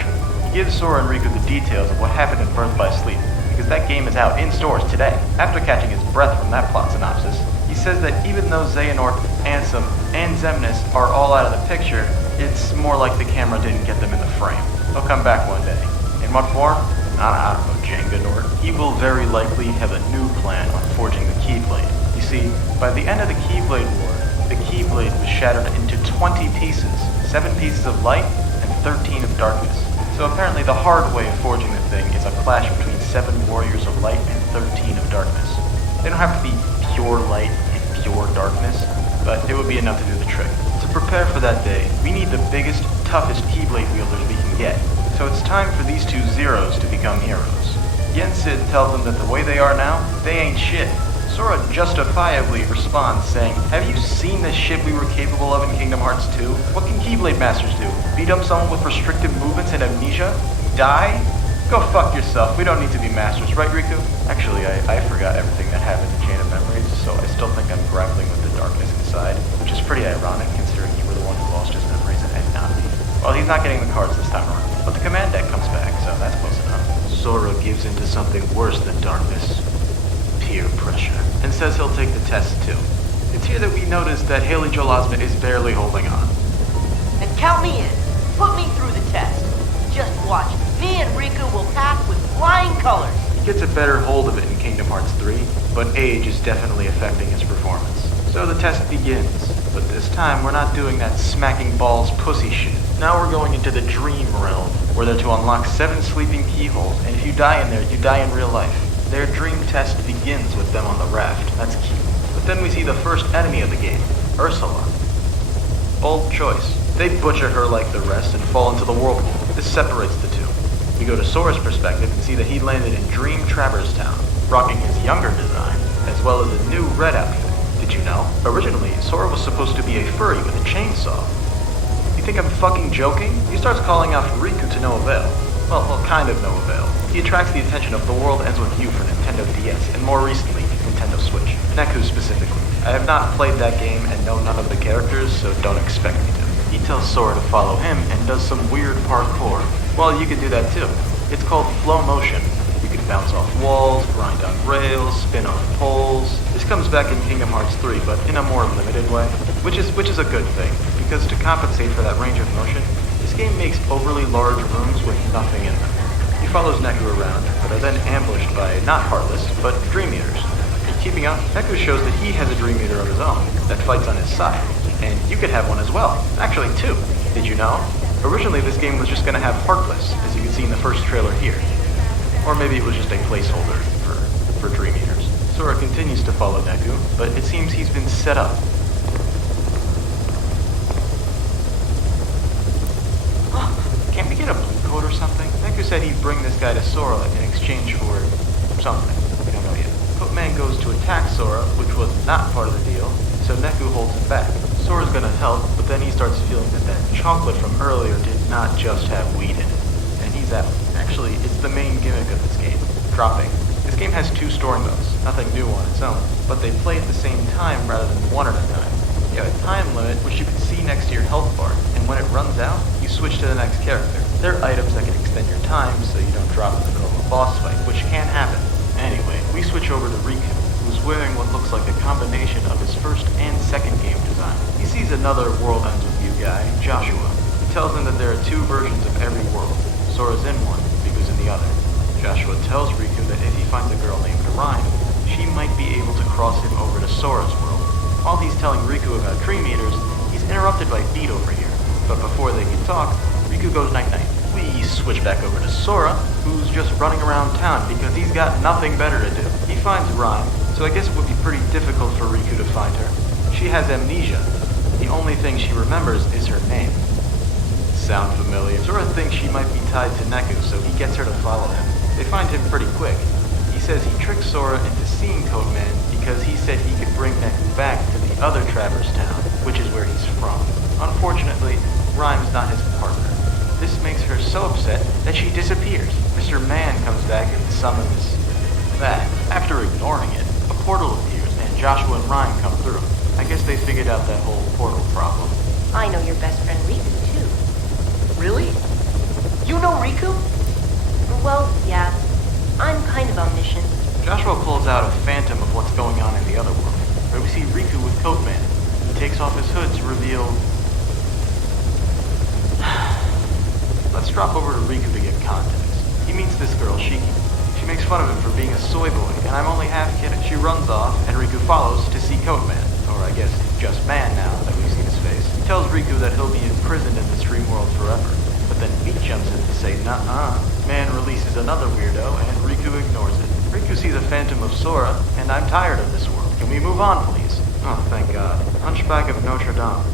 He gives Sora and Riku the details of what happened in Birth by Sleep, because that game is out in stores today. After catching his breath from that plot synopsis, he says that even though Xehanort, Ansem, and Xemnas are all out of the picture, it's more like the camera didn't get them in the frame. They'll come back one day. In what form? I don't know, Jenganort. He will very likely have a new plan on forging the Keyblade. You see, by the end of the Keyblade War, the Keyblade was shattered into 20 pieces, 7 pieces of light and 13 of darkness. So apparently the hard way of forging the thing is a clash between 7 warriors of light and 13 of darkness. They don't have to be pure light and pure darkness, but it would be enough to do the trick. To prepare for that day, we need the biggest, toughest Keyblade wielders we can get. So it's time for these 2 Zeros to become heroes. Yen Sid tells them that the way they are now, they ain't shit. Sora justifiably responds saying, have you seen the shit we were capable of in Kingdom Hearts 2? What can Keyblade Masters do? Beat up someone with restricted movements and amnesia? Die? Go fuck yourself, we don't need to be masters, right Riku? Actually, I forgot everything that happened in Chain of Memories, so I still think I'm grappling with the darkness inside, which is pretty ironic considering you were the one who lost his memories and not me. Well, he's not getting the cards this time around, but the command deck comes back, so that's close enough. Sora gives into something worse than darkness. Peer pressure. And says he'll take the test too. It's here that we notice that Haley Joel Osment is barely holding on. And count me in. Put me through the test. Just watch. Me and Riku will pass with flying colors. He gets a better hold of it in Kingdom Hearts 3, but age is definitely affecting his performance. So the test begins, but this time we're not doing that smacking balls pussy shit. Now we're going into the dream realm, where they're to unlock 7 sleeping keyholes, and if you die in there, you die in real life. Their dream test begins with them on the raft. That's cute. But then we see the first enemy of the game, Ursula. Bold choice. They butcher her like the rest and fall into the whirlpool. This separates the two. We go to Sora's perspective and see that he landed in Dream Traverse Town, rocking his younger design, as well as a new red outfit. Did you know? Originally, Sora was supposed to be a furry with a chainsaw. You think I'm fucking joking? He starts calling out for Riku to no avail. Well, kind of no avail. He attracts the attention of The World Ends With You for Nintendo DS, and more recently, Nintendo Switch. Neku specifically. I have not played that game and know none of the characters, so don't expect me to. He tells Sora to follow him and does some weird parkour. Well, you can do that too. It's called flow motion. You can bounce off walls, grind on rails, spin on poles. This comes back in Kingdom Hearts 3, but in a more limited way, which is a good thing, because to compensate for that range of motion, this game makes overly large rooms with nothing in them. He follows Neku around, but are then ambushed by not Heartless, but Dream Eaters. And keeping up, Neku shows that he has a Dream Eater of his own that fights on his side. And you could have one as well. Actually, 2. Did you know? Originally, this game was just going to have Heartless, as you can see in the first trailer here. Or maybe it was just a placeholder for Dream Eaters. Sora continues to follow Neku, but it seems he's been set up. Can't we get a blue code or something? Neku said he'd bring this guy to Sora in exchange for something. We don't know yet. Coatman goes to attack Sora, which was not part of the deal, so Neku holds him back. Sora's gonna help, but then he starts feeling that chocolate from earlier did not just have weed in it. And he's out. Actually, it's the main gimmick of this game, dropping. This game has 2 story modes, nothing new on its own, but they play at the same time rather than one at a time. You have a time limit, which you can see next to your health bar, and when it runs out, you switch to the next character. There are items that can extend your time so you don't drop in the middle of a boss fight, which can happen. Anyway, we switch over to Riku, who's wearing what looks like a combination of his first and second game design. He sees another World Ends With You guy, Joshua. He tells him that there are 2 versions of every world. Sora's in one, Riku's in the other. Joshua tells Riku that if he finds a girl named Rhyme, she might be able to cross him over to Sora's world. While he's telling Riku about Dream Eaters, he's interrupted by Beat over here. But before they can talk, Riku goes night-night. We switch back over to Sora, who's just running around town because he's got nothing better to do. He finds Rhyme, so I guess it would be pretty difficult for Riku to find her. She has amnesia. The only thing she remembers is her name. Sound familiar? Sora thinks she might be tied to Neku, so he gets her to follow him. They find him pretty quick. He says he tricked Sora into seeing Coatman because he said he could bring Neku back to the other Traverse Town, which is where he's from. Unfortunately, Rhyme's not his partner. This makes her so upset that she disappears. Mr. Man comes back and summons that. After ignoring it, a portal appears and Joshua and Rhyme come through. I guess they figured out that whole portal problem. I know your best friend Riku, too. Really? You know Riku? Well, yeah. I'm kind of omniscient. Joshua pulls out a phantom of what's going on in the other world, where we see Riku with Coatman. He takes off his hood to reveal... Let's drop over to Riku to get context. He meets this girl, Shiki. She makes fun of him for being a soy boy, and I'm only half kidding. She runs off, and Riku follows to see Coatman. Or I guess just Man now that we've seen his face. He tells Riku that he'll be imprisoned in this dream world forever. But then Beat jumps in to say, nuh-uh. Man releases another weirdo, and Riku ignores it. Riku sees a phantom of Sora, and I'm tired of this world. Can we move on, please? Oh, thank God. Hunchback of Notre Dame.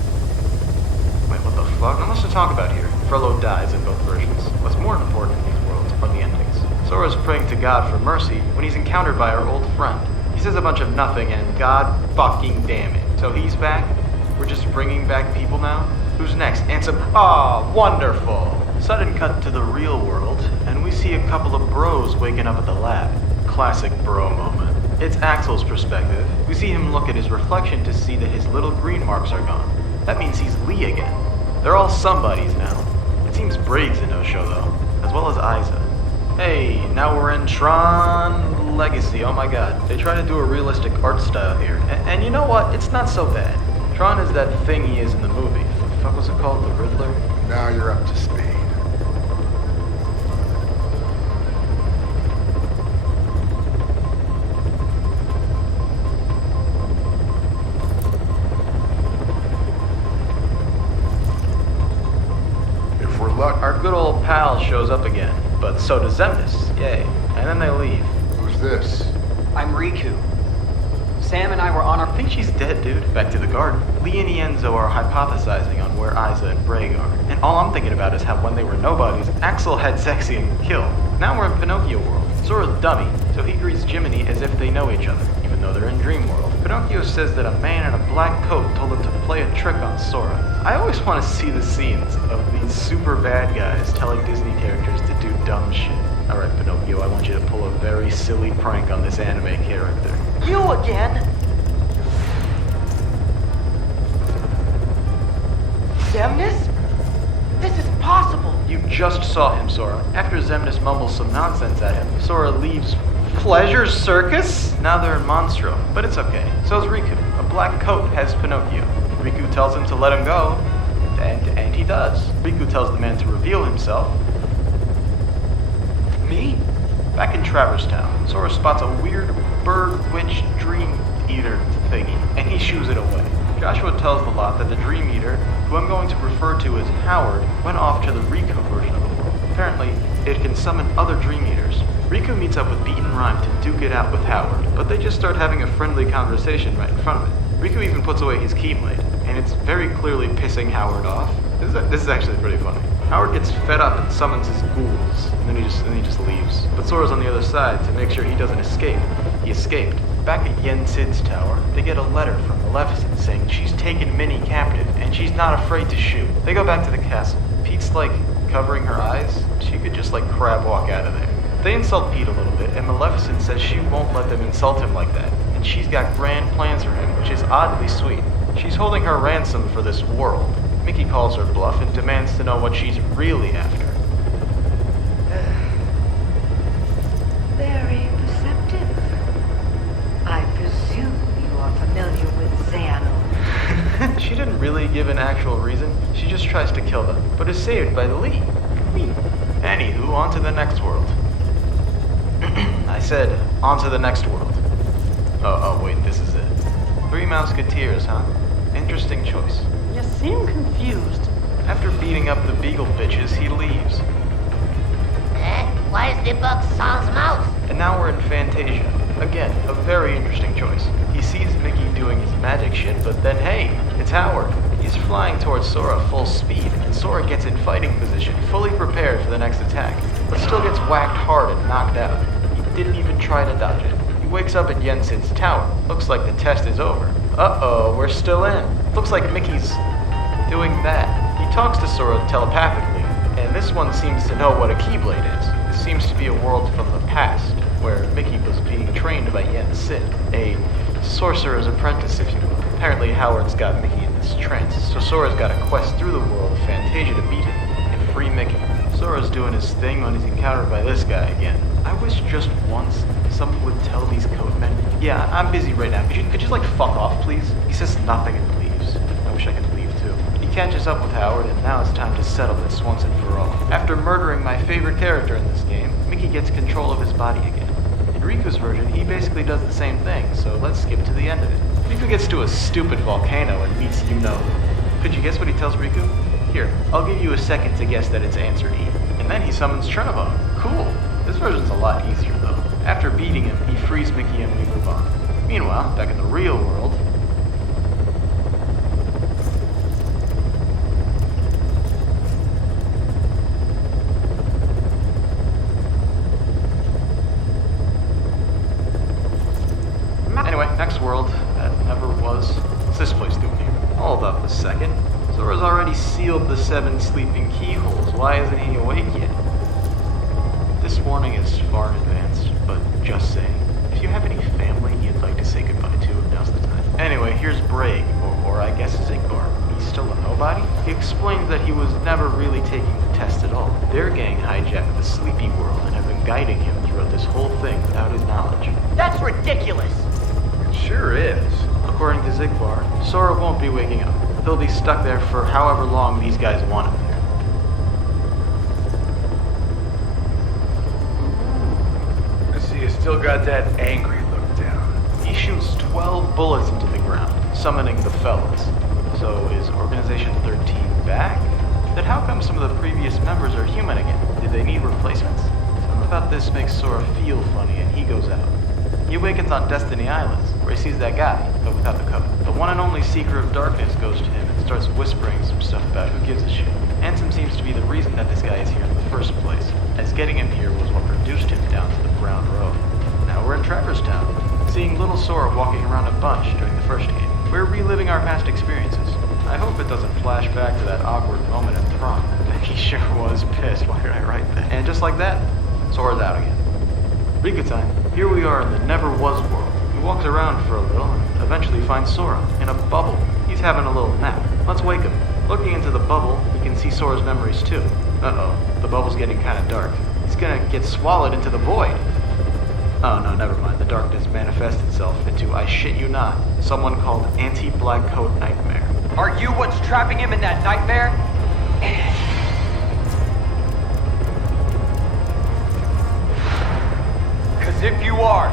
Wait, what the fuck? Not much to talk about here. Frollo dies in both versions. What's more important in these worlds are the endings. Sora's praying to God for mercy when he's encountered by our old friend. He says a bunch of nothing and God fucking damn it. So he's back? We're just bringing back people now? Who's next? Ansem. Ah, wonderful. Sudden cut to the real world, and we see a couple of bros waking up at the lab. Classic bro moment. It's Axel's perspective. We see him look at his reflection to see that his little green marks are gone. That means he's Lee again. They're all somebodies now. It seems Braig's a no-show though, as well as Isa. Hey, now we're in Tron Legacy. Oh my god. They try to do a realistic art style here. And you know what? It's not so bad. Tron is that thing he is in the movie. What the fuck was it called? The Riddler? Now you're up to speed. If we're lucky. Our good old pal shows up again, but so does Xemnas. Yay. And then they leave. Who's this? I'm Riku. Sam and I were on our... I think she's dead, dude. Back to the garden. Lee and Ienzo are hypothesizing on where Isa and Braig are. And all I'm thinking about is how when they were nobodies, Axel had Sexy and Kill. Now we're in Pinocchio world. Sora's dummy, so he greets Jiminy as if they know each other, even though they're in Dream World. Pinocchio says that a man in a black coat told him to play a trick on Sora. I always want to see the scenes of these super bad guys telling Disney characters to do dumb shit. Alright, Pinocchio, I want you to pull a very silly prank on this anime character. You again? Xemnas? This is impossible. You just saw him, Sora. After Xemnas mumbles some nonsense at him, Sora leaves Pleasure Circus? Now they're in Monstro, but it's okay. So's Riku. A black coat has Pinocchio. Riku tells him to let him go, and he does. Riku tells the man to reveal himself. Me? Back in Traverse Town, Sora spots a weird bird witch dream eater thingy, and he shoos it away. Joshua tells the lot that the Dream Eater, who I'm going to refer to as Howard, went off to the Riku version of the world. Apparently, it can summon other Dream Eaters. Riku meets up with Beat and Rhyme to duke it out with Howard, but they just start having a friendly conversation right in front of it. Riku even puts away his Keyblade, and it's very clearly pissing Howard off. This is actually pretty funny. Howard gets fed up and summons his ghouls, and then he just leaves. But Sora's on the other side to make sure he doesn't escape. He escaped. Back at Yen Sid's tower, they get a letter from Maleficent saying she's taken Minnie captive and she's not afraid to shoot. They go back to the castle. Pete's like covering her eyes. She could just like crab walk out of there. They insult Pete a little bit, and Maleficent says she won't let them insult him like that, and she's got grand plans for him, which is oddly sweet. She's holding her ransom for this world. Mickey calls her bluff and demands to know what she's really after. Very perceptive. I presume you are familiar with Xehanort. She didn't really give an actual reason. She just tries to kill them, but is saved by the lead. Anywho, on to the next world. I said, on to the next world. Oh, wait, this is it. 3 Musketeers, huh? Interesting choice. You seem confused. After beating up the Beagle bitches, he leaves. Where's the book sans mouse? And now we're in Fantasia. Again, a very interesting choice. He sees Mickey doing his magic shit, but then hey, it's Howard. He's flying towards Sora full speed, and Sora gets in fighting position, fully prepared for the next attack, but still gets whacked hard and knocked out. He didn't even try to dodge it. He wakes up at Yen Sid's tower. Looks like the test is over. Uh-oh, we're still in. Looks like Mickey's doing that. He talks to Sora telepathically, and this one seems to know what a Keyblade is. This seems to be a world from the past, where Mickey was being trained by Yen Sid, a sorcerer's apprentice, if you will. Apparently Howard's got Mickey in this trance, so Sora's got a quest through the world of Fantasia to beat him and free Mickey. Sora's doing his thing when he's encountered by this guy again. I wish just once someone would tell these code men, yeah, I'm busy right now. Could you like fuck off, please? He says nothing and leaves. I wish I could leave too. He catches up with Howard, and now it's time to settle this once and for all. After murdering my favorite character in this game, Mickey gets control of his body again. In Riku's version, he basically does the same thing, so let's skip to the end of it. Riku gets to a stupid volcano and meets you-know-who. Could you guess what he tells Riku? Here, I'll give you a second to guess that it's answer E. And then he summons Chernobog. Cool. This version's a lot easier, though. After beating him, he frees Mickey and we move on. Meanwhile, back in the real world... Anyway, next world. That never was. What's this place doing here? Hold up a second. Sora's already sealed the 7 sleeping keyholes. Why isn't he awake yet? This warning is far in advance, but just saying. If you have any family you'd like to say goodbye to, now's the time. Anyway, here's Braig, or I guess Zigbar. He's still a nobody? He explained that he was never really taking the test at all. Their gang hijacked the sleepy world and have been guiding him throughout this whole thing without his knowledge. That's ridiculous! It sure is. According to Zigbar, Sora won't be waking up. He'll be stuck there for however long these guys want him there. I see you still got that angry look down. He shoots 12 bullets into the ground, summoning the fellas. So is Organization 13 back? Then how come some of the previous members are human again? Did they need replacements? Something about this makes Sora feel funny and he goes out. He awakens on Destiny Islands, where he sees that guy, but without the cover. The one and only Seeker of Darkness goes to him and starts whispering some stuff about who gives a shit. Ansem seems to be the reason that this guy is here in the first place, as getting him here was what reduced him down to the ground road. Now we're in Traverse Town, seeing little Sora walking around a bunch during the first game. We're reliving our past experiences. I hope it doesn't flash back to that awkward moment in prom. He sure was pissed. Why did I write that? And just like that, Sora's out again. Riku time. Here we are in the never-was world. He walks around for a little and eventually finds Sora in a bubble. He's having a little nap. Let's wake him. Looking into the bubble, he can see Sora's memories too. Uh-oh, the bubble's getting kind of dark. He's gonna get swallowed into the void. Oh no, never mind. The darkness manifests itself into, I shit you not, someone called Anti-Black Coat Nightmare. Are you what's trapping him in that nightmare? Because if you are,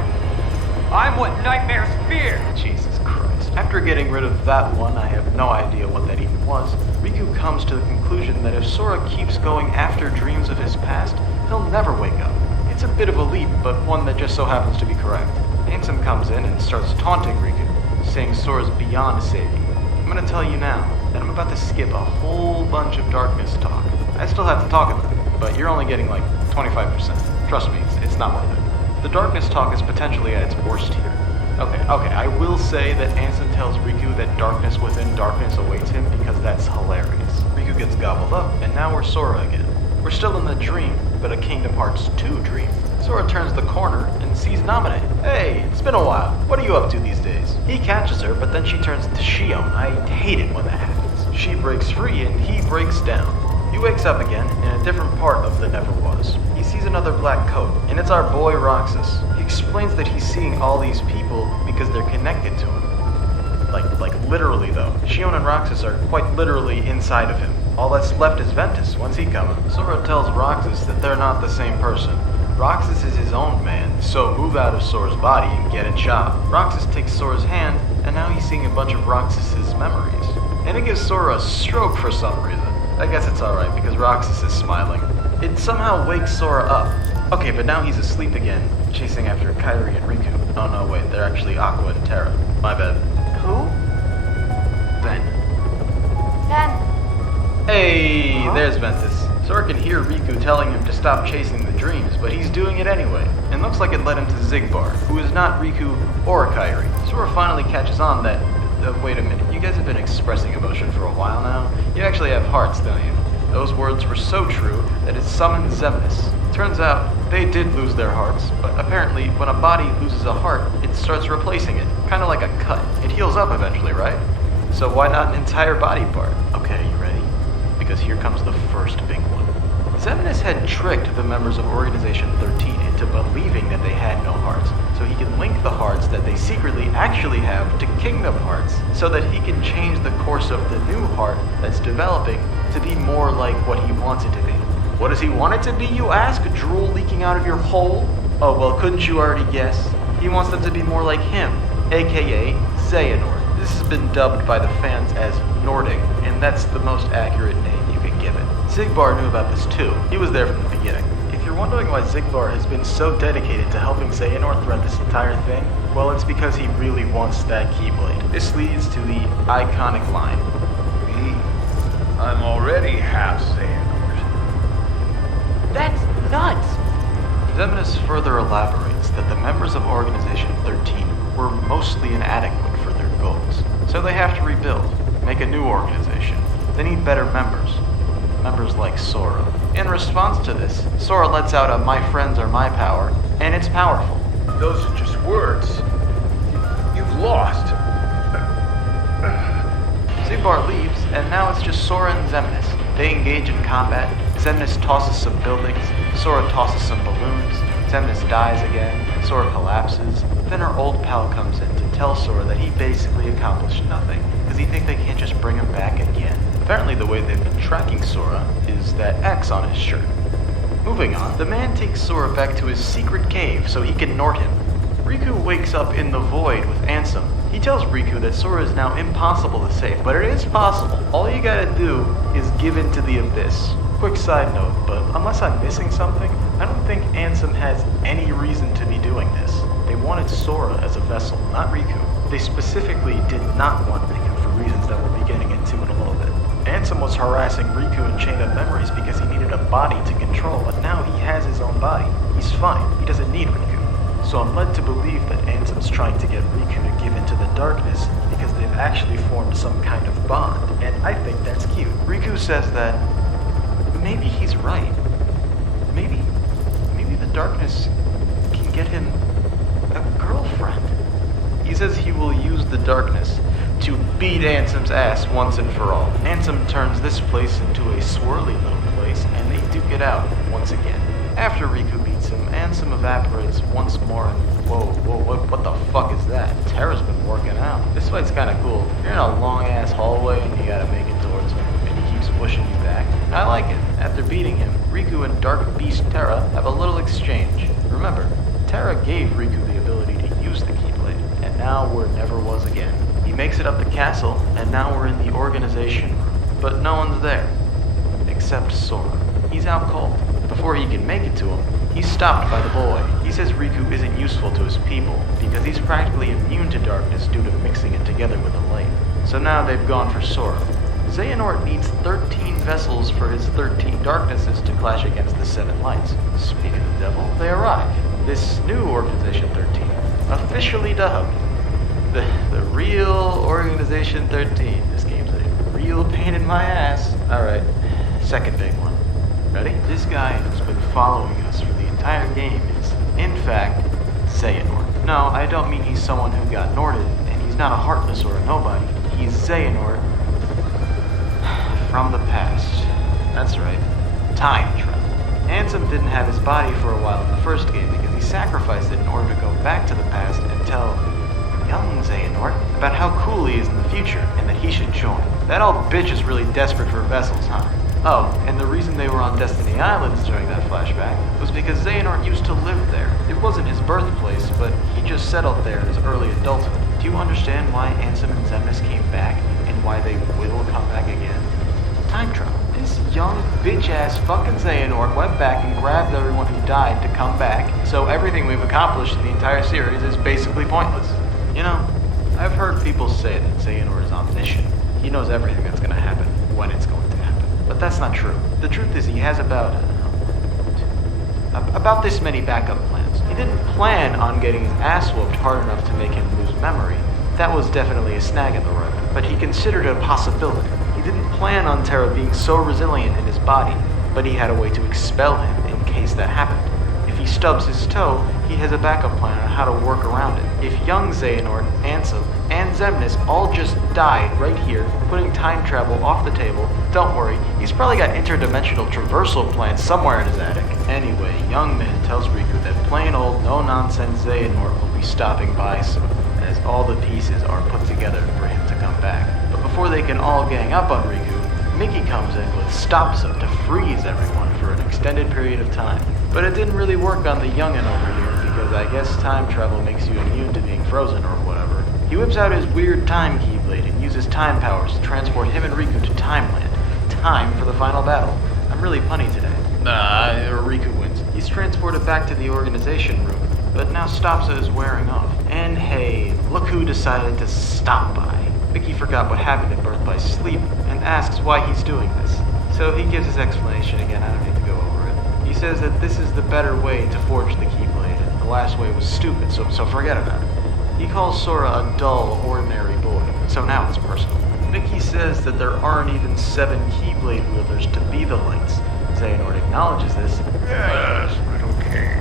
I'm what nightmares fear. Jesus Christ. After getting rid of that one, I have no idea what that even was. Riku comes to the conclusion that if Sora keeps going after dreams of his past, he'll never wake up. It's a bit of a leap, but one that just so happens to be correct. Ansem comes in and starts taunting Riku, saying Sora's beyond saving. I'm gonna tell you now that I'm about to skip a whole bunch of darkness talk. I still have to talk about it, but you're only getting like 25%. Trust me, it's not worth it. The darkness talk is potentially at its worst here. Okay, I will say that Ansem tells Riku that darkness within darkness awaits him because that's hilarious. Riku gets gobbled up, and now we're Sora again. We're still in the dream, but a Kingdom Hearts 2 dream. Sora turns the corner and sees Naminé. Hey, it's been a while. What are you up to these days? He catches her, but then she turns to Shion. I hate it when that happens. She breaks free and he breaks down. He wakes up again in a different part of the Never Was. He sees another black coat, and it's our boy Roxas. He explains that he's seeing all these people because they're connected to him. Like literally though. Shion and Roxas are quite literally inside of him. All that's left is Ventus. When's he coming? Sora tells Roxas that they're not the same person. Roxas is his own man, so move out of Sora's body and get a job. Roxas takes Sora's hand, and now he's seeing a bunch of Roxas's memories. And it gives Sora a stroke for some reason. I guess it's alright because Roxas is smiling. It somehow wakes Sora up. Okay, but now he's asleep again, chasing after Kairi and Riku. Oh no, wait, they're actually Aqua and Terra. My bad. Who? Ben. Hey, there's Ventus. Sora can hear Riku telling him to stop chasing the dreams, but he's doing it anyway. And looks like it led him to Xigbar, who is not Riku or Kairi. Sora finally catches on that... wait a minute, you guys have been expressing emotion for a while now? You actually have hearts, don't you? Those words were so true that it summoned Xemnas. Turns out, they did lose their hearts, but apparently when a body loses a heart, it starts replacing it. Kinda like a cut. It heals up eventually, right? So why not an entire body part? Okay, you ready? Because here comes the first big one. Xemnas had tricked the members of Organization 13 into believing that they had no hearts, so he can link the hearts that they secretly actually have to Kingdom Hearts, so that he can change the course of the new heart that's developing to be more like what he wants it to be. What does he want it to be, you ask? Drool leaking out of your hole? Oh, well, couldn't you already guess? He wants them to be more like him, aka Xehanort. This has been dubbed by the fans as Nordic, and that's the most accurate name you can give it. Xigbar knew about this too. He was there from the beginning. If you're wondering why Xigbar has been so dedicated to helping Xehanort throughout this entire thing, well, it's because he really wants that Keyblade. This leads to the iconic line. Me? I'm already half Xehanort. That's nuts! Xemnas further elaborates that the members of Organization 13 were mostly inadequate for their goals, so they have to rebuild, make a new organization. They need better members. Members like Sora. In response to this, Sora lets out a "my friends are my power," and it's powerful. Those are just words. You've lost. Xigbar leaves, and now it's just Sora and Xemnas. They engage in combat. Xemnas tosses some buildings. Sora tosses some balloons. Xemnas dies again. Sora collapses. Then her old pal comes in to tell Sora that he basically accomplished nothing, because he thinks they can't just bring him back again. Apparently the way they've been tracking Sora is that X on his shirt. Moving on, the man takes Sora back to his secret cave so he can Nort him. Riku wakes up in the void with Ansem. He tells Riku that Sora is now impossible to save, but it is possible. All you gotta do is give in to the abyss. Quick side note, but unless I'm missing something, I don't think Ansem has any reason to be doing this. They wanted Sora as a vessel, not Riku. They specifically did not want Riku for reasons that we'll be getting into in a little bit. Ansem was harassing Riku in Chain of Memories because he needed a body to control, but now he has his own body. He's fine. He doesn't need Riku. So I'm led to believe that Ansem's trying to get Riku to give into the darkness because they've actually formed some kind of bond, and I think that's cute. Riku says that maybe he's right. Maybe the darkness can get him a girlfriend. He says he will use the darkness to beat Ansem's ass once and for all. Ansem turns this place into a swirly little place, and they duke it out once again. After Riku beats him, Ansem evaporates once more, and whoa, what the fuck is that? Terra's been working out. This fight's kinda cool. You're in a long-ass hallway, and you gotta make it towards him, and he keeps pushing you back. I like it. After beating him, Riku and Dark Beast Terra have a little exchange. Remember, Terra gave Riku the ability to use the Keyblade, and now we're never was again. He makes it up the castle, and now we're in the organization room. But no one's there. Except Sora. He's out cold. Before he can make it to him, he's stopped by the boy. He says Riku isn't useful to his people, because he's practically immune to darkness due to mixing it together with the light. So now they've gone for Sora. Xehanort needs 13 vessels for his 13 darknesses to clash against the 7 lights. Speaking of the devil, they arrive. this new Organization 13, officially dubbed the real Organization 13. This game's a real pain in my ass. Alright, second big one. Ready? This guy who's been following us for the entire game is, in fact, Xehanort. No, I don't mean he's someone who got Norded, and he's not a Heartless or a nobody. He's Xehanort from the past. That's right, time travel. Ansem didn't have his body for a while in the first game because he sacrificed it in order to go back to the past and tell young Xehanort about how cool he is in the future and that he should join. That old bitch is really desperate for vessels, huh? Oh, and the reason they were on Destiny Islands during that flashback was because Xehanort used to live there. It wasn't his birthplace, but he just settled there in his early adulthood. Do you understand why Ansem and Xemnas came back and why they will come back again? Time travel. This young bitch-ass fucking Xehanort went back and grabbed everyone who died to come back, so everything we've accomplished in the entire series is basically pointless. You know, I've heard people say that Xehanort is omniscient. He knows everything that's going to happen when it's going to happen. But that's not true. The truth is he has about this many backup plans. He didn't plan on getting his ass whooped hard enough to make him lose memory. That was definitely a snag in the road. But he considered it a possibility. He didn't plan on Terra being so resilient in his body, but he had a way to expel him in case that happened. If he stubs his toe, he has a backup plan on how to work around it. If young Xehanort, Ansem, and Xemnas all just died right here, putting time travel off the table, don't worry, he's probably got interdimensional traversal plans somewhere in his attic. Anyway, young man tells Riku that plain old no-nonsense Xehanort will be stopping by soon, as all the pieces are put together for him to come back. But before they can all gang up on Riku, Mickey comes in with Stopza to freeze everyone for an extended period of time. But it didn't really work on the youngin' over here, because I guess time travel makes you immune to being frozen or whatever. He whips out his weird time keyblade and uses time powers to transport him and Riku to Timeland. Time for the final battle. I'm really punny today. Riku wins. He's transported back to the organization room, but now Stopza is wearing off. And hey, look who decided to stop by. Mickey forgot what happened at Birth by Sleep and asks why he's doing this. So he gives his explanation again, I don't need to go over it. He says that this is the better way to forge the Keyblade, and the last way was stupid, so forget about it. He calls Sora a dull, ordinary boy, so now it's personal. Mickey says that there aren't even 7 Keyblade wielders to be the Lights. Xehanort acknowledges this. Yes, little king.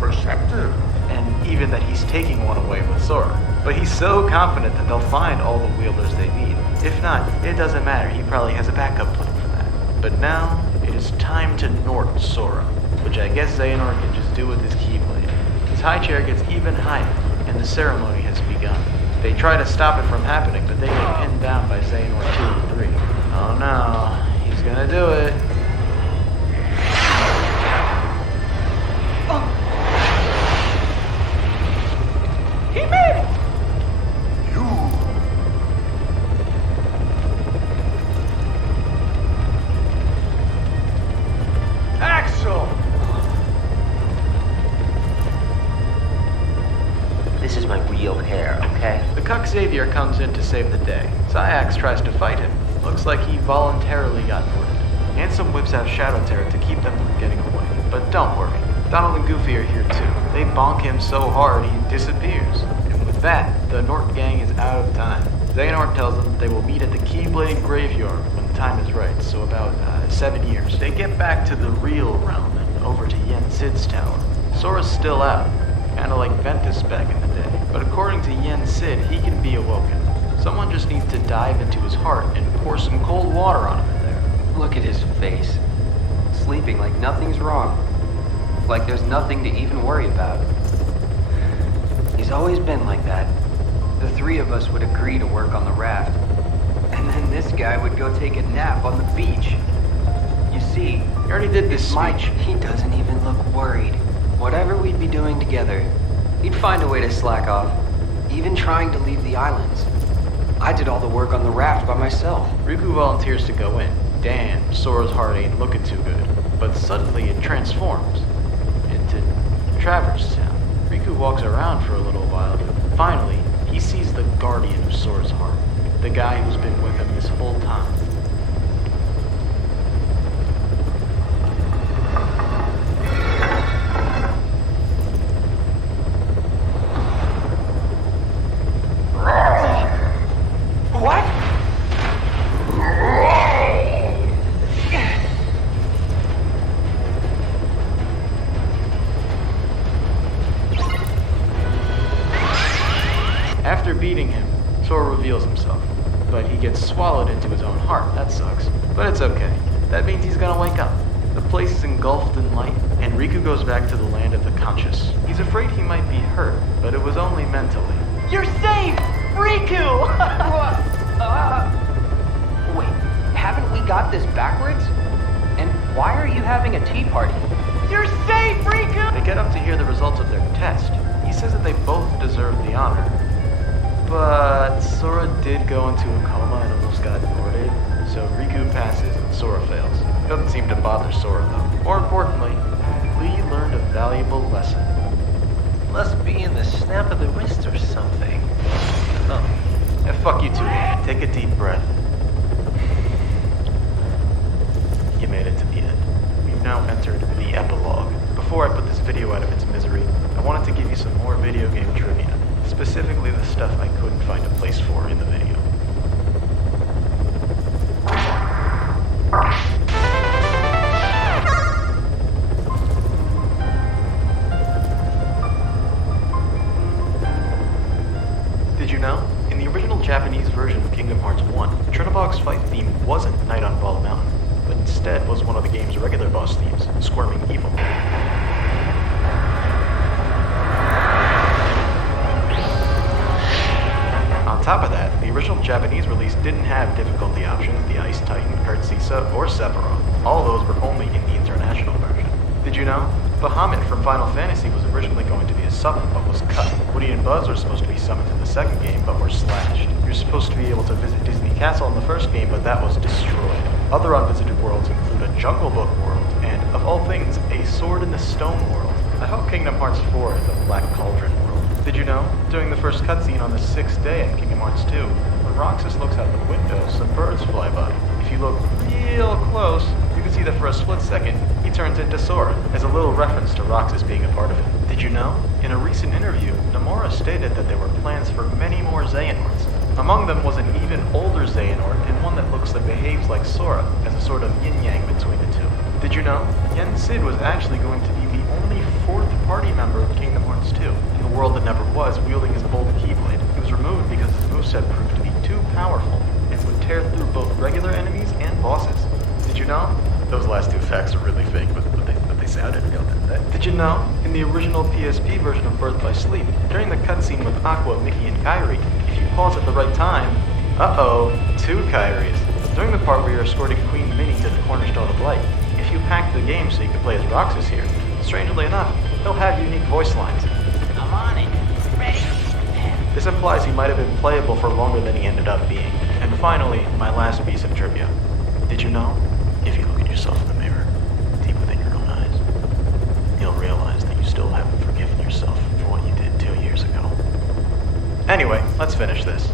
Perceptive. And even that he's taking one away with Sora. But he's so confident that they'll find all the wielders they need. If not, it doesn't matter, he probably has a backup plan for that. But now, it is time to Nort Sora, which I guess Xehanort can just do with his Keyblade. His high chair gets even higher, and the ceremony has begun. They try to stop it from happening, but they get pinned down by Xehanort 2 and 3. Oh no, he's gonna do it. He made it! Axel! This is my real hair, okay? The cuck Xavier comes in to save the day. Xyx tries to fight him. Looks like he voluntarily got Norded. Ansem whips out Shadow Terror to keep them from getting away. But don't worry, Donald and Goofy are here too. They bonk him so hard he disappears. And with that, the Nort gang is out of time. Xehanort tells them they will meet at the Keyblade Graveyard when the time is right, so about 7 years. They get back to the real realm and over to Yen Sid's tower. Sora's still out, kinda like Ventus back in the day. But according to Yen Sid, he can be awoken. Someone just needs to dive into his heart and pour some cold water on him in there. Look at his face. Sleeping like nothing's wrong. Like there's nothing to even worry about. He's always been like that. The 3 of us would agree to work on the raft. And then this guy would go take a nap on the beach. You see, he already did this speech. He doesn't even look worried. Whatever we'd be doing together, he'd find a way to slack off. Even trying to leave the islands. I did all the work on the raft by myself. Riku volunteers to go in. Damn, Sora's heart ain't looking too good. But suddenly it transforms into Traverse Town. Riku walks around for a little while, but finally, he sees the guardian of Sora's heart. The guy who's been with him this whole time. After beating him, Sora reveals himself, but he gets swallowed into his own heart. That sucks. But it's okay. That means he's gonna wake up. The place is engulfed in light, and Riku goes back to the land of the conscious. He's afraid he might be hurt, but it was only mentally. You're safe! Riku! Wait, haven't we got this backwards? And why are you having a tea party? You're safe, Riku! They get up to hear the results of their test. He says that they both deserve the honor. But Sora did go into a coma and almost got Norded, so Riku passes and Sora fails. It doesn't seem to bother Sora though. More importantly, Lee learned a valuable lesson. Must be in the snap of the wrist or something. Oh. Yeah, fuck you too. Take a deep breath. You made it to the end. We've now entered the epilogue. Before I put this video out of its misery, I wanted to give you some more video game trivia. Specifically the stuff I couldn't find a place for in the video. Did you know? In the original Japanese version of Kingdom Hearts 1, Trinabog's fight theme wasn't Night on Bald Mountain, but instead was one of the game's regular boss themes, Squirming Evil. On top of that, the original Japanese release didn't have difficulty options, the Ice Titan, Kurtzisa, or Sephiroth. All those were only in the international version. Did you know? Bahamut from Final Fantasy was originally going to be a summon, but was cut. Woody and Buzz were supposed to be summoned in the second game, but were slashed. You're supposed to be able to visit Disney Castle in the first game, but that was destroyed. Other unvisited worlds include a Jungle Book world, and, of all things, a Sword in the Stone world. I hope Kingdom Hearts 4 is a Black Cauldron world. Did you know? During the first cutscene on the 6th day in Kingdom Hearts 2, when Roxas looks out the window, some birds fly by. If you look real close, you can see that for a split second, he turns into Sora, as a little reference to Roxas being a part of it. Did you know? In a recent interview, Nomura stated that there were plans for many more Xehanorts. Among them was an even older Xehanort and one that looks and behaves like Sora, as a sort of yin-yang between the two. Did you know? Yen Sid was actually going to be the only fourth party member of Kingdom Hearts 2. In the world that never was, wielding his bold Keyblade, he was removed because his moveset proved to be too powerful and would tear through both regular enemies and bosses. Did you know? Those last two facts are really fake, but they sounded real, didn't they? Did you know? In the original PSP version of Birth by Sleep, during the cutscene with Aqua, Mickey, and Kairi, if you pause at the right time, two Kairis. During the part where you're escorting Queen Minnie to the Cornerstone of Light, if you hack the game so you can play as Roxas here, strangely enough, he'll have unique voice lines. I'm on it. Ready? This implies he might have been playable for longer than he ended up being. And finally, my last piece of trivia. Did you know? If you look at yourself in the mirror, deep within your own eyes, you'll realize that you still haven't forgiven yourself for what you did 2 years ago. Anyway, let's finish this.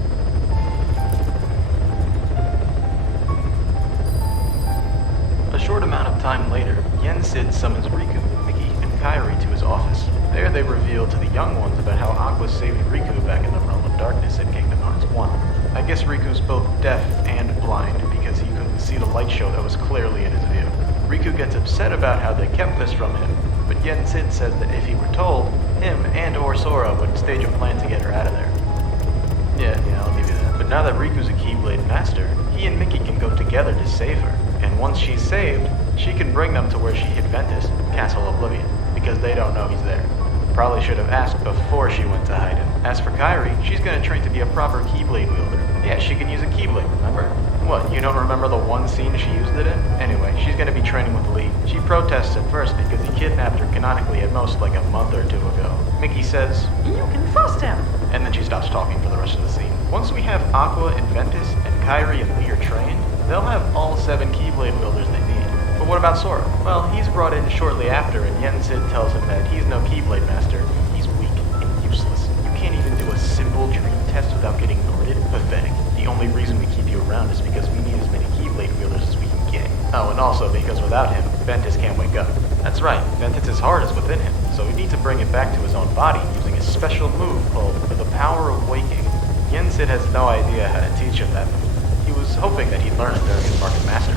A short amount of time later, Yen Sid summons Riku, Mickey, and Kairi to his office. There they reveal to the young ones about how Aqua saved Riku back in the Realm of Darkness in Kingdom Hearts 1. I guess Riku's both deaf and blind because he couldn't see the light show that was clearly in his view. Riku gets upset about how they kept this from him, but Yen Sid says that if he were told, him and or Sora would stage a plan to get her out of there. Yeah, I'll give you that. But now that Riku's a Keyblade master, he and Mickey can go together to save her. And once she's saved, she can bring them to where she hid Ventus, Castle Oblivion, because they don't know he's there. Probably should have asked before she went to hide him. As for Kairi, she's gonna train to be a proper Keyblade wielder. Yeah, she can use a Keyblade, remember? What, you don't remember the one scene she used it in? Anyway, she's gonna be training with Lee. She protests at first because he kidnapped her canonically at most like a month or two ago. Mickey says, "You can trust him." And then she stops talking for the rest of the scene. Once we have Aqua and Ventus and Kairi and Lee are trained, they'll have all 7 Keyblade wielders they need. But what about Sora? Well, he's brought in shortly after, and Yen Sid tells him that he's no Keyblade master. He's weak and useless. You can't even do a simple dream test without getting Norded. Pathetic. The only reason we keep you around is because we need as many Keyblade wielders as we can get. Oh, and also because without him, Ventus can't wake up. That's right, Ventus's heart is within him, so we need to bring it back to his own body using a special move called the Power of Waking. Yen Sid has no idea how to teach him that move. He was hoping that he'd learn it during his Market Master.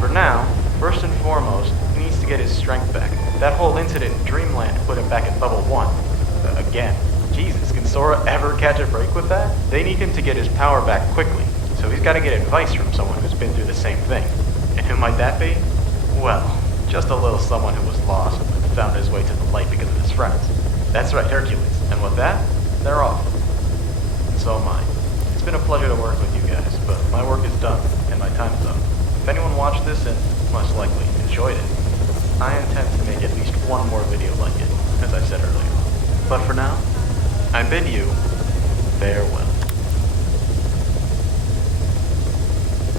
For now, first and foremost, he needs to get his strength back. That whole incident in Dreamland put him back at level 1. Again. Jesus, can Sora ever catch a break with that? They need him to get his power back quickly, so he's got to get advice from someone who's been through the same thing. And who might that be? Well, just a little someone who was lost and found his way to the light because of his friends. That's right, Hercules. And with that, they're off. And so am I. It's been a pleasure to work with you guys, but my work is done, and my time's up. If anyone watched this and, most likely, enjoyed it, I intend to make at least one more video like it, as I said earlier. But for now, I bid you farewell.